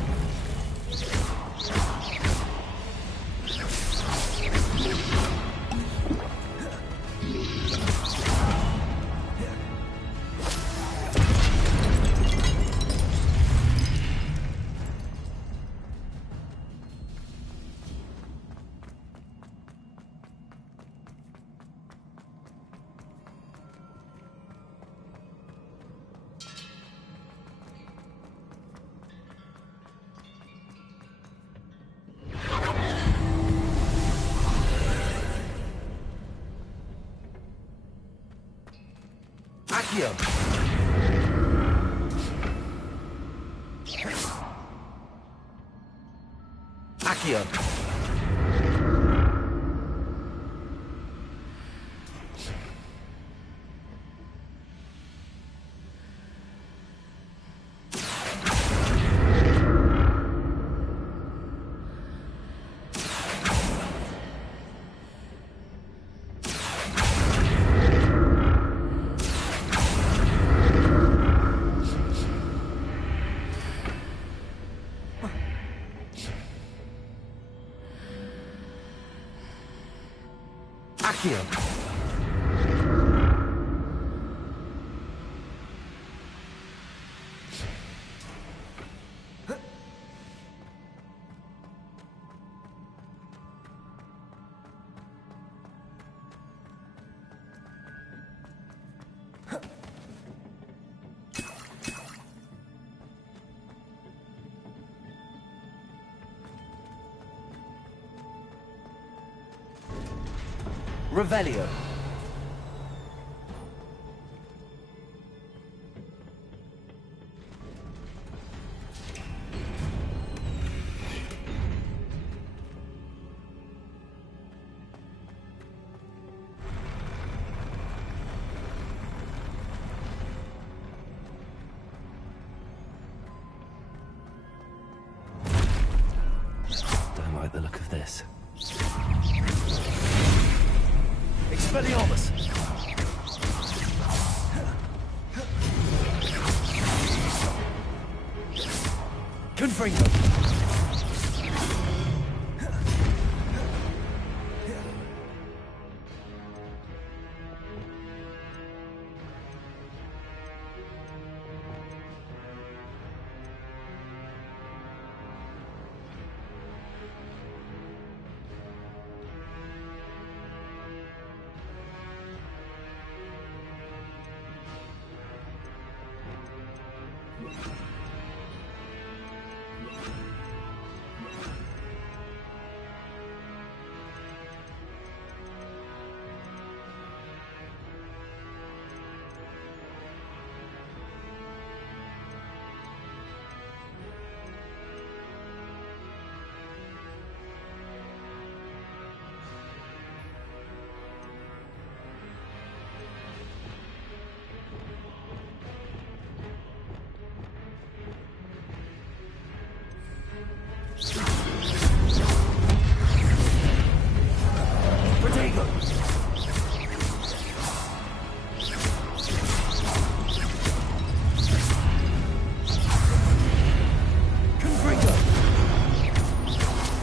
Accio. Accio. Accio. Revelio. Don't like the look of this. Expelliarmus! Confringo!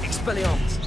Expelliarmus!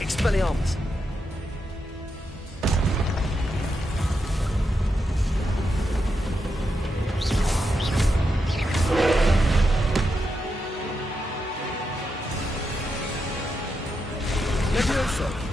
Expelliarmus! Levioso!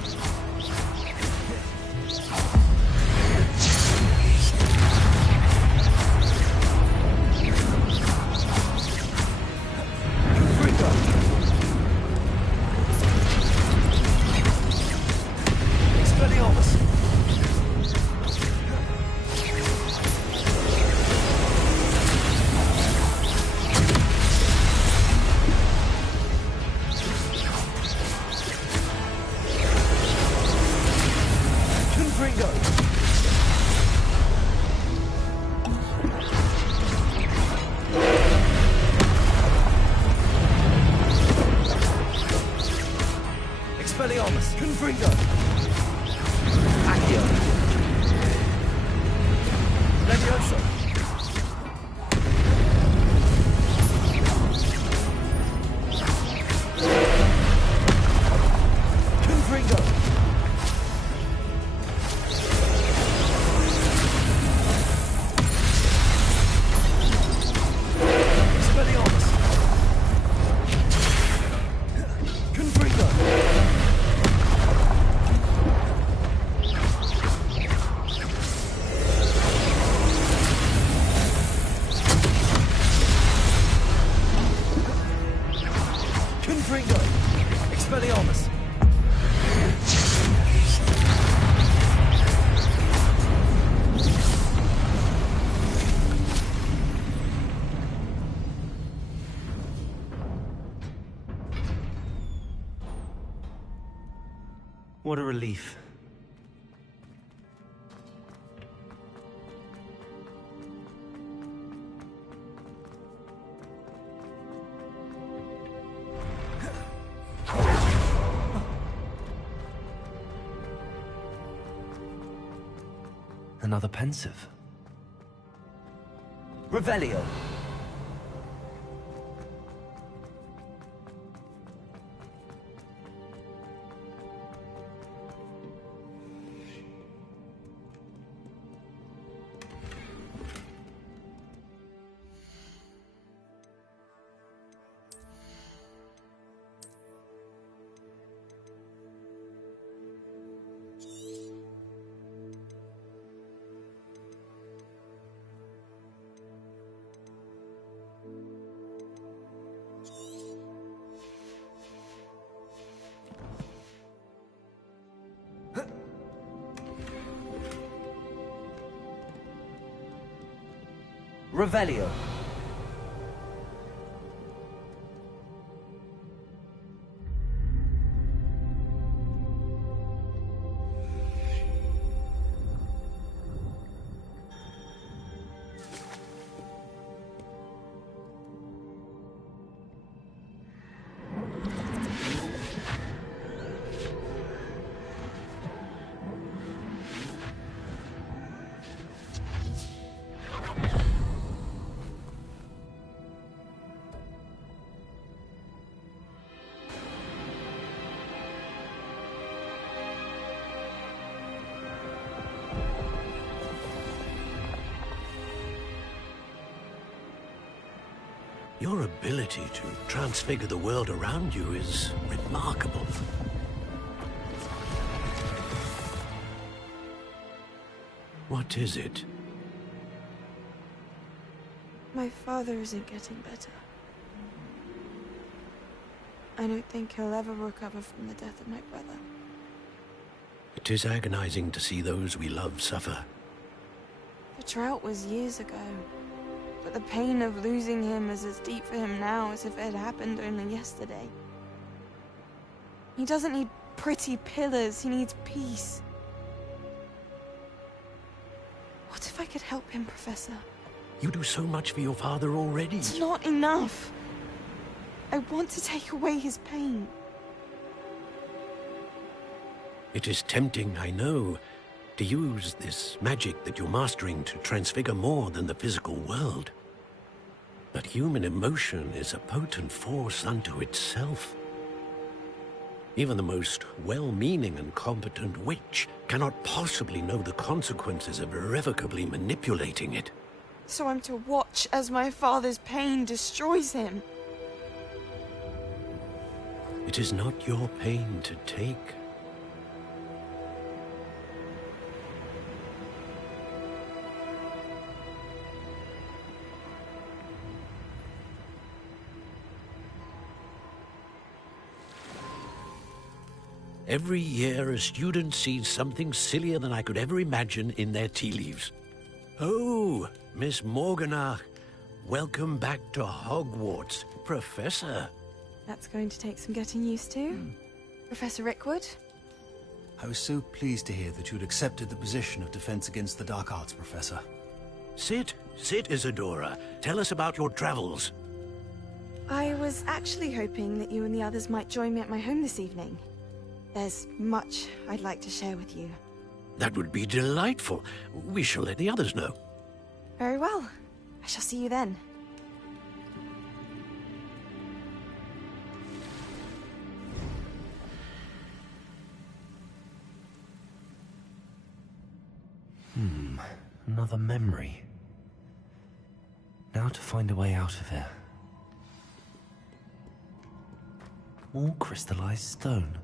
What a relief. Another pensive. Revelio. Revelio. Your ability to transfigure the world around you is remarkable. What is it? My father isn't getting better. I don't think he'll ever recover from the death of my brother. It is agonizing to see those we love suffer. The drought was years ago. But the pain of losing him is as deep for him now as if it had happened only yesterday. He doesn't need pretty pillars, he needs peace. What if I could help him, Professor? You do so much for your father already. It's not enough. I want to take away his pain. It is tempting, I know, to use this magic that you're mastering to transfigure more than the physical world. But human emotion is a potent force unto itself. Even the most well-meaning and competent witch cannot possibly know the consequences of irrevocably manipulating it. So I'm to watch as my father's pain destroys him. It is not your pain to take. Every year, a student sees something sillier than I could ever imagine in their tea leaves. Oh, Miss Morganach, welcome back to Hogwarts, Professor. That's going to take some getting used to. Professor Rickwood? I was so pleased to hear that you'd accepted the position of Defense Against the Dark Arts, Professor. Sit, Isadora. Tell us about your travels. I was actually hoping that you and the others might join me at my home this evening. There's much I'd like to share with you. That would be delightful. We shall let the others know. Very well. I shall see you then. Another memory. Now to find a way out of here. More crystallized stone.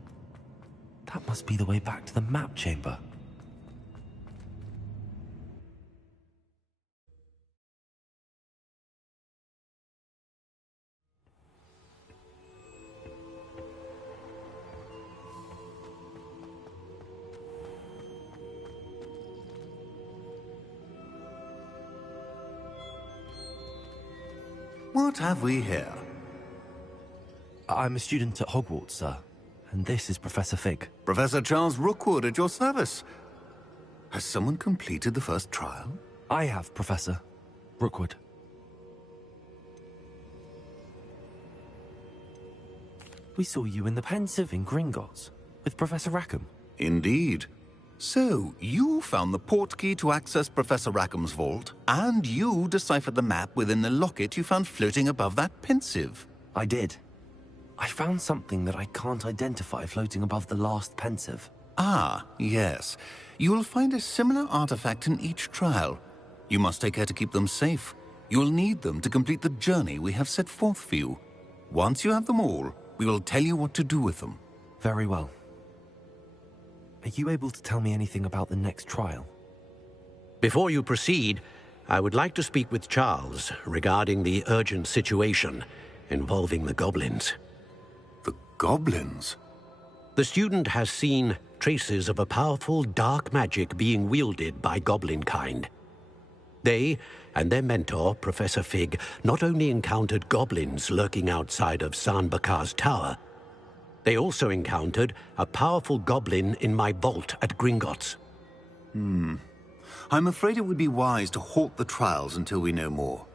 That must be the way back to the map chamber. What have we here? I'm a student at Hogwarts, sir. And this is Professor Fig. Professor Charles Rookwood at your service. Has someone completed the first trial? I have, Professor Rookwood. We saw you in the Pensive in Gringotts with Professor Rackham. Indeed. So, you found the portkey to access Professor Rackham's vault, and you deciphered the map within the locket you found floating above that Pensive. I did. I found something that I can't identify floating above the last Pensive. Ah, yes. You will find a similar artifact in each trial. You must take care to keep them safe. You will need them to complete the journey we have set forth for you. Once you have them all, we will tell you what to do with them. Very well. Are you able to tell me anything about the next trial? Before you proceed, I would like to speak with Charles regarding the urgent situation involving the goblins. The goblins? The student has seen traces of a powerful dark magic being wielded by goblin kind. They and their mentor, Professor Fig, not only encountered goblins lurking outside of San Bakar's tower, they also encountered a powerful goblin in my vault at Gringotts. I'm afraid it would be wise to halt the trials until we know more.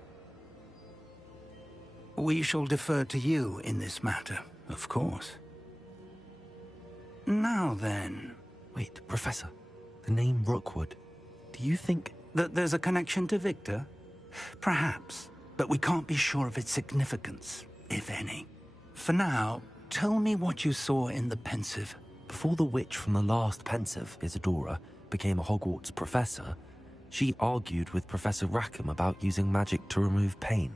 We shall defer to you in this matter, of course. Now then... Wait, Professor. The name Rookwood. Do you think... that there's a connection to Victor? Perhaps, but we can't be sure of its significance, if any. For now, tell me what you saw in the Pensive. Before the witch from the last Pensive, Isadora, became a Hogwarts professor, she argued with Professor Rackham about using magic to remove pain.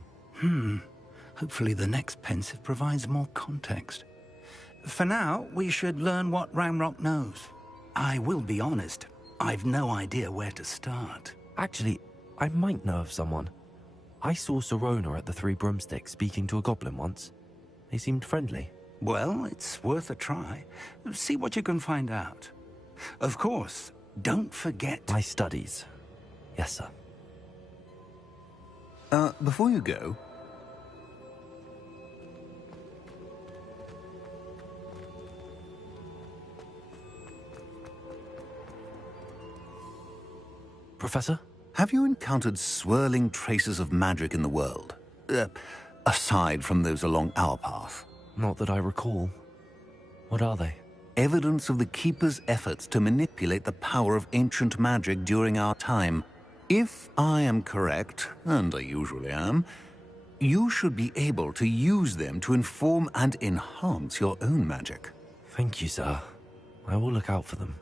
Hopefully the next Pensive provides more context. For now, we should learn what Ramrock knows. I will be honest, I've no idea where to start. Actually, I might know of someone. I saw Serona at the Three Broomsticks speaking to a goblin once. They seemed friendly. Well, it's worth a try. See what you can find out. Of course, don't forget... my studies. Yes, sir. Before you go... Professor? Have you encountered swirling traces of magic in the world? Aside from those along our path? Not that I recall. What are they? Evidence of the Keeper's efforts to manipulate the power of ancient magic during our time. If I am correct, and I usually am, you should be able to use them to inform and enhance your own magic. Thank you, sir. I will look out for them.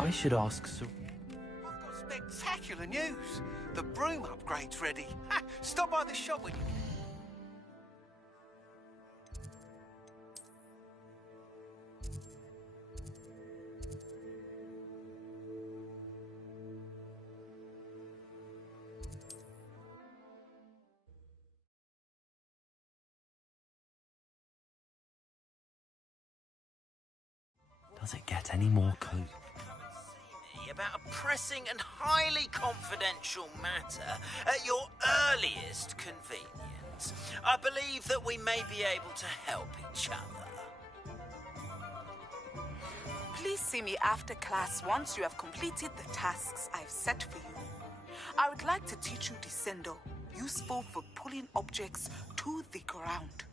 I should ask Sir... I've got spectacular news. The broom upgrade's ready. Ha, stop by the shop when you can. Does it get any more cool? About a pressing and highly confidential matter at your earliest convenience. I believe that we may be able to help each other. Please see me after class once you have completed the tasks I've set for you. I would like to teach you Descendo, useful for pulling objects to the ground.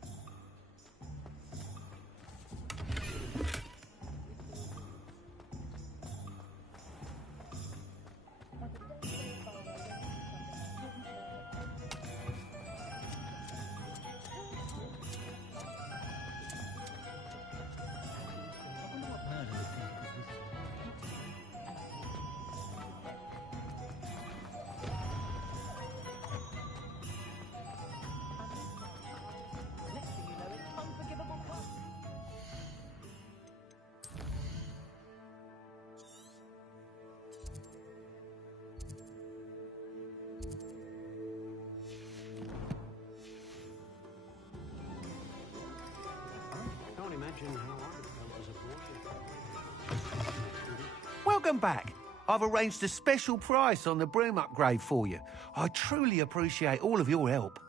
Welcome back. I've arranged a special price on the broom upgrade for you. I truly appreciate all of your help.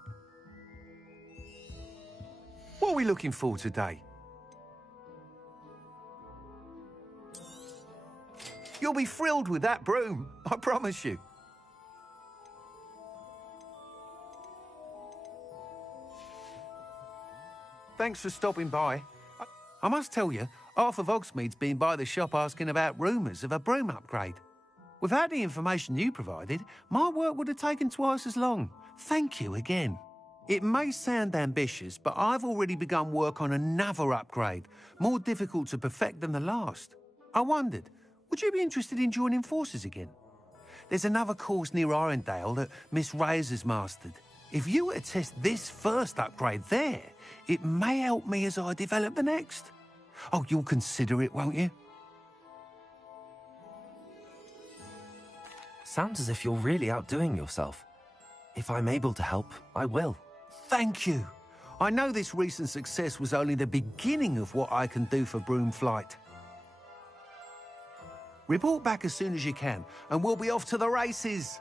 What are we looking for today? You'll be thrilled with that broom, I promise you. Thanks for stopping by. I must tell you, half of Hogsmeade's been by the shop asking about rumours of a broom upgrade. Without the information you provided, my work would have taken twice as long. Thank you again. It may sound ambitious, but I've already begun work on another upgrade, more difficult to perfect than the last. I wondered, would you be interested in joining forces again? There's another course near Arendelle that Miss Reyes has mastered. If you were to test this first upgrade there, it may help me as I develop the next. Oh, you'll consider it, won't you? Sounds as if you're really outdoing yourself. If I'm able to help, I will. Thank you. I know this recent success was only the beginning of what I can do for broom flight. Report back as soon as you can, and we'll be off to the races.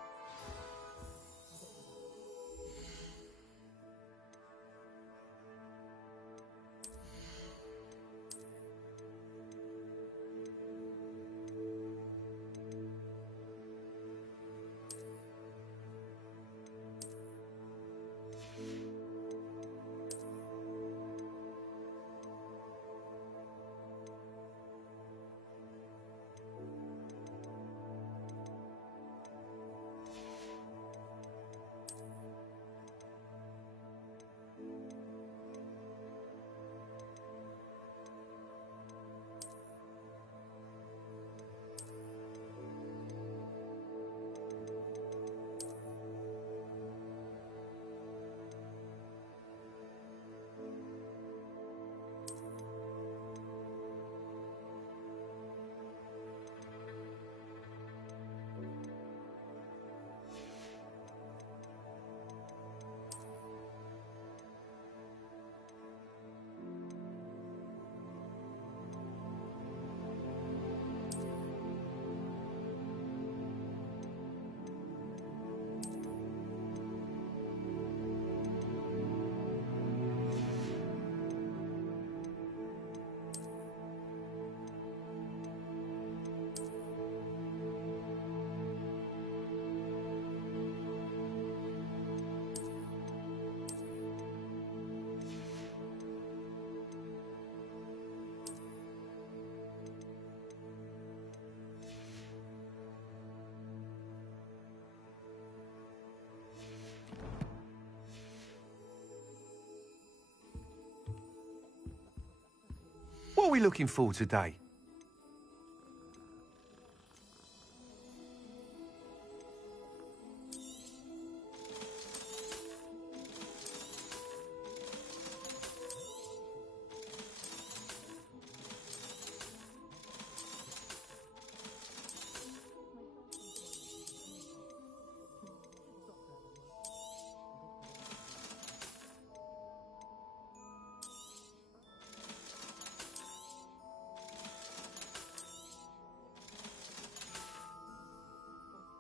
What are we looking for today?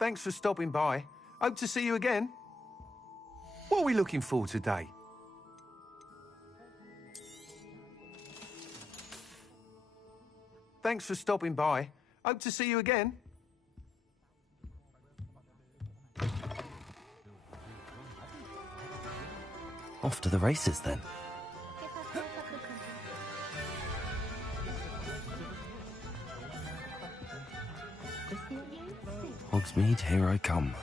Thanks for stopping by. Hope to see you again. What are we looking for today? Thanks for stopping by. Hope to see you again. Off to the races then. Hogsmeade, here I come.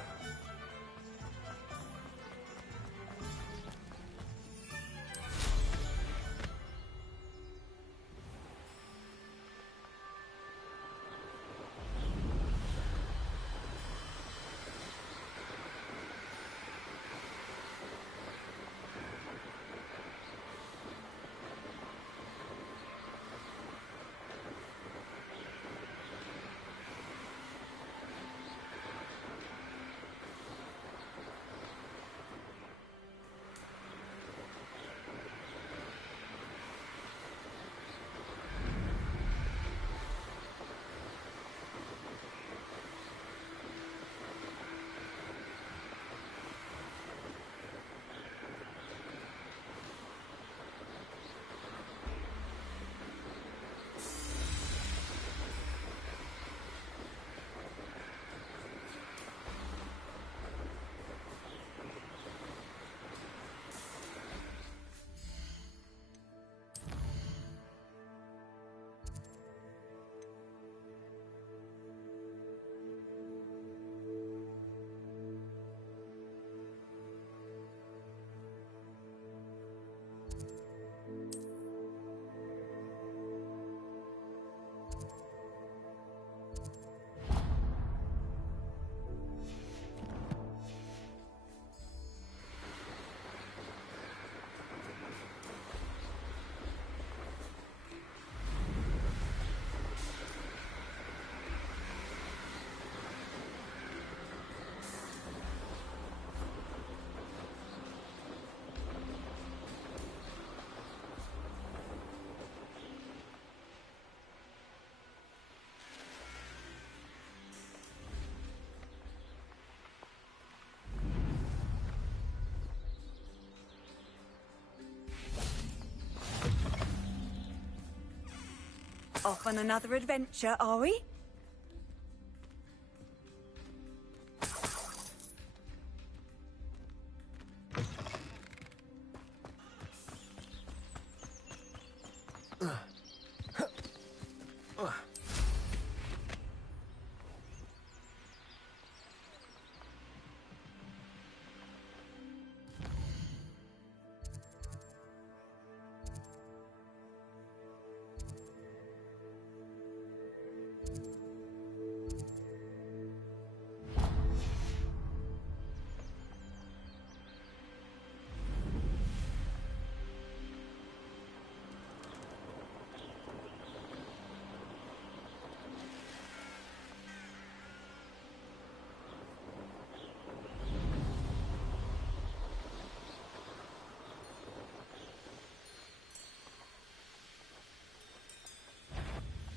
Off on another adventure, are we?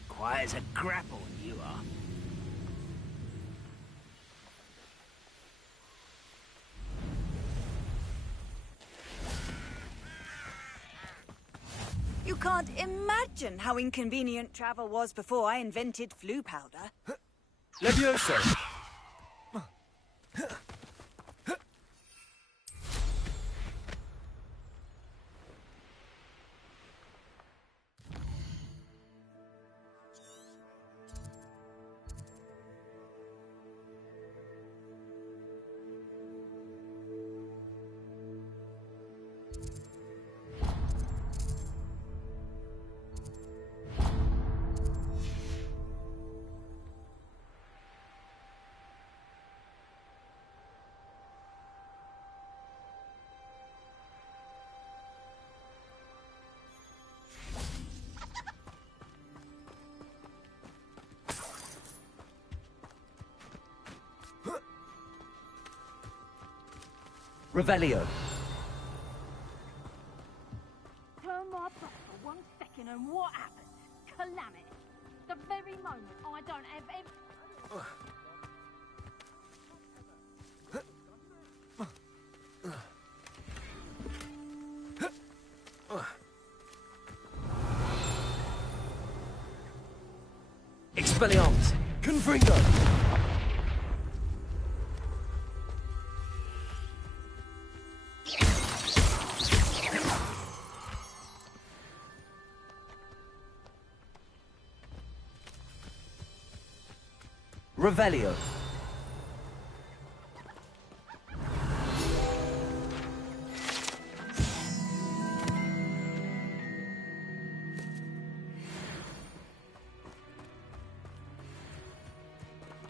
Quiet as a grapple, you are. You can't imagine how inconvenient travel was before I invented flu powder. Levioso! Revelio. Turn my back for 1 second and what happens? Calamity. The very moment I don't have Expelliarmus! Confringo! Revelio!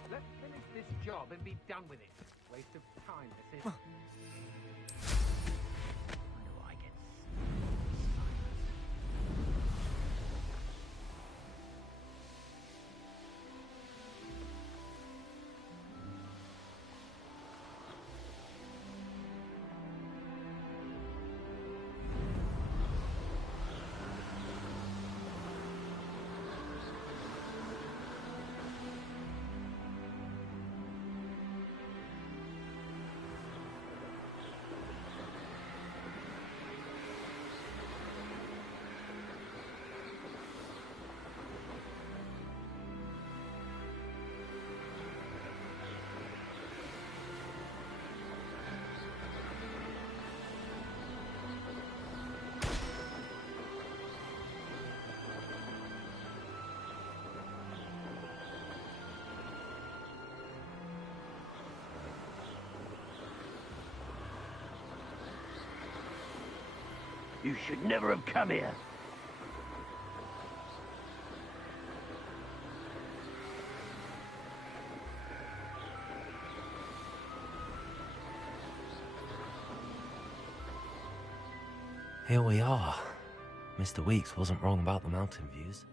Let's finish this job and be done with it. Waste of time, this is. You should never have come here. Here we are. Mr. Weeks wasn't wrong about the mountain views.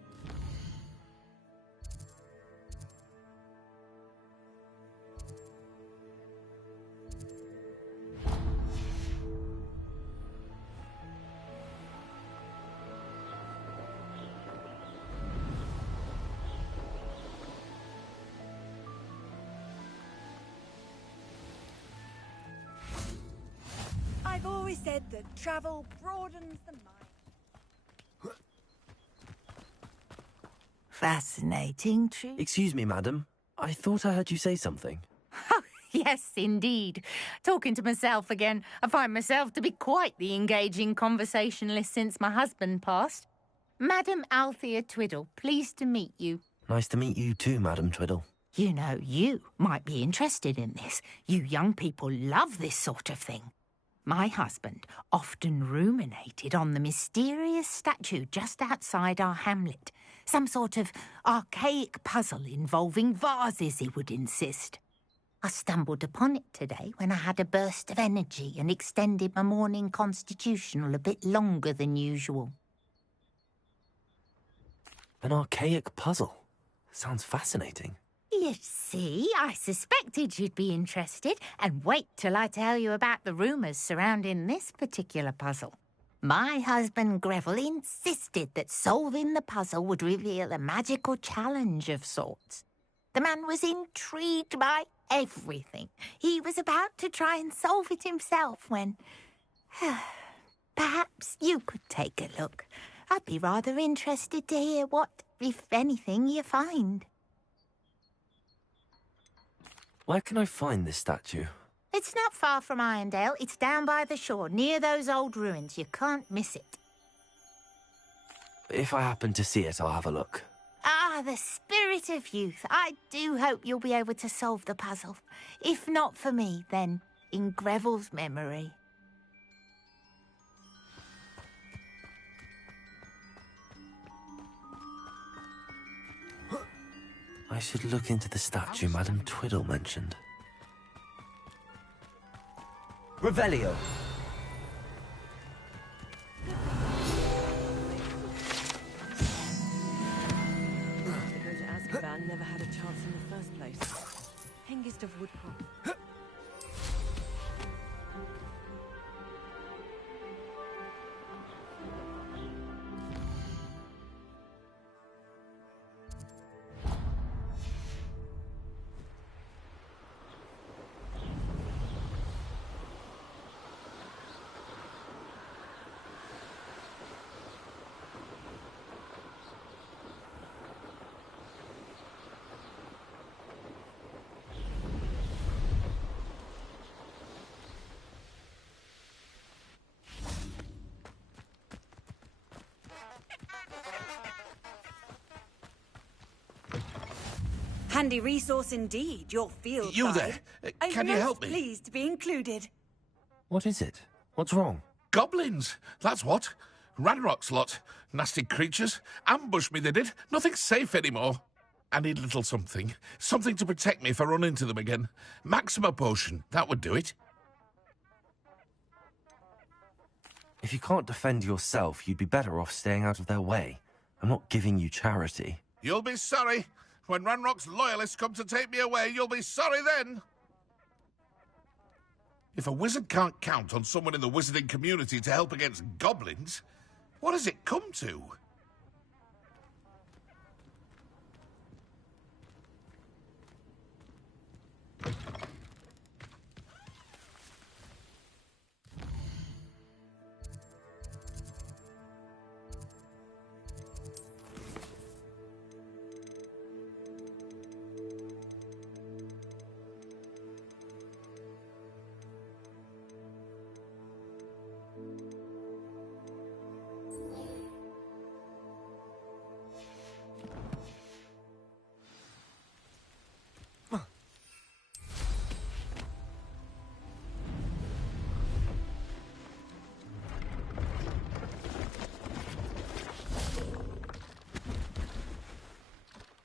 I've always said that travel broadens the mind. Fascinating, true. Excuse me, madam. I thought I heard you say something. Yes, indeed. Talking to myself again. I find myself to be quite the engaging conversationalist since my husband passed. Madam Althea Twiddle, pleased to meet you. Nice to meet you too, Madam Twiddle. You know, you might be interested in this. You young people love this sort of thing. My husband often ruminated on the mysterious statue just outside our hamlet. Some sort of archaic puzzle involving vases, he would insist. I stumbled upon it today when I had a burst of energy and extended my morning constitutional a bit longer than usual. An archaic puzzle. Sounds fascinating. You see, I suspected you'd be interested, and wait till I tell you about the rumours surrounding this particular puzzle. My husband Greville insisted that solving the puzzle would reveal a magical challenge of sorts. The man was intrigued by everything. He was about to try and solve it himself when... Perhaps you could take a look. I'd be rather interested to hear what, if anything, you find. Where can I find this statue? It's not far from Irondale. It's down by the shore, near those old ruins. You can't miss it. If I happen to see it, I'll have a look. Ah, the spirit of youth. I do hope you'll be able to solve the puzzle. If not for me, then in Greville's memory. I should look into the statue Madam Twiddle mentioned. Revelio! To go to Azkaban never had a chance in the first place. Hengist of Woodcroft. Handy resource indeed, your field You guide. there? I'm Can you help most me? pleased to be included. What is it? What's wrong? Goblins, that's what. Ranrock's lot. Nasty creatures. Ambush me, they did. Nothing's safe anymore. I need a little something. Something to protect me if I run into them again. Maxima potion, that would do it. If you can't defend yourself, you'd be better off staying out of their way. I'm not giving you charity. You'll be sorry. When Ranrock's loyalists come to take me away, you'll be sorry then. If a wizard can't count on someone in the wizarding community to help against goblins, what has it come to?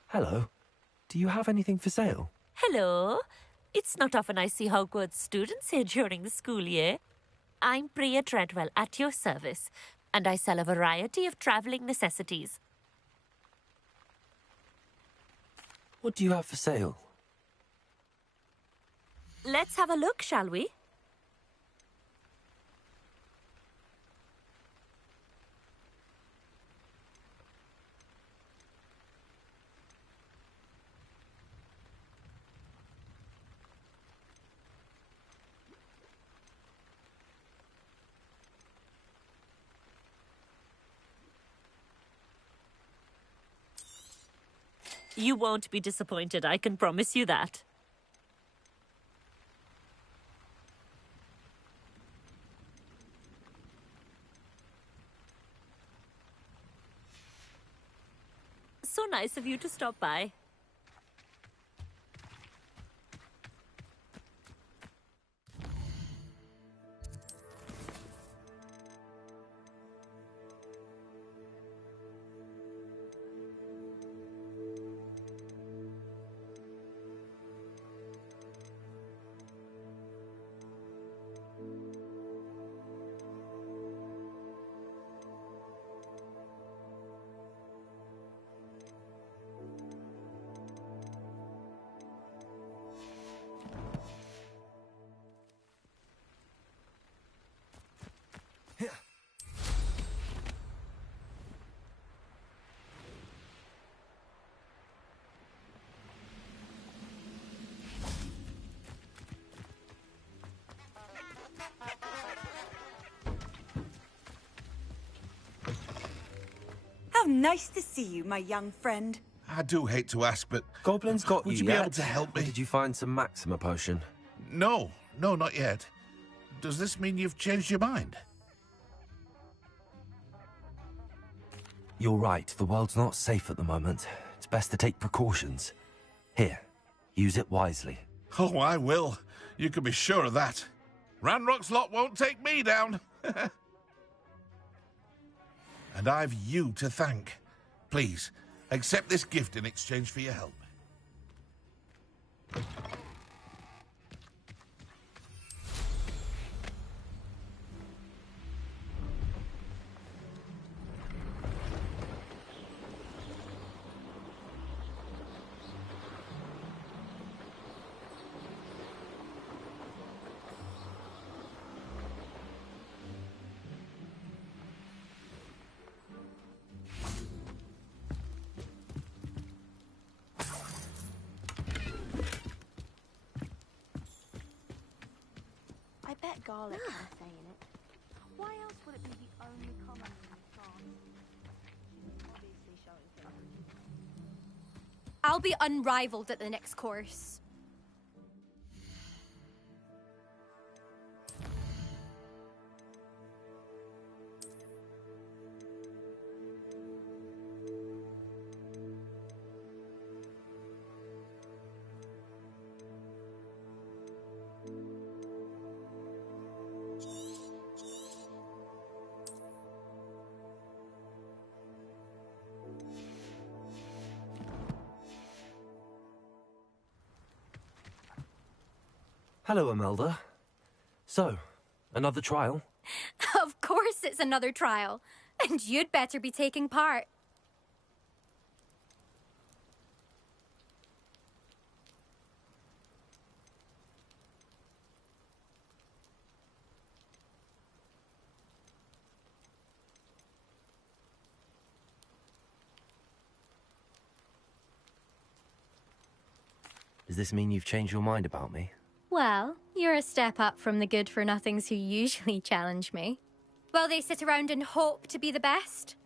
Hello. Do you have anything for sale? Hello. It's not often I see Hogwarts students here during the school year. I'm Bria Treadwell, at your service, and I sell a variety of travelling necessities. What do you have for sale? Let's have a look, shall we? You won't be disappointed, I can promise you that. So nice of you to stop by. How nice to see you, my young friend. I do hate to ask, but... Goblins got would you you be yet? able to help me? Or did you find some Maxima potion? No, not yet. Does this mean you've changed your mind? You're right, the world's not safe at the moment. It's best to take precautions. Here, use it wisely. Oh, I will. You can be sure of that. Ranrock's lot won't take me down. And I've you to thank. Please, accept this gift in exchange for your help. I bet garlic can say in it. Why else would it be the only common in France? Obviously showing things. I'll be unrivaled at the next course. Hello, Imelda. So, another trial? Of course it's another trial. And you'd better be taking part. Does this mean you've changed your mind about me? Well, you're a step up from the good-for-nothings who usually challenge me. Well, they sit around and hope to be the best.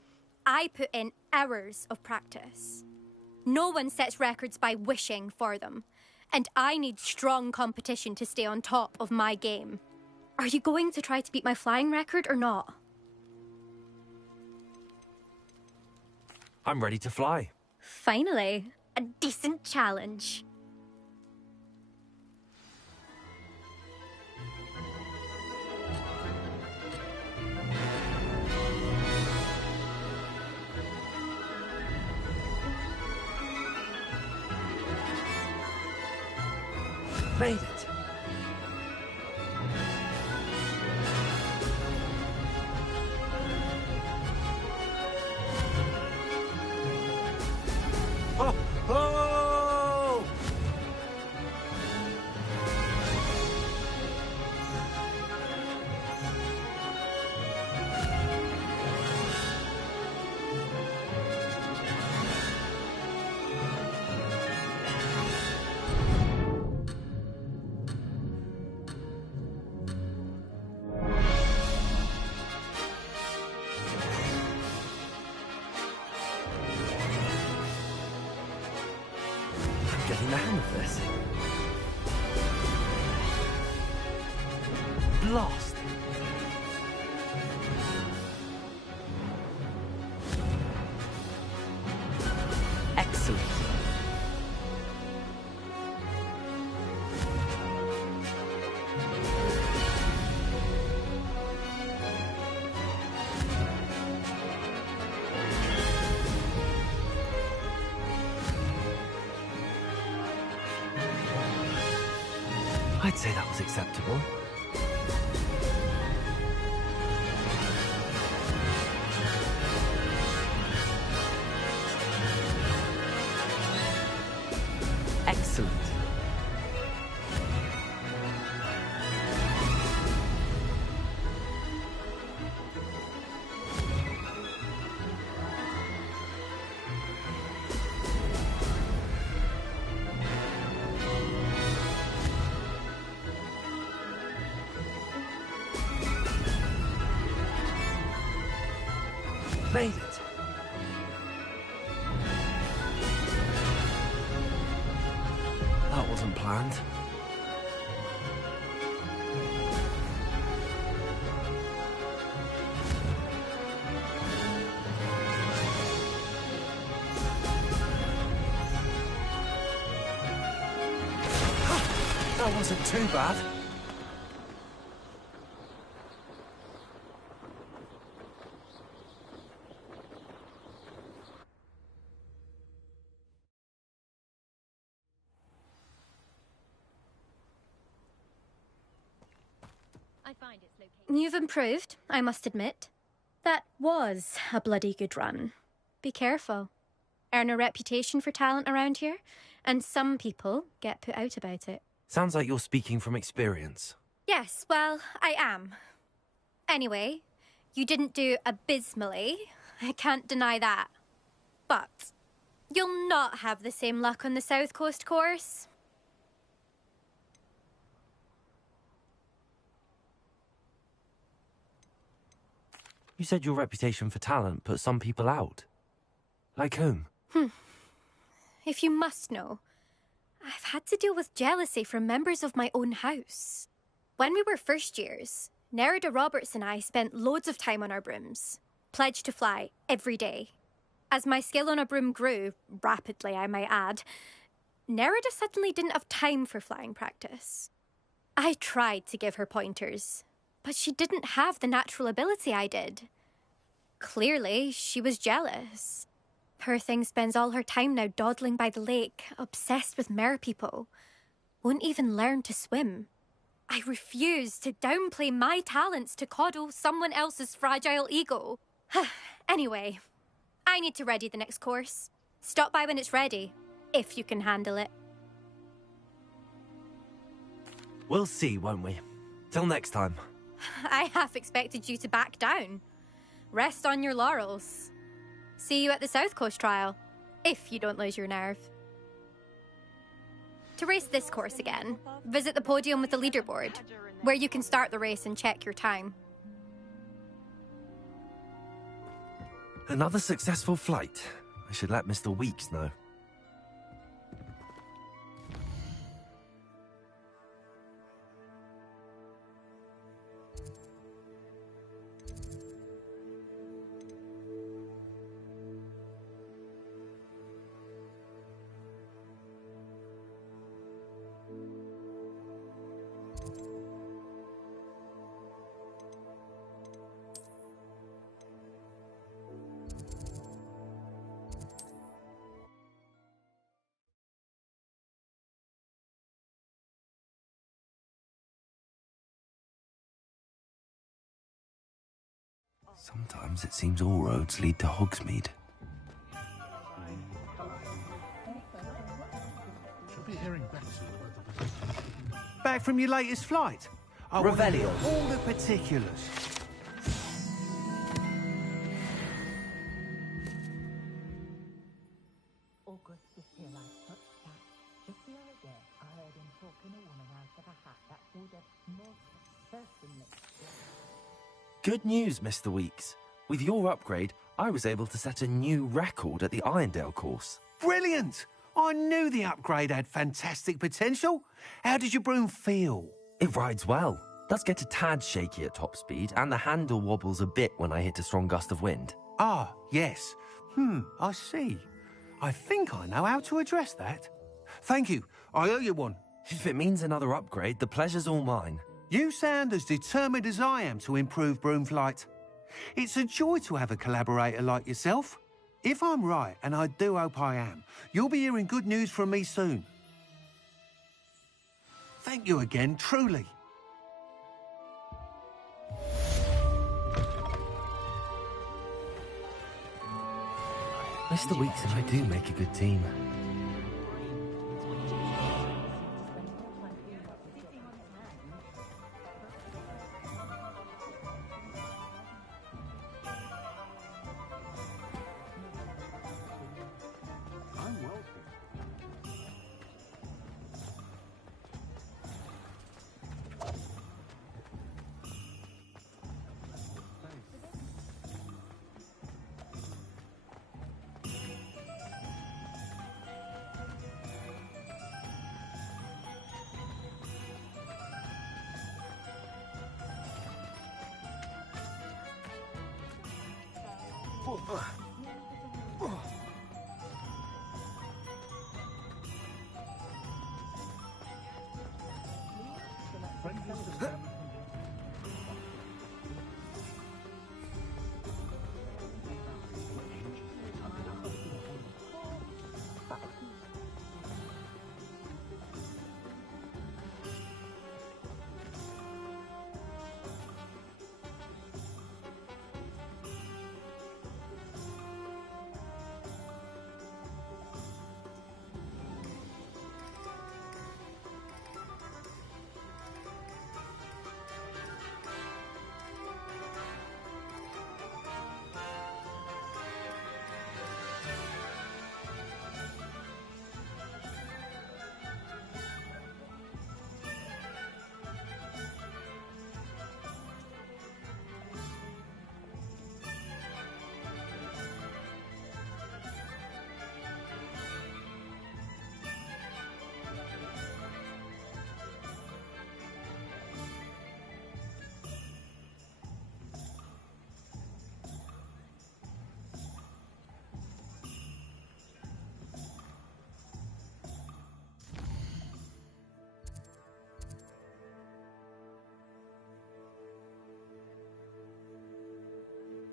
I put in hours of practice. No one sets records by wishing for them. And I need strong competition to stay on top of my game. Are you going to try to beat my flying record or not? I'm ready to fly. Finally, a decent challenge. Made it. Oh! Oh! I'm getting the hang of this. Blast! Excellent. I'd say that was acceptable. Excellent. Made it. That wasn't planned. That wasn't too bad. You've improved, I must admit. That was a bloody good run. Be careful. Earn a reputation for talent around here, and some people get put out about it. Sounds like you're speaking from experience. Yes, well, I am. Anyway, you didn't do abysmally. I can't deny that. But you'll not have the same luck on the South Coast course. You said your reputation for talent put some people out. Like whom? If you must know, I've had to deal with jealousy from members of my own house. When we were first years, Nerida Roberts and I spent loads of time on our brooms, pledged to fly every day. As my skill on a broom grew, rapidly I might add, Nerida suddenly didn't have time for flying practice. I tried to give her pointers, but she didn't have the natural ability I did. Clearly, she was jealous. Poor thing spends all her time now dawdling by the lake, obsessed with merpeople. Won't even learn to swim. I refuse to downplay my talents to coddle someone else's fragile ego. Anyway, I need to ready the next course. Stop by when it's ready, if you can handle it. We'll see, won't we? Till next time. I half expected you to back down. Rest on your laurels. See you at the South Coast trial, if you don't lose your nerve. To race this course again, visit the podium with the leaderboard, where you can start the race and check your time. Another successful flight. I should let Mr. Weeks know. Sometimes it seems all roads lead to Hogsmeade. Should be hearing back soon about the position. Back from your latest flight? I want Revelio. all the particulars. August was here like such that. Just the other day, I heard him talking a woman out of a hat that would have most certainly... Good news, Mr. Weeks. With your upgrade, I was able to set a new record at the Irondale course. Brilliant! I knew the upgrade had fantastic potential. How did your broom feel? It rides well. Does get a tad shaky at top speed, and the handle wobbles a bit when I hit a strong gust of wind. Ah, yes. I see. I think I know how to address that. Thank you. I owe you one. If it means another upgrade, the pleasure's all mine. You sound as determined as I am to improve broom flight. It's a joy to have a collaborator like yourself. If I'm right, and I do hope I am, you'll be hearing good news from me soon. Thank you again, truly. Mr. Weeks and I do make a good team.